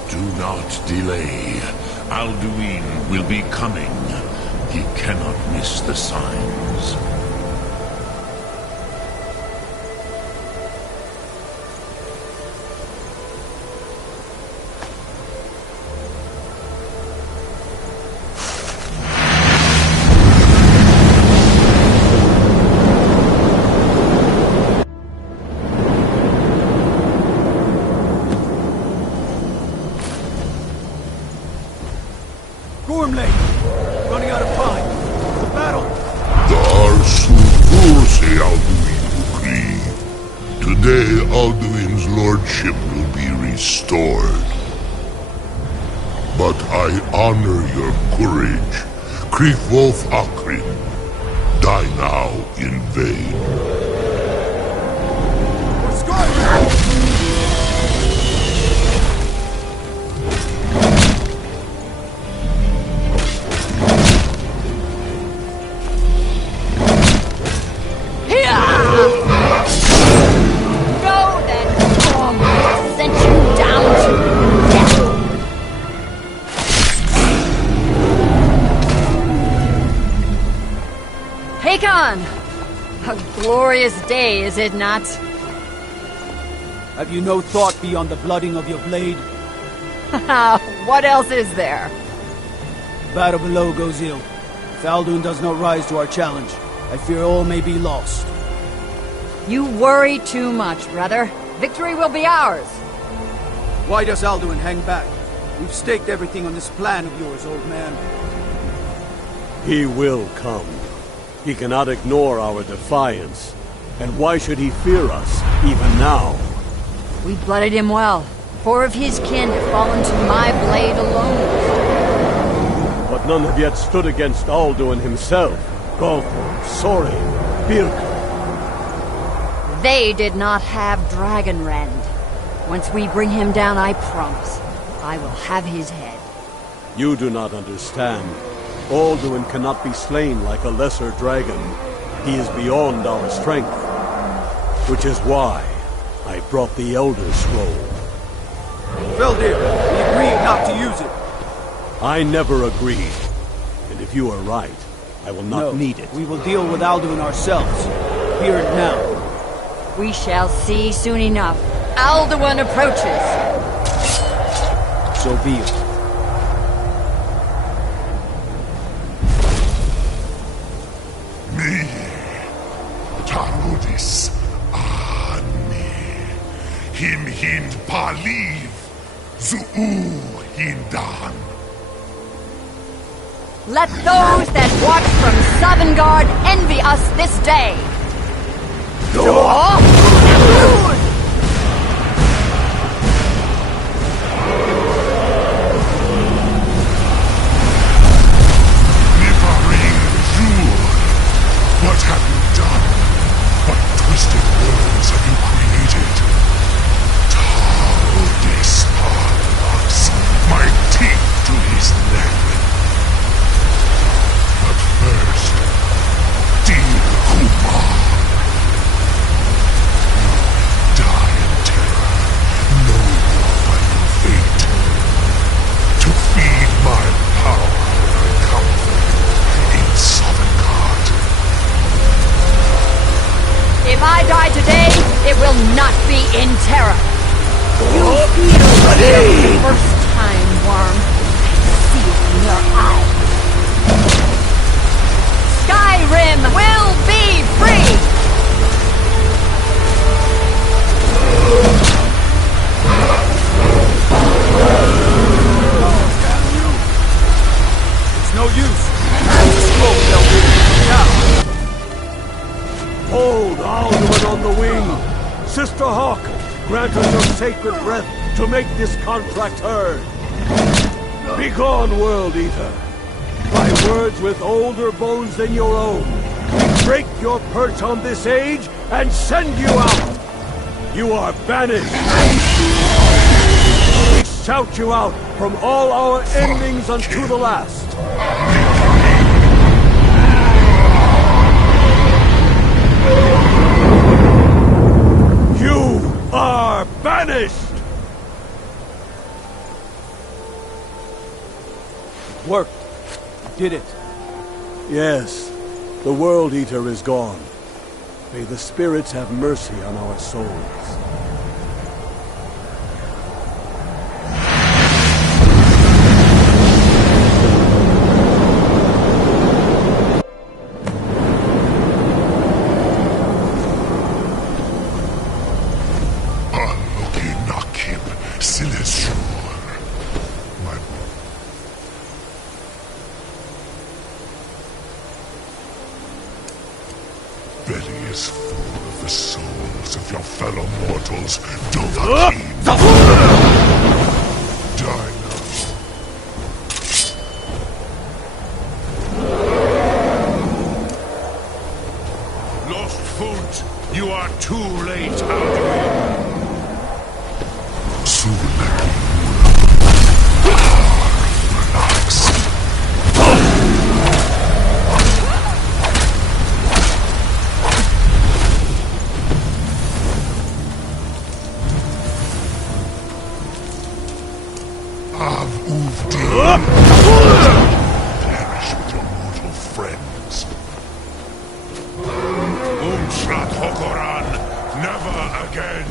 Do not delay. Alduin will be coming. He cannot miss the signs. Running out of time. The battle. Today, Alduin's lordship will be restored. But I honor your courage. Krifwolf Akrin. Die now in vain. A glorious day, is it not? Have you no thought beyond the blooding of your blade? What else is there? Battle below goes ill. If Alduin does not rise to our challenge, I fear all may be lost. You worry too much, brother. Victory will be ours. Why does Alduin hang back? We've staked everything on this plan of yours, old man. He will come. He cannot ignore our defiance. And why should he fear us, even now? We blooded him well. 4 of his kin have fallen to my blade alone. But none have yet stood against Alduin himself. Golthor, Sori, Birka. They did not have Dragonrend. Once we bring him down, I promise, I will have his head. You do not understand. Alduin cannot be slain like a lesser dragon. He is beyond our strength. Which is why I brought the Elder Scroll. Veldir, we agreed not to use it. I never agreed. And if you are right, I will not need it. We will deal with Alduin ourselves. Here and now. We shall see soon enough. Alduin approaches. So be it. Tarudis Ani Him Hind Paliv Zuu Hindan Let those that watch from Sovngarde envy us this day! What have you done? What twisted worlds have you created? Taldis Hardlocks, my teeth to his neck. But first, dear Kumar, die in terror, knowing your final fate. To feed my power and comfort in Sovngarde. If I die today, it will not be in terror. You feel fear for the first time, Worm. I see it in your eyes. Skyrim will be free! It's no use. The scroll fell now. Hold Alduin on the wing! Sister Hawk, grant us your sacred breath to make this contract heard! Begone, World Eater! By words with older bones than your own, we break your perch on this age and send you out! You are banished! We shout you out from all our endings unto the last! You are banished! Worked. Did it. Yes, the World Eater is gone. May the spirits have mercy on our souls. belly is full of the souls of your fellow mortals, Dovahkiin. Die now. Lost Foot, you are too late, Alduin. Perish with your mortal friends. Umshrat Hokoran, never again.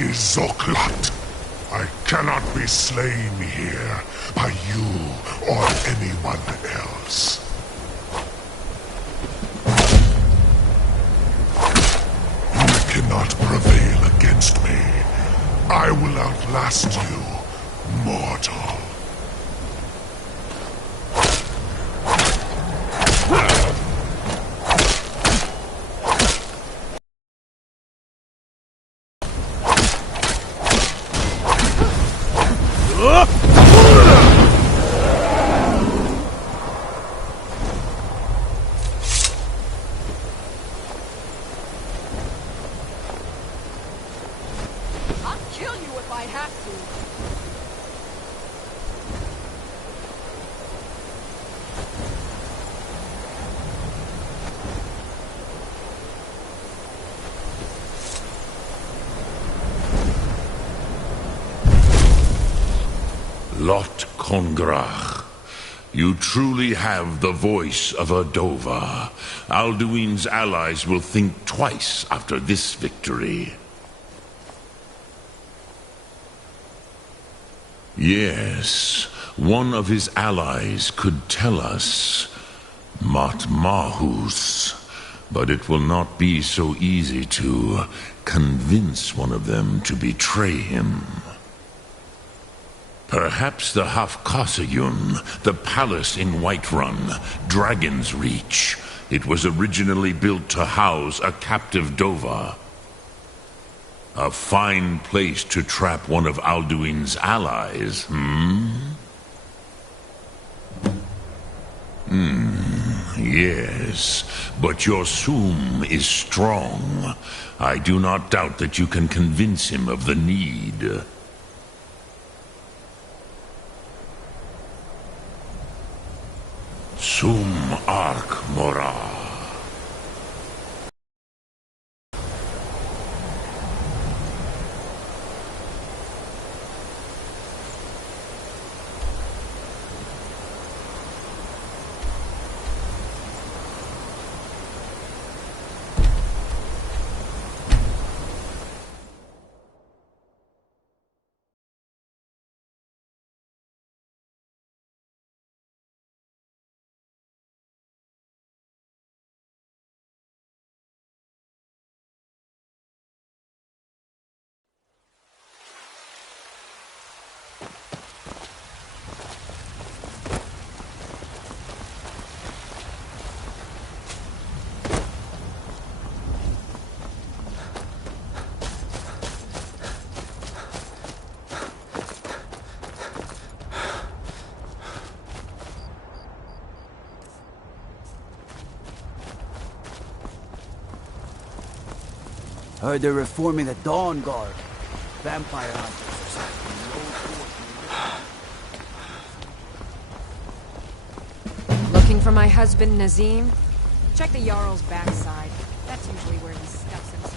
is Zoklat. I cannot be slain here by you or anyone else. You cannot prevail against me. I will outlast you, mortal. Lot Kongrach, you truly have the voice of a Dova. Alduin's allies will think twice after this victory. Yes, one of his allies could tell us Matmahus, but it will not be so easy to convince one of them to betray him. Perhaps the Hafkasayun, the palace in Whiterun, Dragon's Reach. It was originally built to house a captive Dova. A fine place to trap one of Alduin's allies, yes, but your Sum is strong. I do not doubt that you can convince him of the need. Sum Ark Mora. Heard they're reforming the Dawn Guard. Vampire hunters or something. Looking for my husband, Nazim? Check the Jarl's backside. That's usually where he stuffs himself.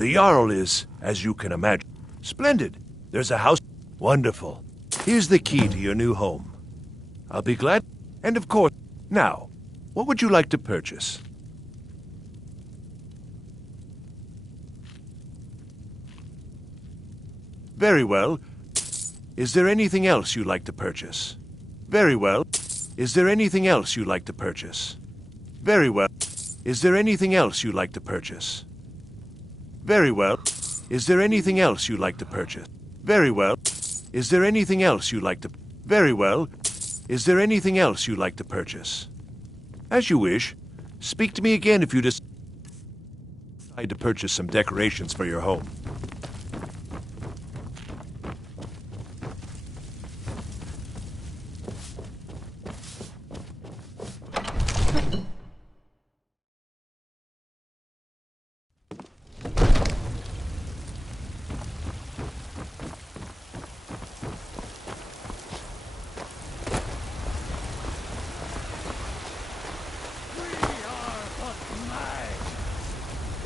The Jarl is, as you can imagine, splendid. There's a house. Wonderful. Here's the key to your new home. I'll be glad. And of course, now, what would you like to purchase? Very well. Is there anything else you'd like to purchase? Very well. Is there anything else you'd like to purchase? Very well. Is there anything else you'd like to purchase? Very well. Is there anything else you'd like to purchase? Very well. Is there anything else you'd like to... Very well. Is there anything else you'd like to purchase? As you wish. Speak to me again if you decide to purchase some decorations for your home.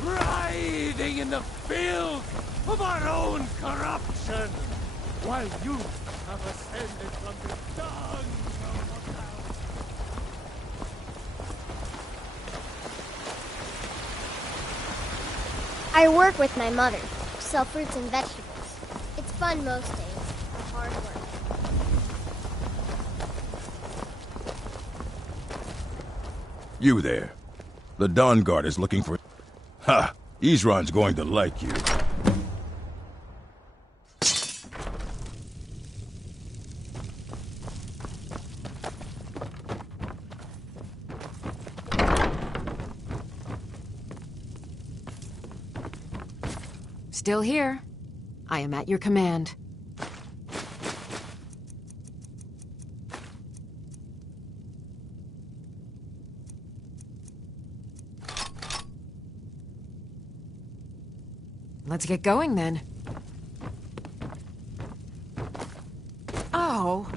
Riding in the filth of our own corruption, while you have ascended from the dung of the ground. I work with my mother, sell fruits and vegetables. It's fun most days, hard work. You there. The Dawn Guard is looking for... Ha! Isran's going to like you. Still here. I am at your command. Let's get going, then. Oh.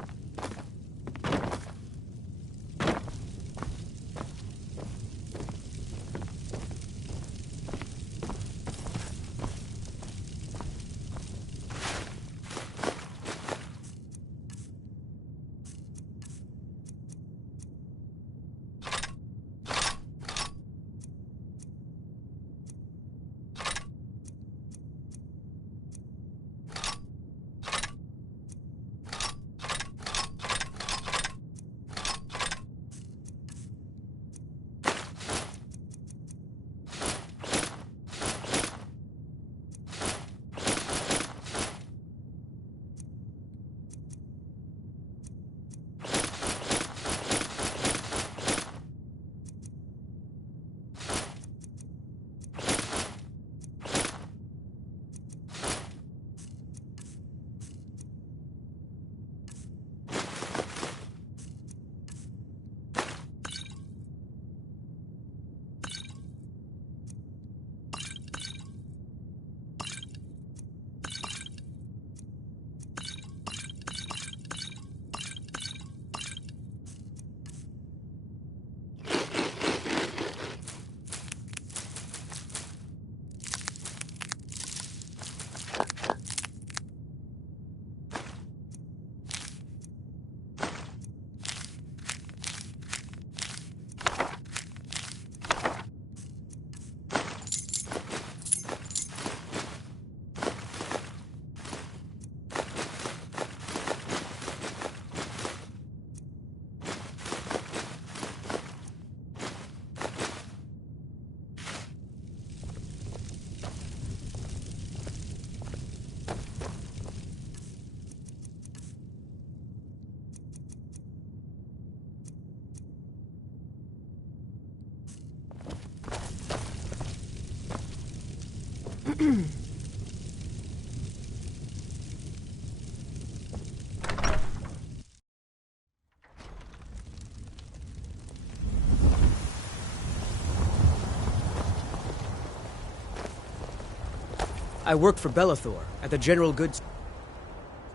I work for Bellathor at the General Goods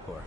Store.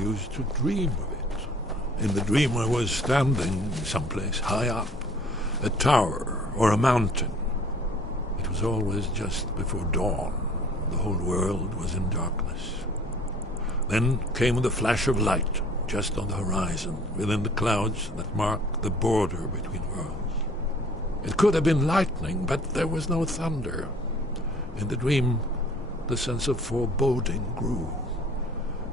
used to dream of it. In the dream I was standing someplace high up, a tower or a mountain. It was always just before dawn. The whole world was in darkness. Then came the flash of light, just on the horizon, within the clouds that mark the border between worlds. It could have been lightning, but there was no thunder. In the dream, the sense of foreboding grew,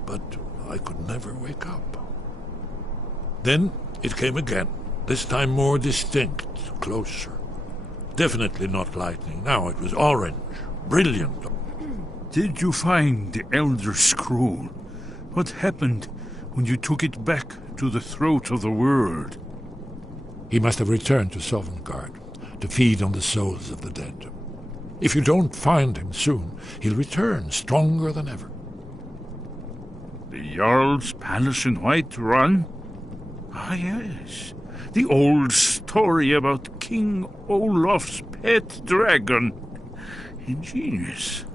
but I could never wake up. Then it came again, this time more distinct, closer. Definitely not lightning. Now it was orange, brilliant. Did you find the Elder Scroll? What happened when you took it back to the throat of the world? He must have returned to Sovngarde to feed on the souls of the dead. If you don't find him soon, he'll return stronger than ever. The Jarl's palace in White Run? Ah, yes. The old story about King Olaf's pet dragon. Ingenious.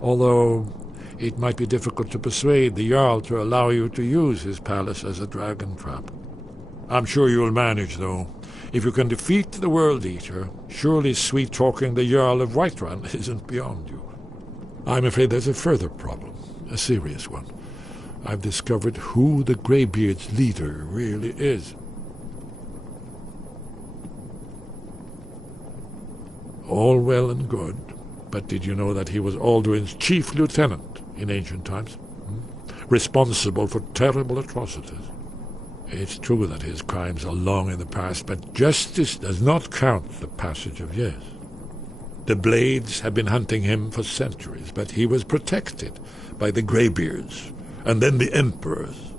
Although it might be difficult to persuade the Jarl to allow you to use his palace as a dragon trap. I'm sure you'll manage, though. If you can defeat the World Eater, surely sweet-talking the Jarl of Whiterun isn't beyond you. I'm afraid there's a further problem, a serious one. I've discovered who the Greybeard's leader really is. All well and good, but did you know that he was Alduin's chief lieutenant in ancient times? Responsible for terrible atrocities. It's true that his crimes are long in the past, but justice does not count the passage of years. The Blades have been hunting him for centuries, but he was protected by the Greybeards, and then the Emperors.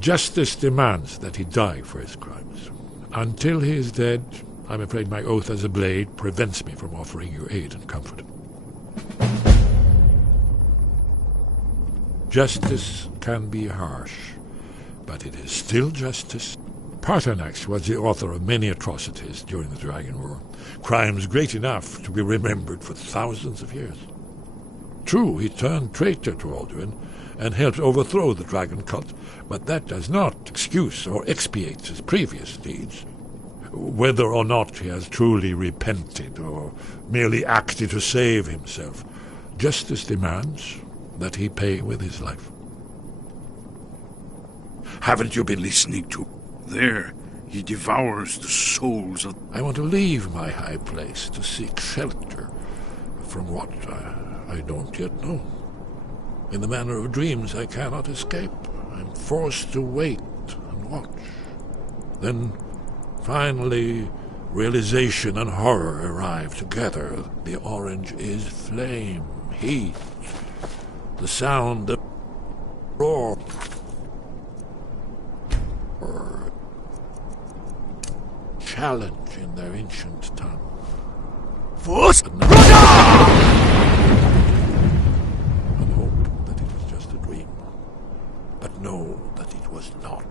Justice demands that he die for his crimes. Until he is dead, I'm afraid my oath as a Blade prevents me from offering you aid and comfort. Justice can be harsh, but it is still justice. Paarthurnax was the author of many atrocities during the Dragon War, crimes great enough to be remembered for thousands of years. True, he turned traitor to Alduin and helped overthrow the dragon cult, but that does not excuse or expiate his previous deeds. Whether or not he has truly repented or merely acted to save himself, justice demands that he pay with his life. Haven't you been listening to? There, he devours the souls of... I want to leave my high place to seek shelter from what I don't yet know. In the manner of dreams, I cannot escape. I'm forced to wait and watch. Then, finally, realization and horror arrive together. The orange is flame, heat, the sound of roar. Challenge in their ancient tongue. Force! And hope that it was just a dream, but know that it was not.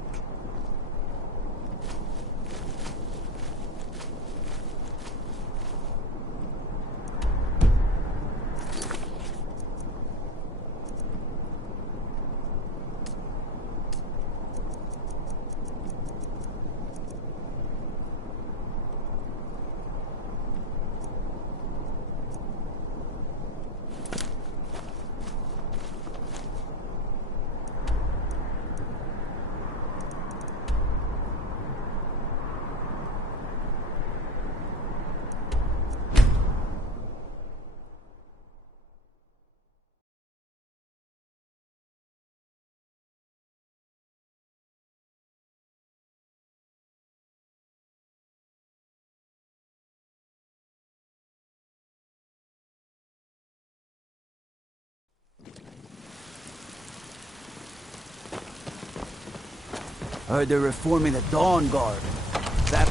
I heard they're reforming the Dawn Guard. That...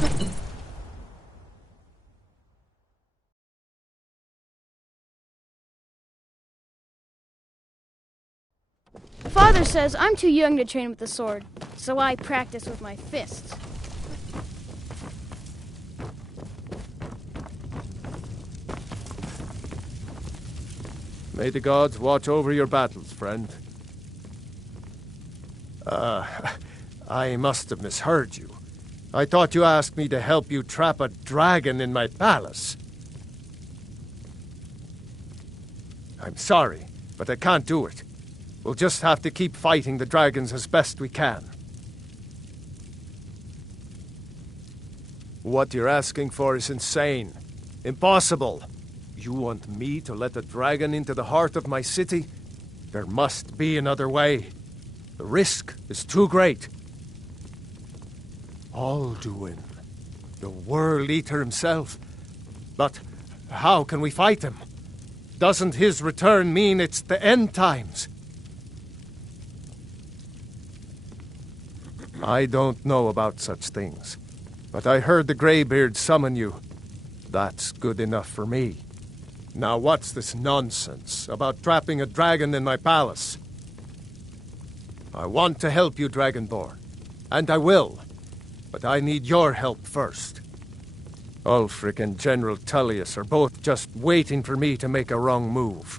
Father says I'm too young to train with the sword, so I practice with my fists. May the gods watch over your battles, friend. I must have misheard you. I thought you asked me to help you trap a dragon in my palace. I'm sorry, but I can't do it. We'll just have to keep fighting the dragons as best we can. What you're asking for is insane. Impossible. You want me to let a dragon into the heart of my city? There must be another way. The risk is too great. Alduin, the World Eater himself. But how can we fight him? Doesn't his return mean it's the end times? I don't know about such things, but I heard the Greybeard summon you. That's good enough for me. Now what's this nonsense about trapping a dragon in my palace? I want to help you, Dragonborn, and I will. But I need your help first. Ulfric and General Tullius are both just waiting for me to make a wrong move.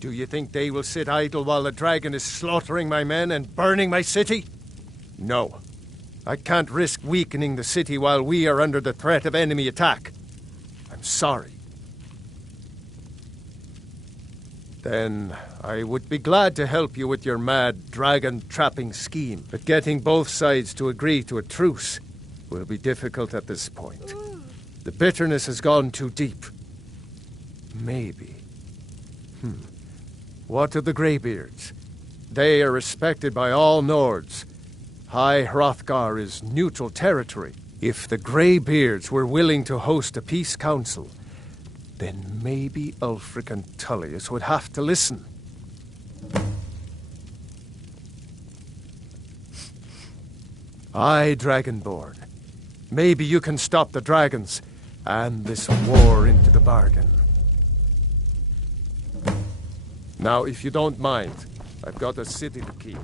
Do you think they will sit idle while the dragon is slaughtering my men and burning my city? No. I can't risk weakening the city while we are under the threat of enemy attack. I'm sorry. Then I would be glad to help you with your mad dragon-trapping scheme, but getting both sides to agree to a truce will be difficult at this point. The bitterness has gone too deep. Maybe. What of the Greybeards? They are respected by all Nords. High Hrothgar is neutral territory. If the Greybeards were willing to host a peace council, then maybe Ulfric and Tullius would have to listen. Aye, Dragonborn. Maybe you can stop the dragons, and this war into the bargain. Now, if you don't mind, I've got a city to keep.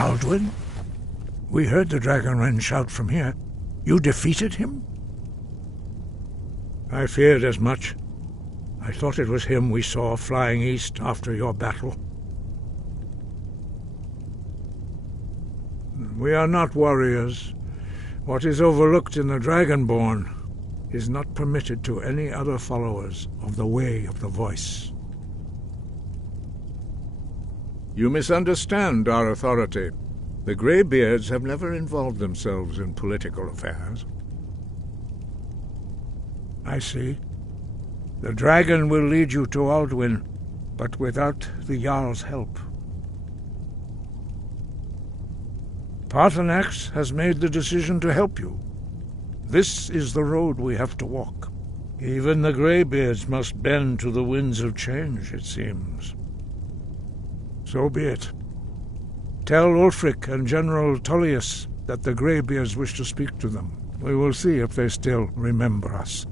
Alduin? We heard the Dragonren shout from here. You defeated him? I feared as much. I thought it was him we saw flying east after your battle. We are not warriors. What is overlooked in the Dragonborn is not permitted to any other followers of the Way of the Voice. You misunderstand our authority. The Greybeards have never involved themselves in political affairs. I see. The dragon will lead you to Alduin, but without the Jarl's help. Paarthurnax has made the decision to help you. This is the road we have to walk. Even the Greybeards must bend to the winds of change, it seems. So be it. Tell Ulfric and General Tullius that the Greybeards wish to speak to them. We will see if they still remember us.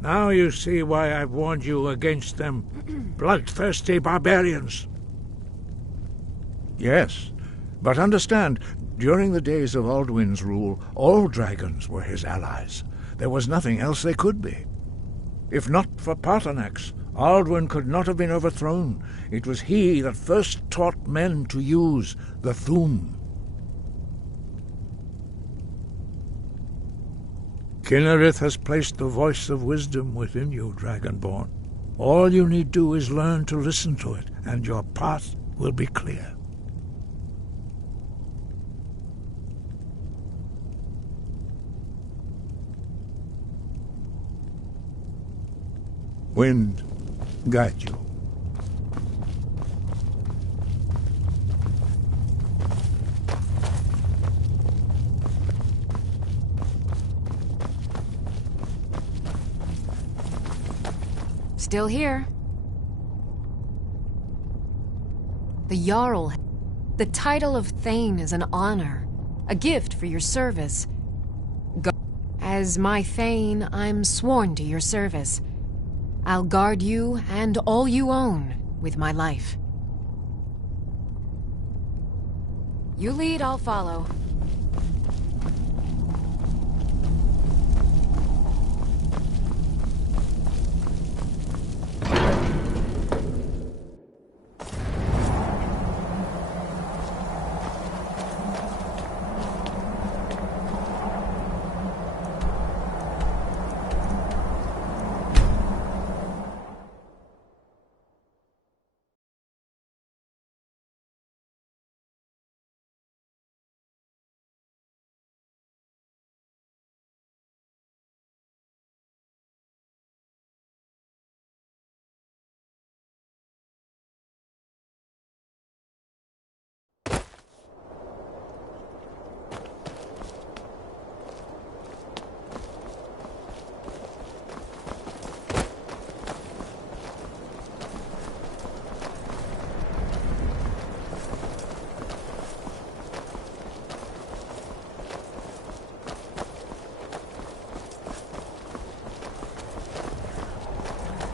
Now you see why I've warned you against them bloodthirsty barbarians. Yes, but understand, during the days of Alduin's rule, all dragons were his allies. There was nothing else they could be. If not for Paarthurnax, Alduin could not have been overthrown. It was he that first taught men to use the Thu'um. Kinnereth has placed the voice of wisdom within you, Dragonborn. All you need do is learn to listen to it, and your path will be clear. Wind, guide you. Still here. The Jarl. The title of Thane is an honor, a gift for your service. As my Thane, I'm sworn to your service. I'll guard you and all you own with my life. You lead, I'll follow.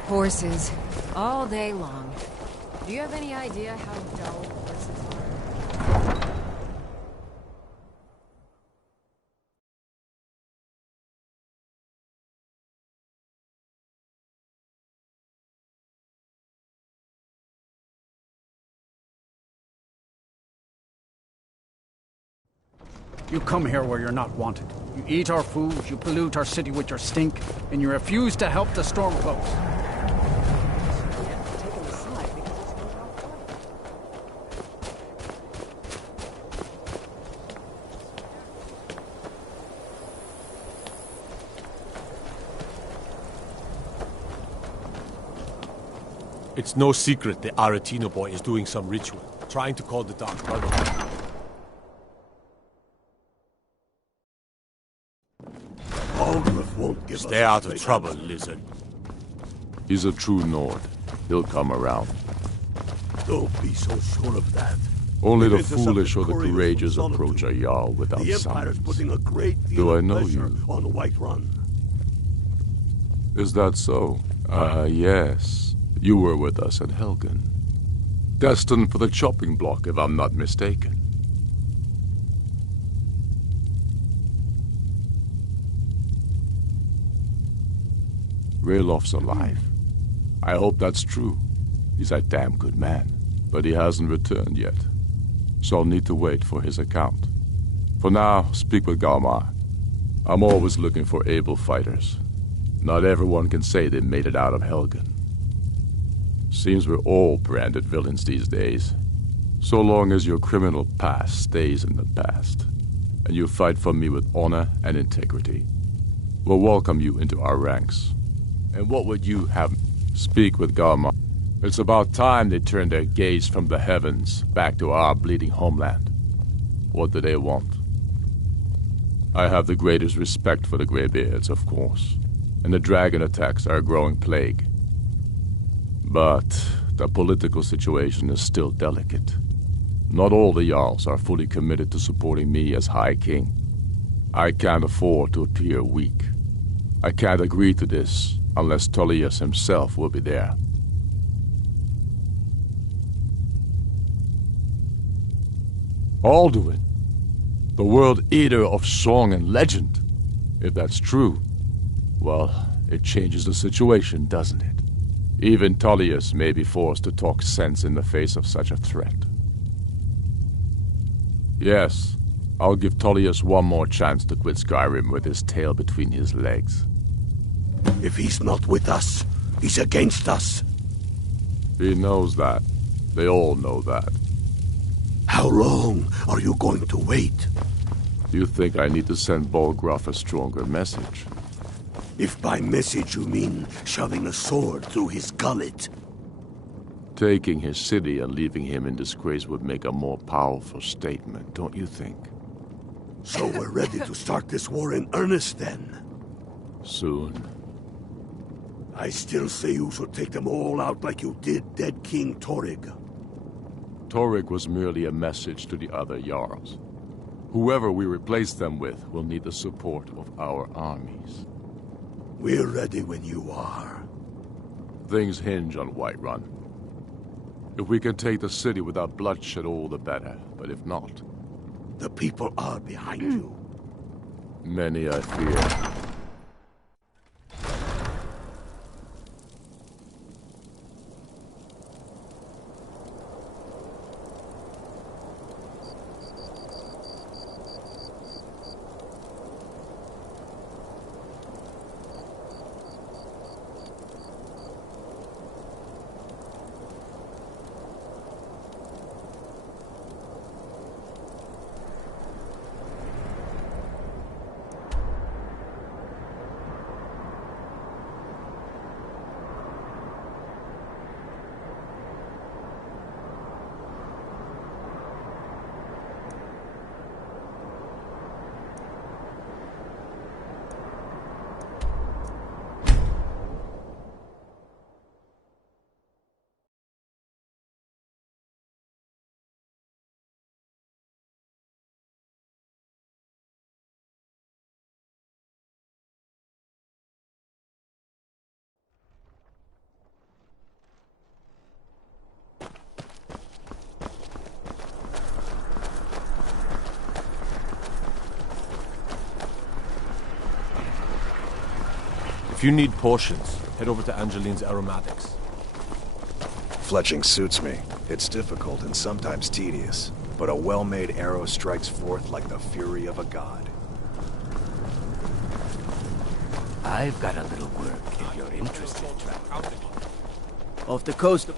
Horses, all day long. Do you have any idea how dull horses are? You come here where you're not wanted. You eat our food, you pollute our city with your stink, and you refuse to help the Stormcloaks. It's no secret the Aretino boy is doing some ritual, trying to call the Dark Brotherhood. Aldrich won't give Stay out of trouble, lizard. He's a true Nord. He'll come around. Don't be so sure of that. Only the We've foolish or the intercepted courageous couriers from approach a Jarl without The Empire's summons. putting a great deal Do I of know pressure you? on Whiterun. Is that so? Yes. You were with us at Helgen. Destined for the chopping block, if I'm not mistaken. Raylof's alive. I hope that's true. He's a damn good man. But he hasn't returned yet. So I'll need to wait for his account. For now, speak with Galmar. I'm always looking for able fighters. Not everyone can say they made it out of Helgen. Seems we're all branded villains these days. So long as your criminal past stays in the past, and you fight for me with honor and integrity, we'll welcome you into our ranks. And what would you have? Speak with Galmar. It's about time they turned their gaze from the heavens back to our bleeding homeland. What do they want? I have the greatest respect for the Greybeards, of course, and the dragon attacks are a growing plague. But the political situation is still delicate. Not all the Jarls are fully committed to supporting me as High King. I can't afford to appear weak. I can't agree to this unless Tullius himself will be there. Alduin, the world eater of song and legend. If that's true, well, it changes the situation, doesn't it? Even Tullius may be forced to talk sense in the face of such a threat. Yes, I'll give Tullius one more chance to quit Skyrim with his tail between his legs. If he's not with us, he's against us. He knows that. They all know that. How long are you going to wait? You think I need to send Bolgraf a stronger message? If by message you mean shoving a sword through his gullet. Taking his city and leaving him in disgrace would make a more powerful statement, don't you think? So we're ready to start this war in earnest then? Soon. I still say you should take them all out like you did dead King Torrig. Torrig was merely a message to the other Jarls. Whoever we replace them with will need the support of our armies. We're ready when you are. Things hinge on Whiterun. If we can take the city without bloodshed, all the better. But if not... The people are behind you. Many, I fear. If you need potions, head over to Angeline's Aromatics. Fletching suits me. It's difficult and sometimes tedious, but a well-made arrow strikes forth like the fury of a god. I've got a little work if you're interested. Off the coast.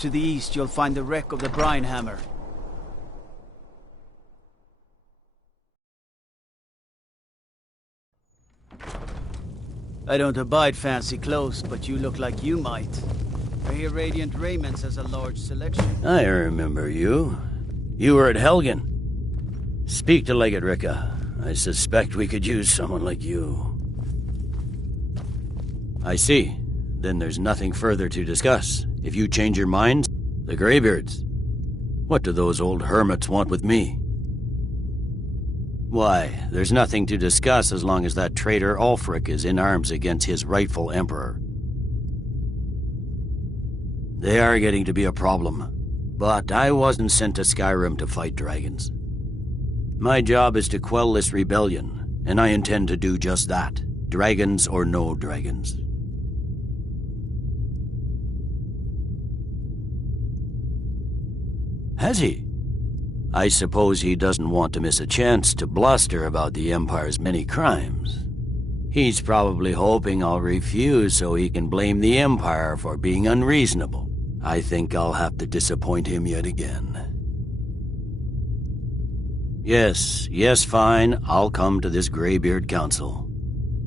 To the east, you'll find the wreck of the Brine Hammer. I don't abide fancy clothes, but you look like you might. I hear Radiant Raiments has a large selection. I remember you. You were at Helgen. Speak to Legate Ricka. I suspect we could use someone like you. I see. Then there's nothing further to discuss. If you change your minds, the Greybeards. What do those old hermits want with me? Why, there's nothing to discuss as long as that traitor Ulfric is in arms against his rightful emperor. They are getting to be a problem, but I wasn't sent to Skyrim to fight dragons. My job is to quell this rebellion, and I intend to do just that, dragons or no dragons. Has he? I suppose he doesn't want to miss a chance to bluster about the Empire's many crimes. He's probably hoping I'll refuse so he can blame the Empire for being unreasonable. I think I'll have to disappoint him yet again. Yes, fine, I'll come to this Greybeard Council.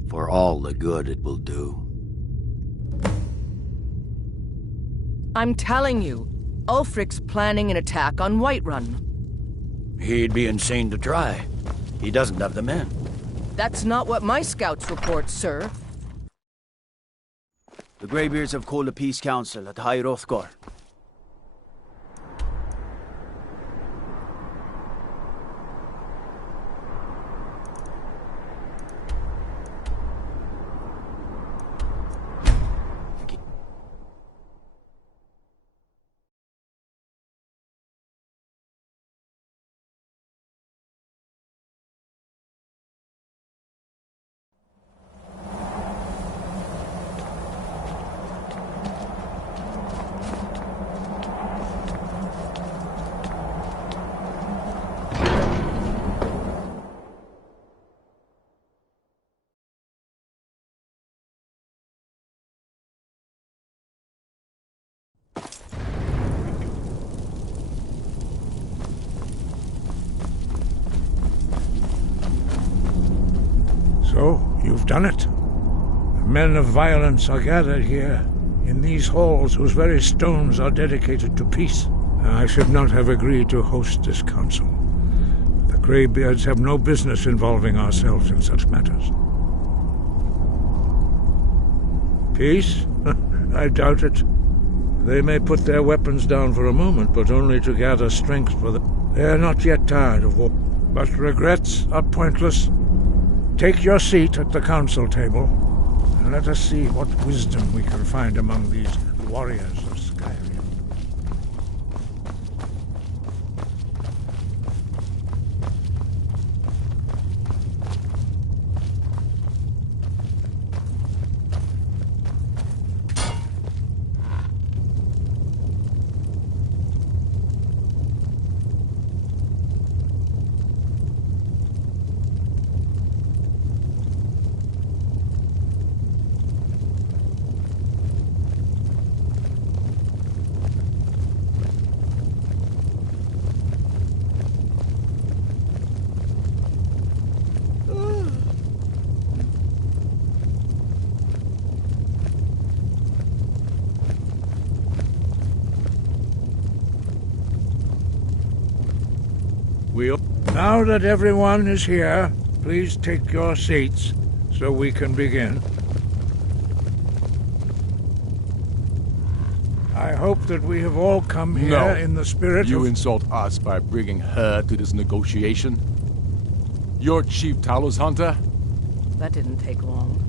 For all the good it will do. I'm telling you, Ulfric's planning an attack on Whiterun. He'd be insane to try. He doesn't have the men. That's not what my scouts report, sir. The Greybeards have called a peace council at High Hrothgar. So, you've done it. The men of violence are gathered here, in these halls whose very stones are dedicated to peace. I should not have agreed to host this council. The Greybeards have no business involving ourselves in such matters. Peace? I doubt it. They may put their weapons down for a moment, but only to gather strength for the... They are not yet tired of war. But regrets are pointless. Take your seat at the council table, and let us see what wisdom we can find among these warriors of Skyrim. Now that everyone is here, please take your seats so we can begin. I hope that we have all come here in the spirit You of... insult us by bringing her to this negotiation? You're Chief Talos Hunter? That didn't take long.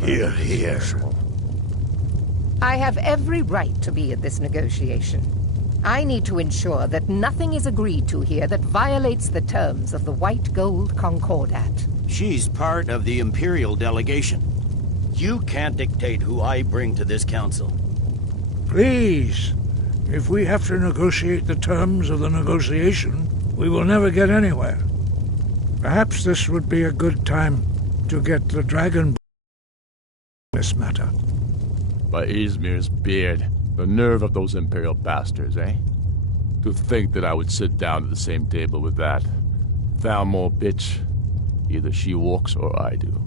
Here, here. I have every right to be at this negotiation. I need to ensure that nothing is agreed to here that violates the terms of the White Gold Concordat. She's part of the Imperial delegation. You can't dictate who I bring to this council. Please, if we have to negotiate the terms of the negotiation, we will never get anywhere. Perhaps this would be a good time to get the dragon this matter. By Izmir's beard, the nerve of those Imperial bastards, eh? To think that I would sit down at the same table with that Thalmor bitch. Either she walks or I do.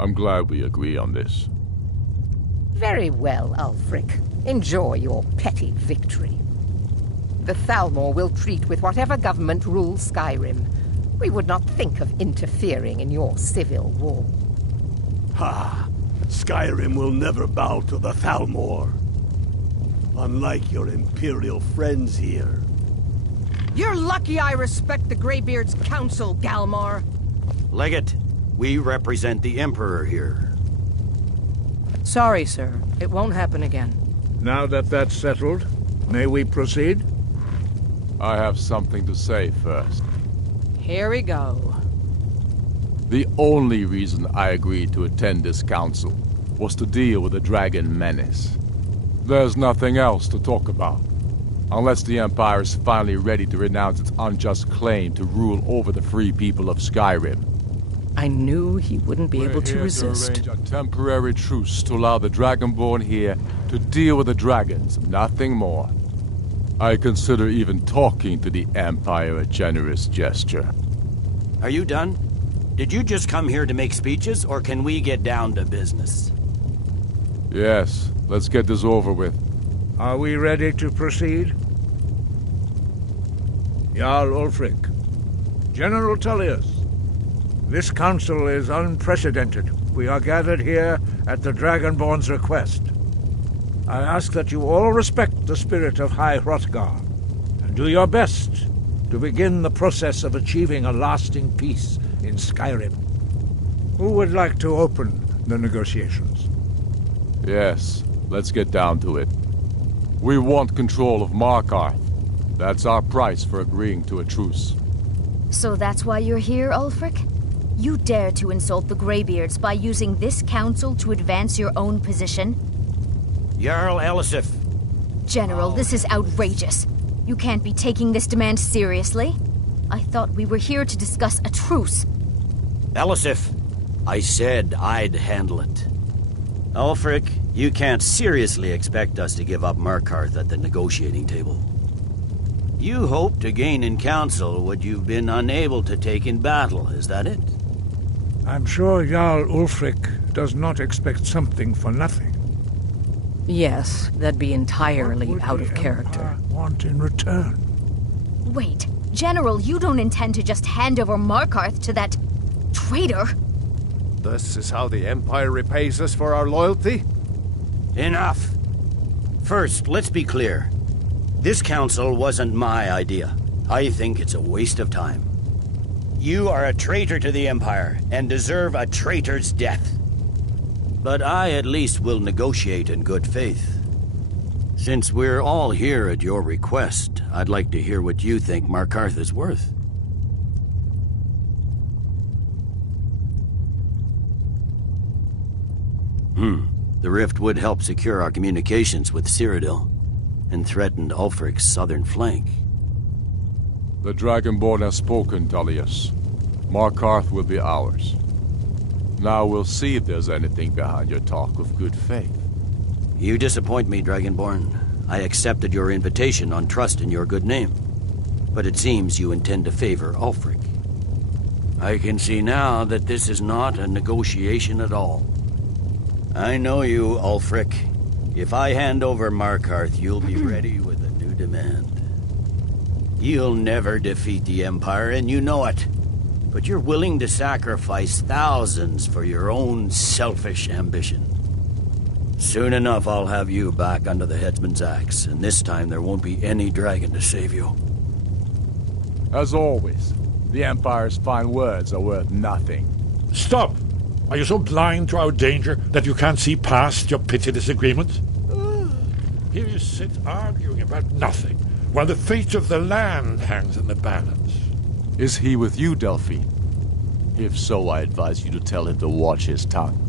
I'm glad we agree on this. Very well, Ulfric. Enjoy your petty victory. The Thalmor will treat with whatever government rules Skyrim. We would not think of interfering in your civil war. Ha! Skyrim will never bow to the Thalmor. Unlike your Imperial friends here. You're lucky I respect the Greybeard's counsel, Galmar. Legate, we represent the Emperor here. Sorry, sir. It won't happen again. Now that that's settled, may we proceed? I have something to say first. Here we go. The only reason I agreed to attend this council was to deal with the dragon menace. There's nothing else to talk about. Unless the Empire is finally ready to renounce its unjust claim to rule over the free people of Skyrim. I knew he wouldn't be able to We're resist. here to arrange a temporary truce to allow the Dragonborn here to deal with the dragons, nothing more. I consider even talking to the Empire a generous gesture. Are you done? Did you just come here to make speeches, or can we get down to business? Yes, let's get this over with. Are we ready to proceed? Jarl Ulfric, General Tullius, this council is unprecedented. We are gathered here at the Dragonborn's request. I ask that you all respect the spirit of High Hrothgar, and Do your best to begin the process of achieving a lasting peace in Skyrim. Who would like to open the negotiations? Yes, let's get down to it. We want control of Markarth. That's our price for agreeing to a truce. So that's why you're here, Ulfric? You dare to insult the Greybeards by using this council to advance your own position? Jarl Elisif. General, this is outrageous. You can't be taking this demand seriously. I thought we were here to discuss a truce. Elisif, I said I'd handle it. Ulfric, you can't seriously expect us to give up Markarth at the negotiating table. You hope to gain in council what you've been unable to take in battle, is that it? I'm sure Jarl Ulfric does not expect something for nothing. Yes, that'd be entirely out of character. Want in return? Wait, General, you don't intend to just hand over Markarth to that traitor? This is how the Empire repays us for our loyalty? Enough! First, let's be clear. This council wasn't my idea. I think it's a waste of time. You are a traitor to the Empire and deserve a traitor's death. But I at least will negotiate in good faith. Since we're all here at your request, I'd like to hear what you think Markarth is worth. The rift would help secure our communications with Cyrodiil and threatened Ulfric's southern flank. The Dragonborn has spoken, Tullius. Markarth will be ours. Now we'll see if there's anything behind your talk of good faith. You disappoint me, Dragonborn. I accepted your invitation on trust in your good name. But it seems you intend to favor Ulfric. I can see now that this is not a negotiation at all. I know you, Ulfric. If I hand over Markarth, you'll be ready with a new demand. You'll never defeat the Empire, and you know it. But you're willing to sacrifice thousands for your own selfish ambition. Soon enough, I'll have you back under the headsman's axe, and this time there won't be any dragon to save you. As always, the Empire's fine words are worth nothing. Stop! Are you so blind to our danger that you can't see past your petty disagreements? Here you sit arguing about nothing, while the fate of the land hangs in the balance. Is he with you, Delphine? If so, I advise you to tell him to watch his tongue.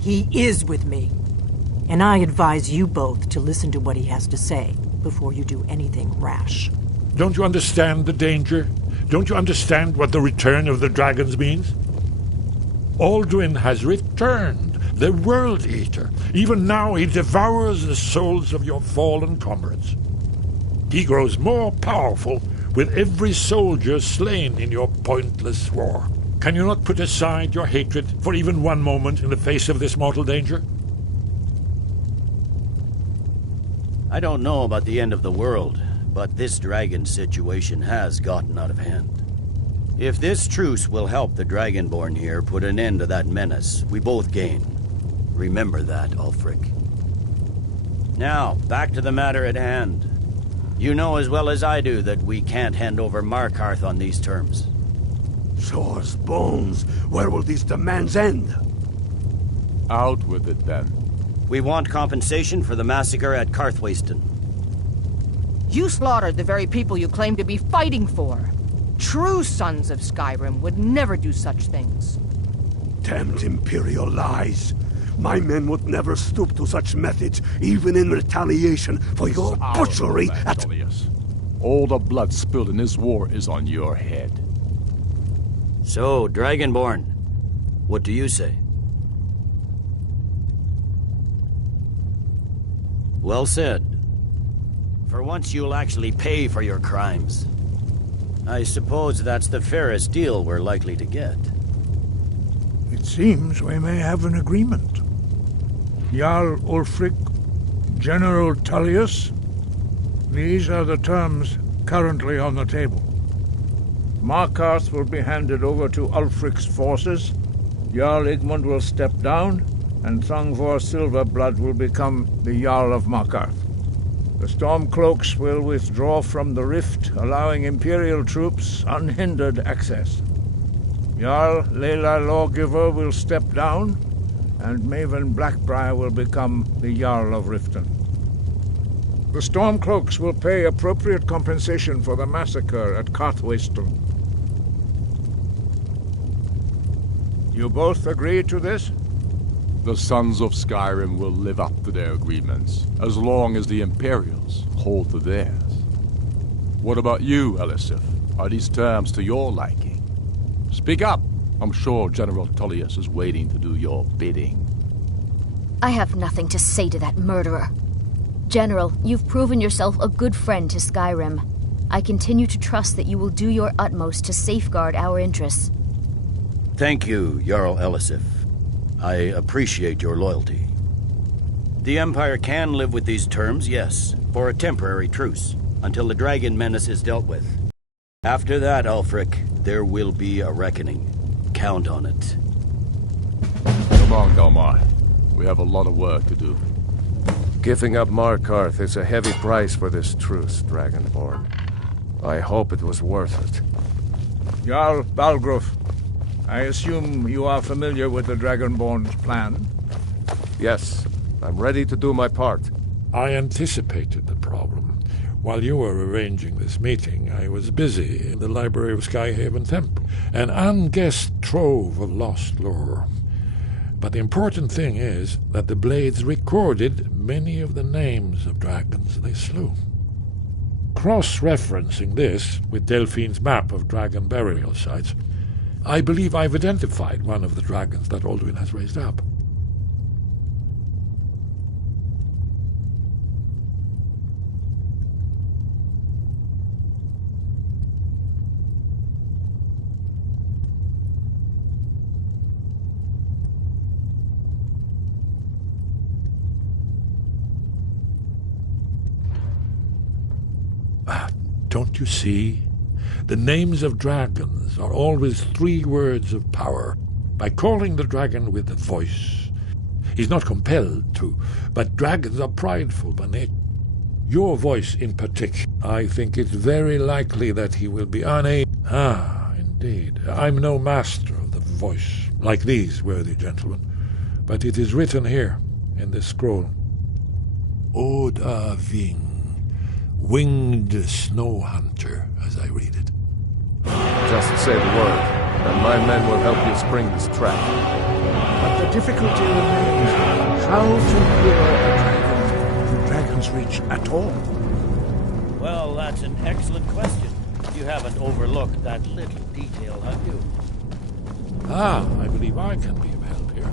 He is with me. And I advise you both to listen to what he has to say before you do anything rash. Don't you understand the danger? Don't you understand what the return of the dragons means? Alduin has returned, the World Eater. Even now he devours the souls of your fallen comrades. He grows more powerful with every soldier slain in your pointless war. Can you not put aside your hatred for even one moment in the face of this mortal danger? I don't know about the end of the world, but this dragon situation has gotten out of hand. If this truce will help the Dragonborn here put an end to that menace, we both gain. Remember that, Ulfric. Now, back to the matter at hand. You know as well as I do that we can't hand over Markarth on these terms. Shores, bones, where will these demands end? Out with it, then. We want compensation for the massacre at Karthwasten. You slaughtered the very people you claim to be fighting for. True sons of Skyrim would never do such things. Damned Imperial lies. My men would never stoop to such methods, even in retaliation for your butchery at... All the blood spilled in this war is on your head. So, Dragonborn, what do you say? Well said. For once you'll actually pay for your crimes. I suppose that's the fairest deal we're likely to get. It seems we may have an agreement. Jarl Ulfric, General Tullius, these are the terms currently on the table. Markarth will be handed over to Ulfric's forces, Jarl Igmund will step down, and Thongvor Silverblood will become the Jarl of Markarth. The Stormcloaks will withdraw from the rift, allowing Imperial troops unhindered access. Jarl Layla Lawgiver will step down, and Maven Blackbriar will become the Jarl of Riften. The Stormcloaks will pay appropriate compensation for the massacre at Carthwayston. You both agree to this? The Sons of Skyrim will live up to their agreements, as long as the Imperials hold to theirs. What about you, Elisif? Are these terms to your liking? Speak up! I'm sure General Tullius is waiting to do your bidding. I have nothing to say to that murderer. General, you've proven yourself a good friend to Skyrim. I continue to trust that you will do your utmost to safeguard our interests. Thank you, Jarl Elisif. I appreciate your loyalty. The Empire can live with these terms, yes, for a temporary truce, until the dragon menace is dealt with. After that, Ulfric, there will be a reckoning. Count on it. Come on, Galmar. We have a lot of work to do. Giving up Markarth is a heavy price for this truce, Dragonborn. I hope it was worth it. Jarl Balgruf, I assume you are familiar with the Dragonborn's plan? Yes, I'm ready to do my part. I anticipated the problem. While you were arranging this meeting, I was busy in the library of Skyhaven Temple, an unguessed trove of lost lore. But the important thing is that the Blades recorded many of the names of dragons they slew. Cross-referencing this with Delphine's map of dragon burial sites, I believe I've identified one of the dragons that Alduin has raised up. Don't you see? The names of dragons are always 3 words of power. By calling the dragon with a voice, he's not compelled to, but dragons are prideful by nature. Your voice in particular, I think it's very likely that he will be unable. Ah, indeed. I'm no master of the voice, like these worthy gentlemen, but it is written here, in this scroll. Oda Ving. Winged snow hunter, as I read it. Just say the word, and my men will help you spring this trap. But the difficulty remains how to lure a dragon to Dragon's Reach at all. Well, that's an excellent question. You haven't overlooked that little detail, have you? Ah, I believe I can be of help here.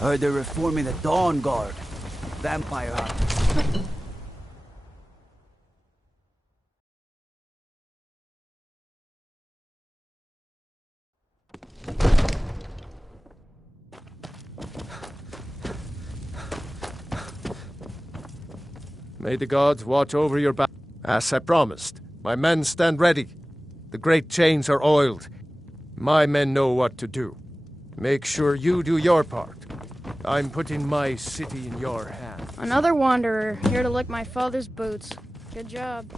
Heard they're reforming the Dawn Guard. Vampire hunt. May the gods watch over your back. As I promised, my men stand ready. The great chains are oiled. My men know what to do. Make sure you do your part. I'm putting my city in your hands. Another wanderer, here to lick my father's boots. Good job.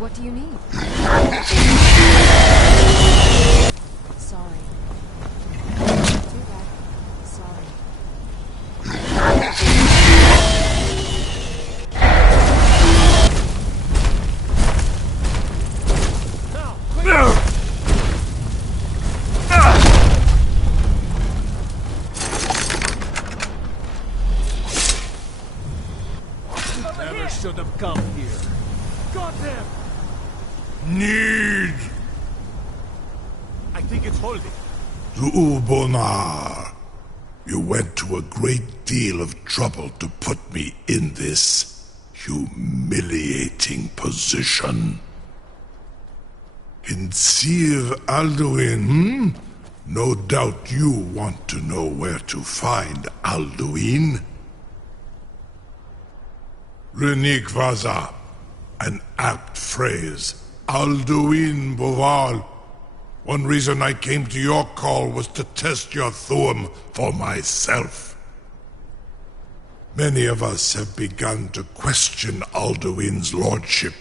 What do you need? Sorry. Too bad. Sorry. Never should have come here. Goddamn! Need I think it's holding. to Ubonar. You went to a great deal of trouble to put me in this humiliating position. In Sir Alduin, No doubt you want to know where to find Alduin. Renik Vaza, an apt phrase. Alduin Boval. One reason I came to your call was to test your Thuum for myself. Many of us have begun to question Alduin's lordship,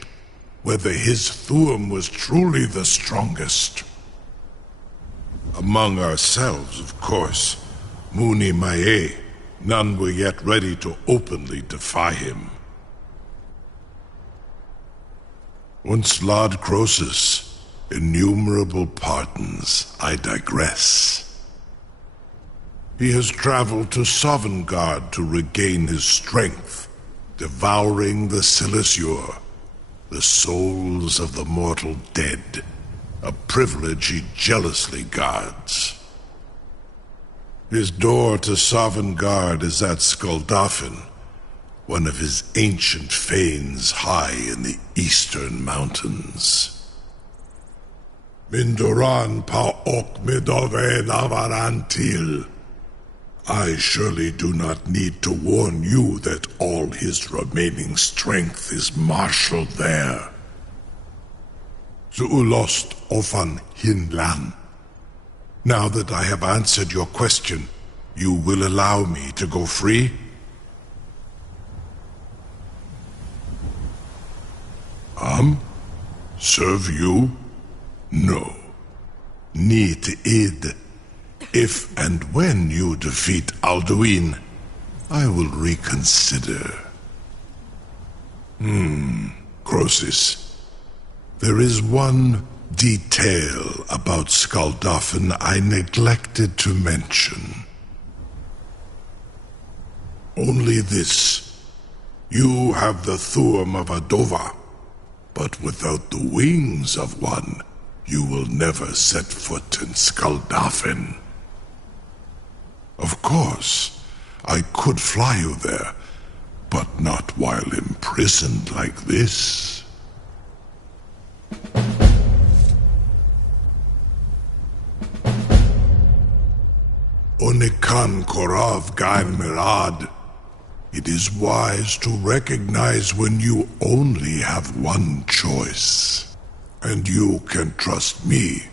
whether his Thuum was truly the strongest. Among ourselves, of course, Muni Mae, none were yet ready to openly defy him. Once Lord Croesus, innumerable pardons, I digress. He has traveled to Sovngarde to regain his strength, devouring the Silesur, the souls of the mortal dead, a privilege he jealously guards. His door to Sovngarde is at Skuldafn, one of his ancient fanes high in the eastern mountains. Mindoran pa ok midove navarantil. I surely do not need to warn you that all his remaining strength is marshaled there. Zuulost ofan hinlan. Now that I have answered your question, you will allow me to go free? Serve you? No. Need id. If and when you defeat Alduin, I will reconsider. Croesus. There is one detail about Skuldafn I neglected to mention. Only this. You have the Thuum of Adova, but without the wings of one, you will never set foot in Skuldafn. Of course, I could fly you there, but not while imprisoned like this. Onikan Korav Gain Mirad. It is wise to recognize when you only have one choice. And you can trust me.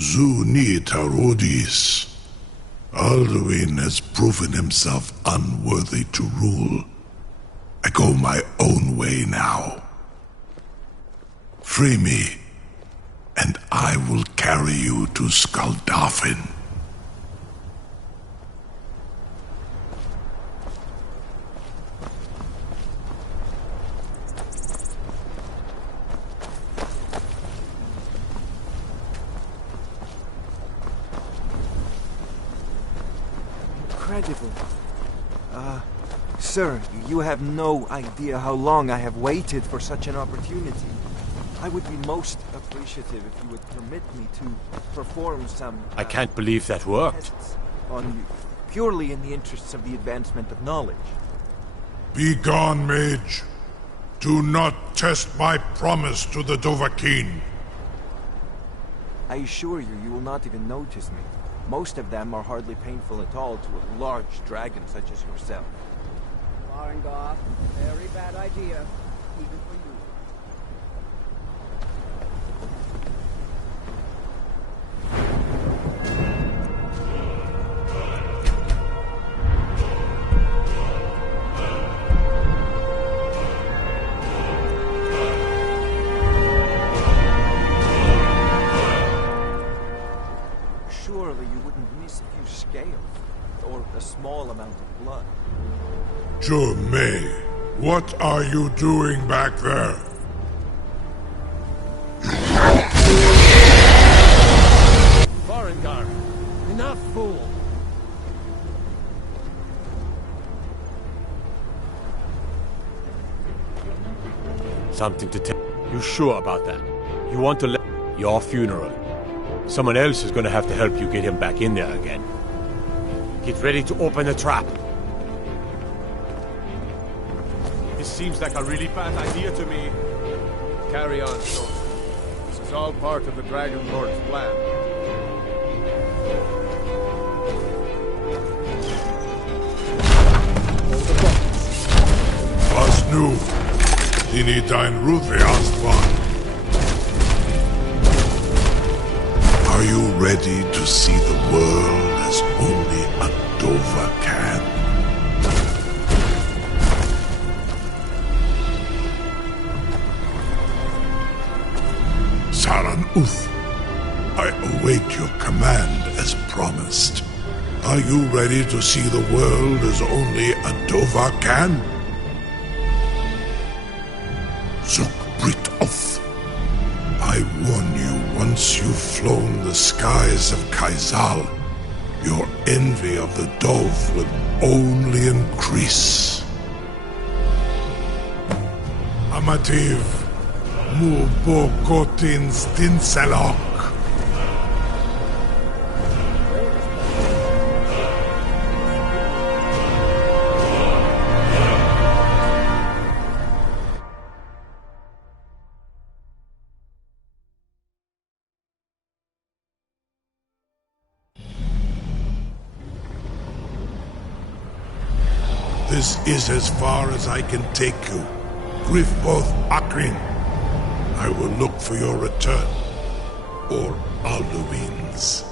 Zuni Tarudis. Alduin has proven himself unworthy to rule. I go my own way now. Free me, and I will carry you to Skuldafn. Incredible. Sir, you have no idea how long I have waited for such an opportunity. I would be most appreciative if you would permit me to perform some... I can't believe that worked. tests on you, purely in the interests of the advancement of knowledge. Be gone, mage. Do not test my promise to the Dovahkiin. I assure you, you will not even notice me. Most of them are hardly painful at all to a large dragon such as yourself. Farengar, very bad idea, even for you. miss a few scales, or a small amount of blood. May, what are you doing back there? Farengar, enough, fool! Something to tell. You sure about that? You want to let your funeral? Someone else is gonna have to help you get him back in there again. Get ready to open the trap. This seems like a really bad idea to me. Carry on, soldier. This is all part of the Dragon Lord's plan. Was nu? Die dein Rufe erstmal. Are you ready to see the world as only a Dova can? Saran Uth, I await your command as promised. Are you ready to see the world as only a Dova can? Zukbrit Oth, I warn you, once you've flown the skies of Kaizal, your envy of the Dove will only increase. Amativ, mu bokotin stinselok. This is as far as I can take you. Grifboth Akrin. I will look for your return. Or Alduin's.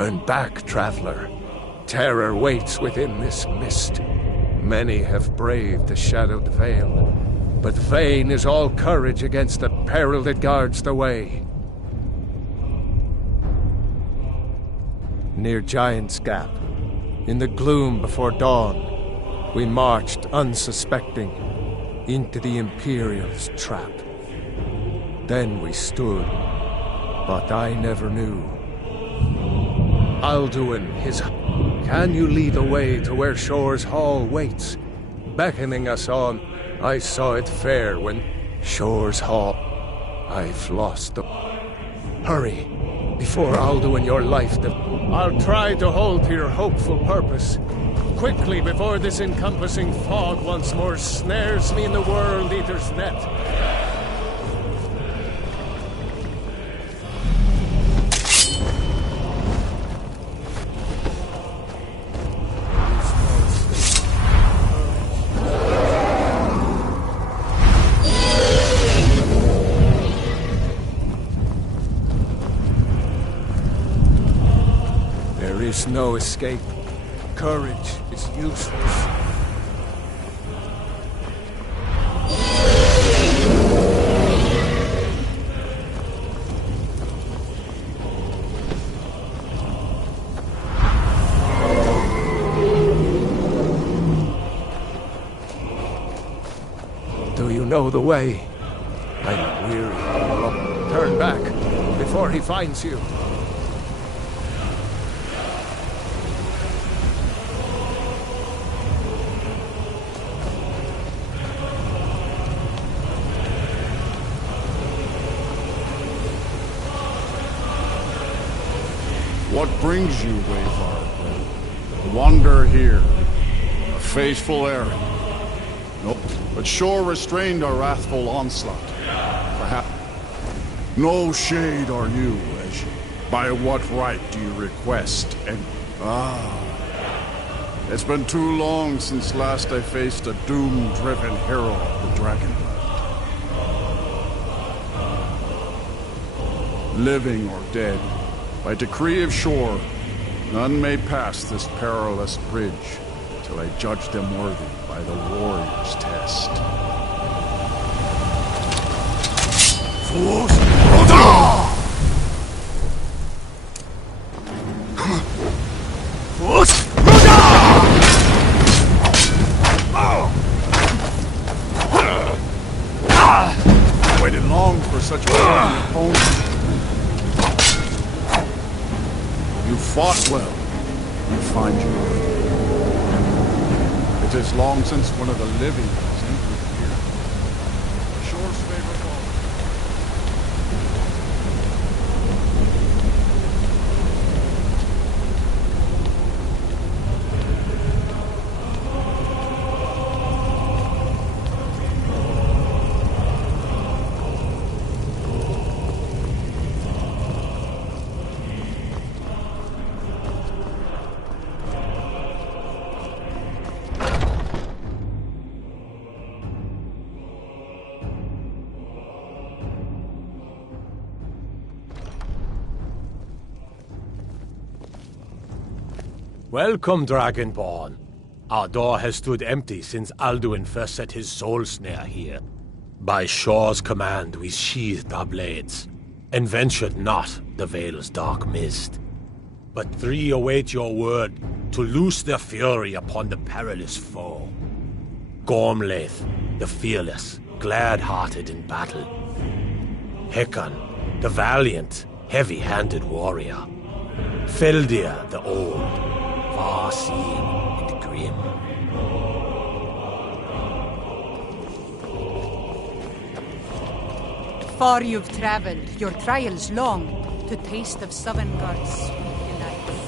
Turn back, traveler. Terror waits within this mist. Many have braved the shadowed veil, but vain is all courage against the peril that guards the way. Near Giant's Gap, in the gloom before dawn, we marched unsuspecting into the Imperial's trap. Then we stood, but I never knew. Alduin, can you lead the way to where Shore's Hall waits? Beckoning us on, I saw it fair when Shore's Hall. I've lost the... Hurry, before Alduin your life... I'll try to hold to your hopeful purpose. Quickly, before this encompassing fog once more snares me in the World Eater's net. There is no escape. Courage is useless. Do you know the way? I'm weary. Turn back before he finds you. What brings you, Wayfarer? Wander here, a faithful errand. Nope, but Shore restrained our wrathful onslaught. Perhaps no shade are you, as by what right do you request? And it's been too long since last I faced a doom-driven hero of the Dragonblood. Living or dead, by decree of Shore, none may pass this perilous bridge till I judge them worthy by the warrior's test. Fools! Waited long for such a opponent. You fought well. We find you worthy. It is long since one of the living has entered here. Shore's favorite ball. Welcome, Dragonborn. Our door has stood empty since Alduin first set his soul snare here. By Shore's command, we sheathed our blades, and ventured not the Vale's dark mist. But three await your word to loose their fury upon the perilous foe. Gormlaith, the fearless, glad-hearted in battle. Hecon, the valiant, heavy-handed warrior. Feldir, the old, far-seeing and grim. Far you've traveled, your trials long, to taste of Sovngarde's sweet delights.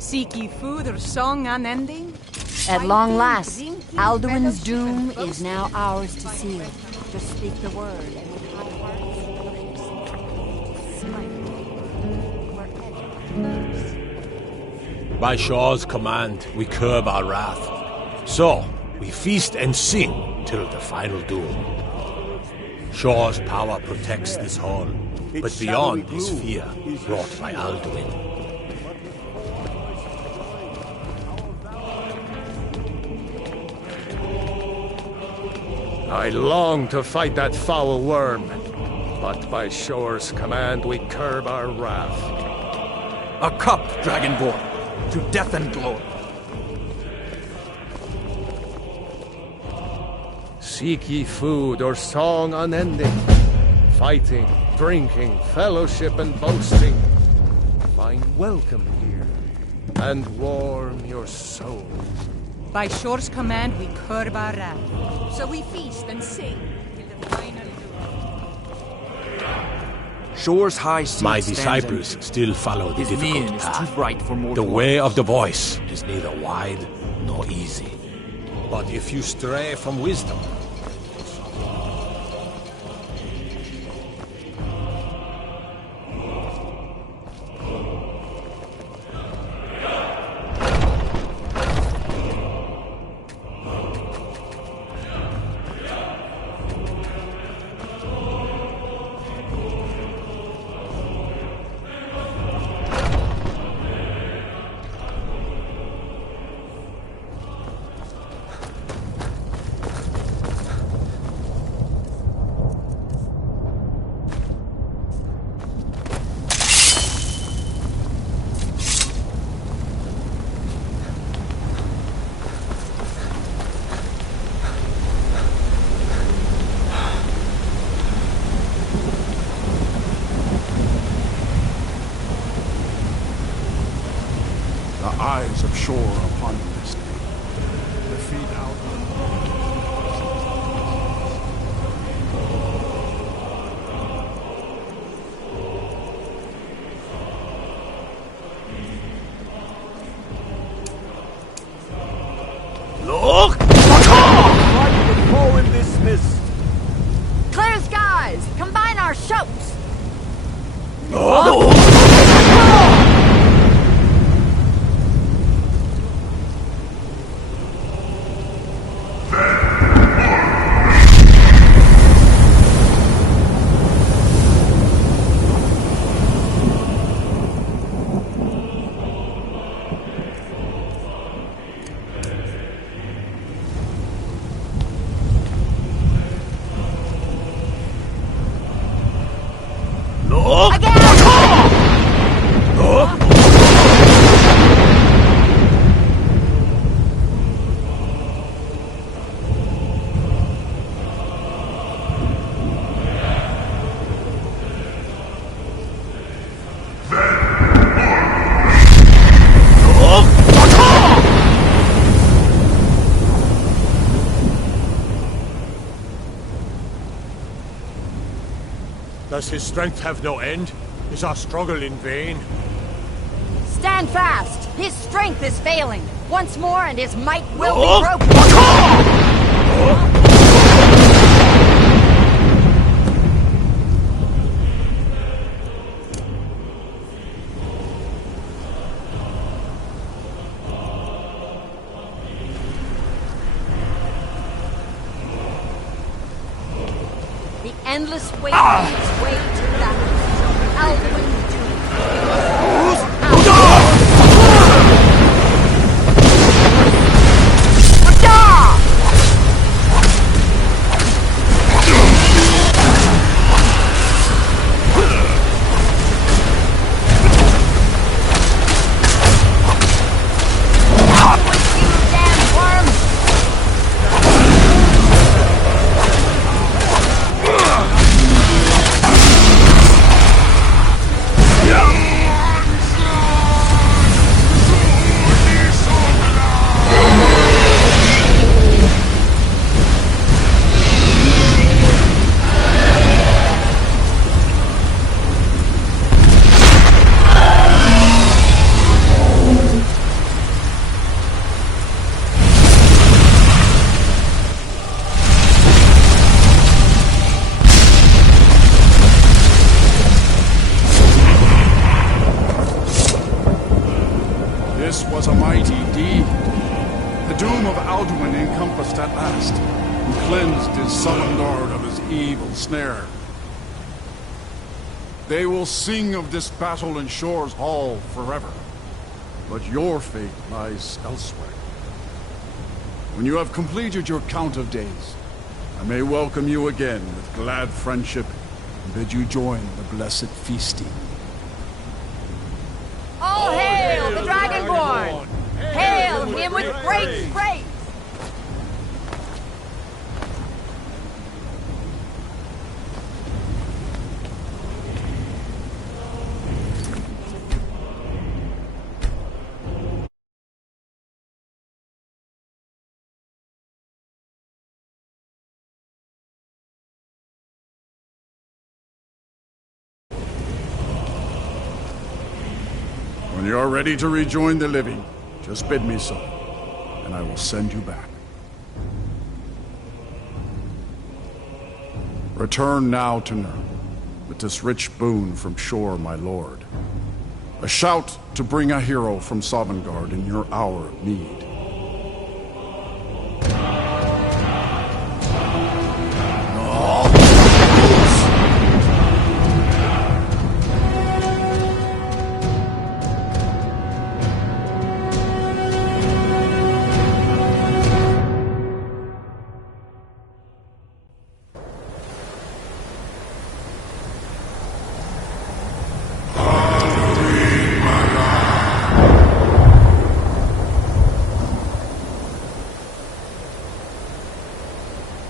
Seek ye food or song unending? At long last, Alduin's doom is now ours to seal. Just speak the word, and with high hearts, By Shore's command, we curb our wrath. So, we feast and sing till the final doom. Shor's power protects this hall, but beyond is fear brought by Alduin. I long to fight that foul worm, but by Shore's command we curb our wrath. A cup, Dragonborn, to death and glory. Seek ye food or song unending, fighting, drinking, fellowship and boasting. Find welcome here, and warm your souls. By Shore's command, we curb our wrath. So we feast and sing till the final Shore's high seat My stands disciples still follow the His mien difficult is path. too bright for mortal The way of the voice is neither wide nor easy. But if you stray from wisdom, The eyes of Shore are upon you this day. Defeat out. Look! Why did it fall in this mist? Clear skies! Combine our shouts! does his strength have no end? Is our struggle in vain? Stand fast! His strength is failing. Once more and his might will be broken. The endless way leads way to that. Alduin's doom. This was a mighty deed. The doom of Alduin encompassed at last. and cleansed his Sovngarde of his evil snare. They will sing of this battle in Shore's Hall forever, but your fate lies elsewhere. When you have completed your count of days, I may welcome you again with glad friendship and bid you join the blessed feasting. All hail the Dragonborn! Hail him with great praise! When you are ready to rejoin the living, just bid me so, and I will send you back. Return now to Nurn, with this rich boon from Shore, my lord. A shout to bring a hero from Sovngarde in your hour of need.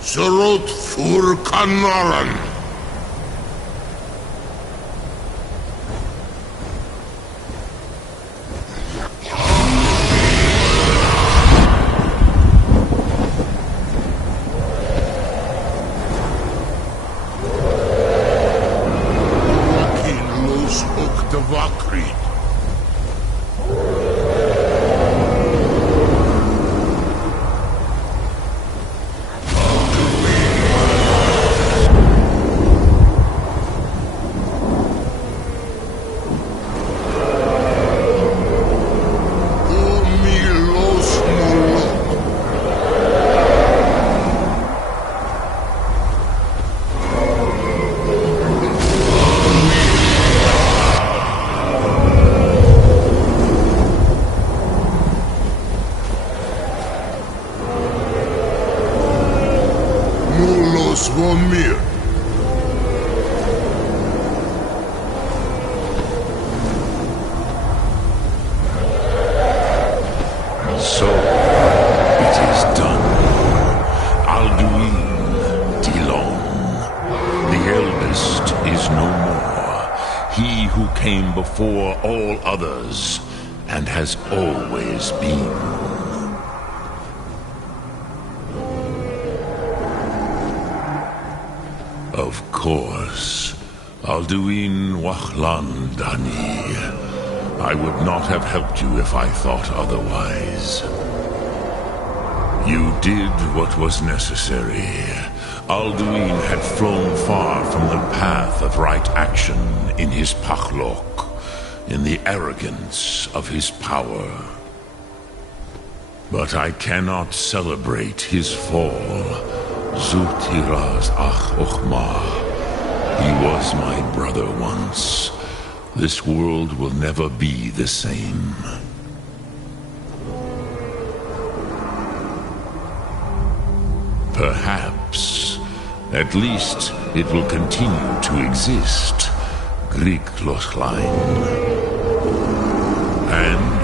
Surut fur Kanaran. Kilus Ukdavakri. Mir. So, it is done. Alduin, Dilon. The eldest is no more. He who came before all others, and has always been. Of course, Alduin Wachlan Dani. I would not have helped you if I thought otherwise. You did what was necessary. Alduin had flown far from the path of right action in his Pachlok, in the arrogance of his power. But I cannot celebrate his fall. Zutiraz Ach Ochmah. He was my brother once. This world will never be the same. Perhaps. At least it will continue to exist. Grieg Lochlein. And,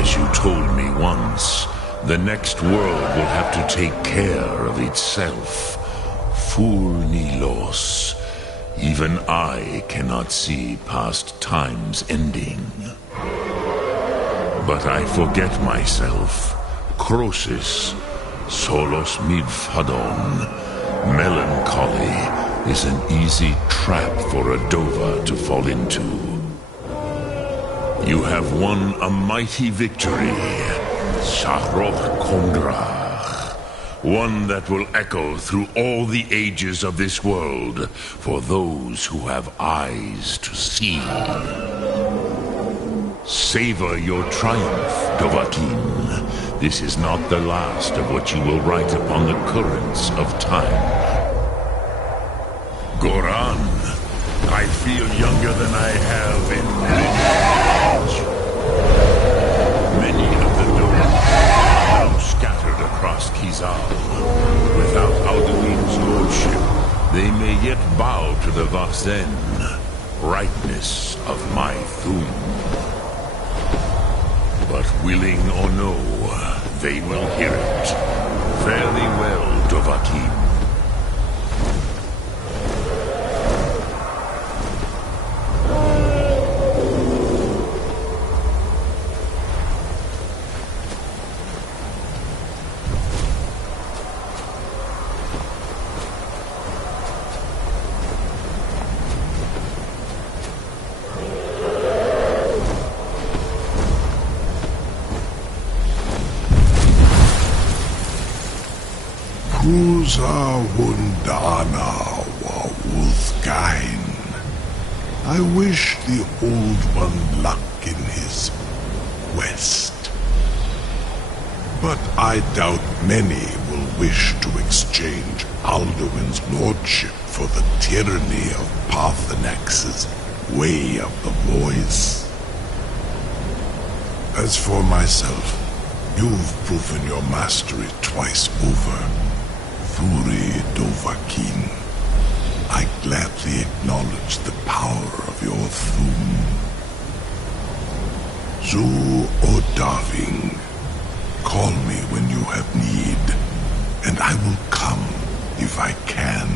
as you told me once, the next world will have to take care of itself. Furnilos. Even I cannot see past time's ending. But I forget myself. Crosis. Solos midfadon. Melancholy is an easy trap for a Dova to fall into. You have won a mighty victory. Shahroch Kondrach. One that will echo through all the ages of this world for those who have eyes to see. Savor your triumph, Dovahkiin. This is not the last of what you will write upon the currents of time. Goran, I feel younger than I have in age. Many of the Dome are now scattered across Kizal. Without Alduin's lordship, they may yet bow to the Vasen, brightness of my Thum. But willing or no, they will hear it. Fare thee well, Dovahkiin. Kuza Wundana wa Wolfgain. I wish the Old One luck in his quest. But I doubt many will wish to exchange Alduin's lordship for the tyranny of Paarthurnax's way of the voice. As for myself, you've proven your mastery twice over. Thuri Dovahkiin, I gladly acknowledge the power of your Thum. Zu O'Darving, call me when you have need, and I will come if I can.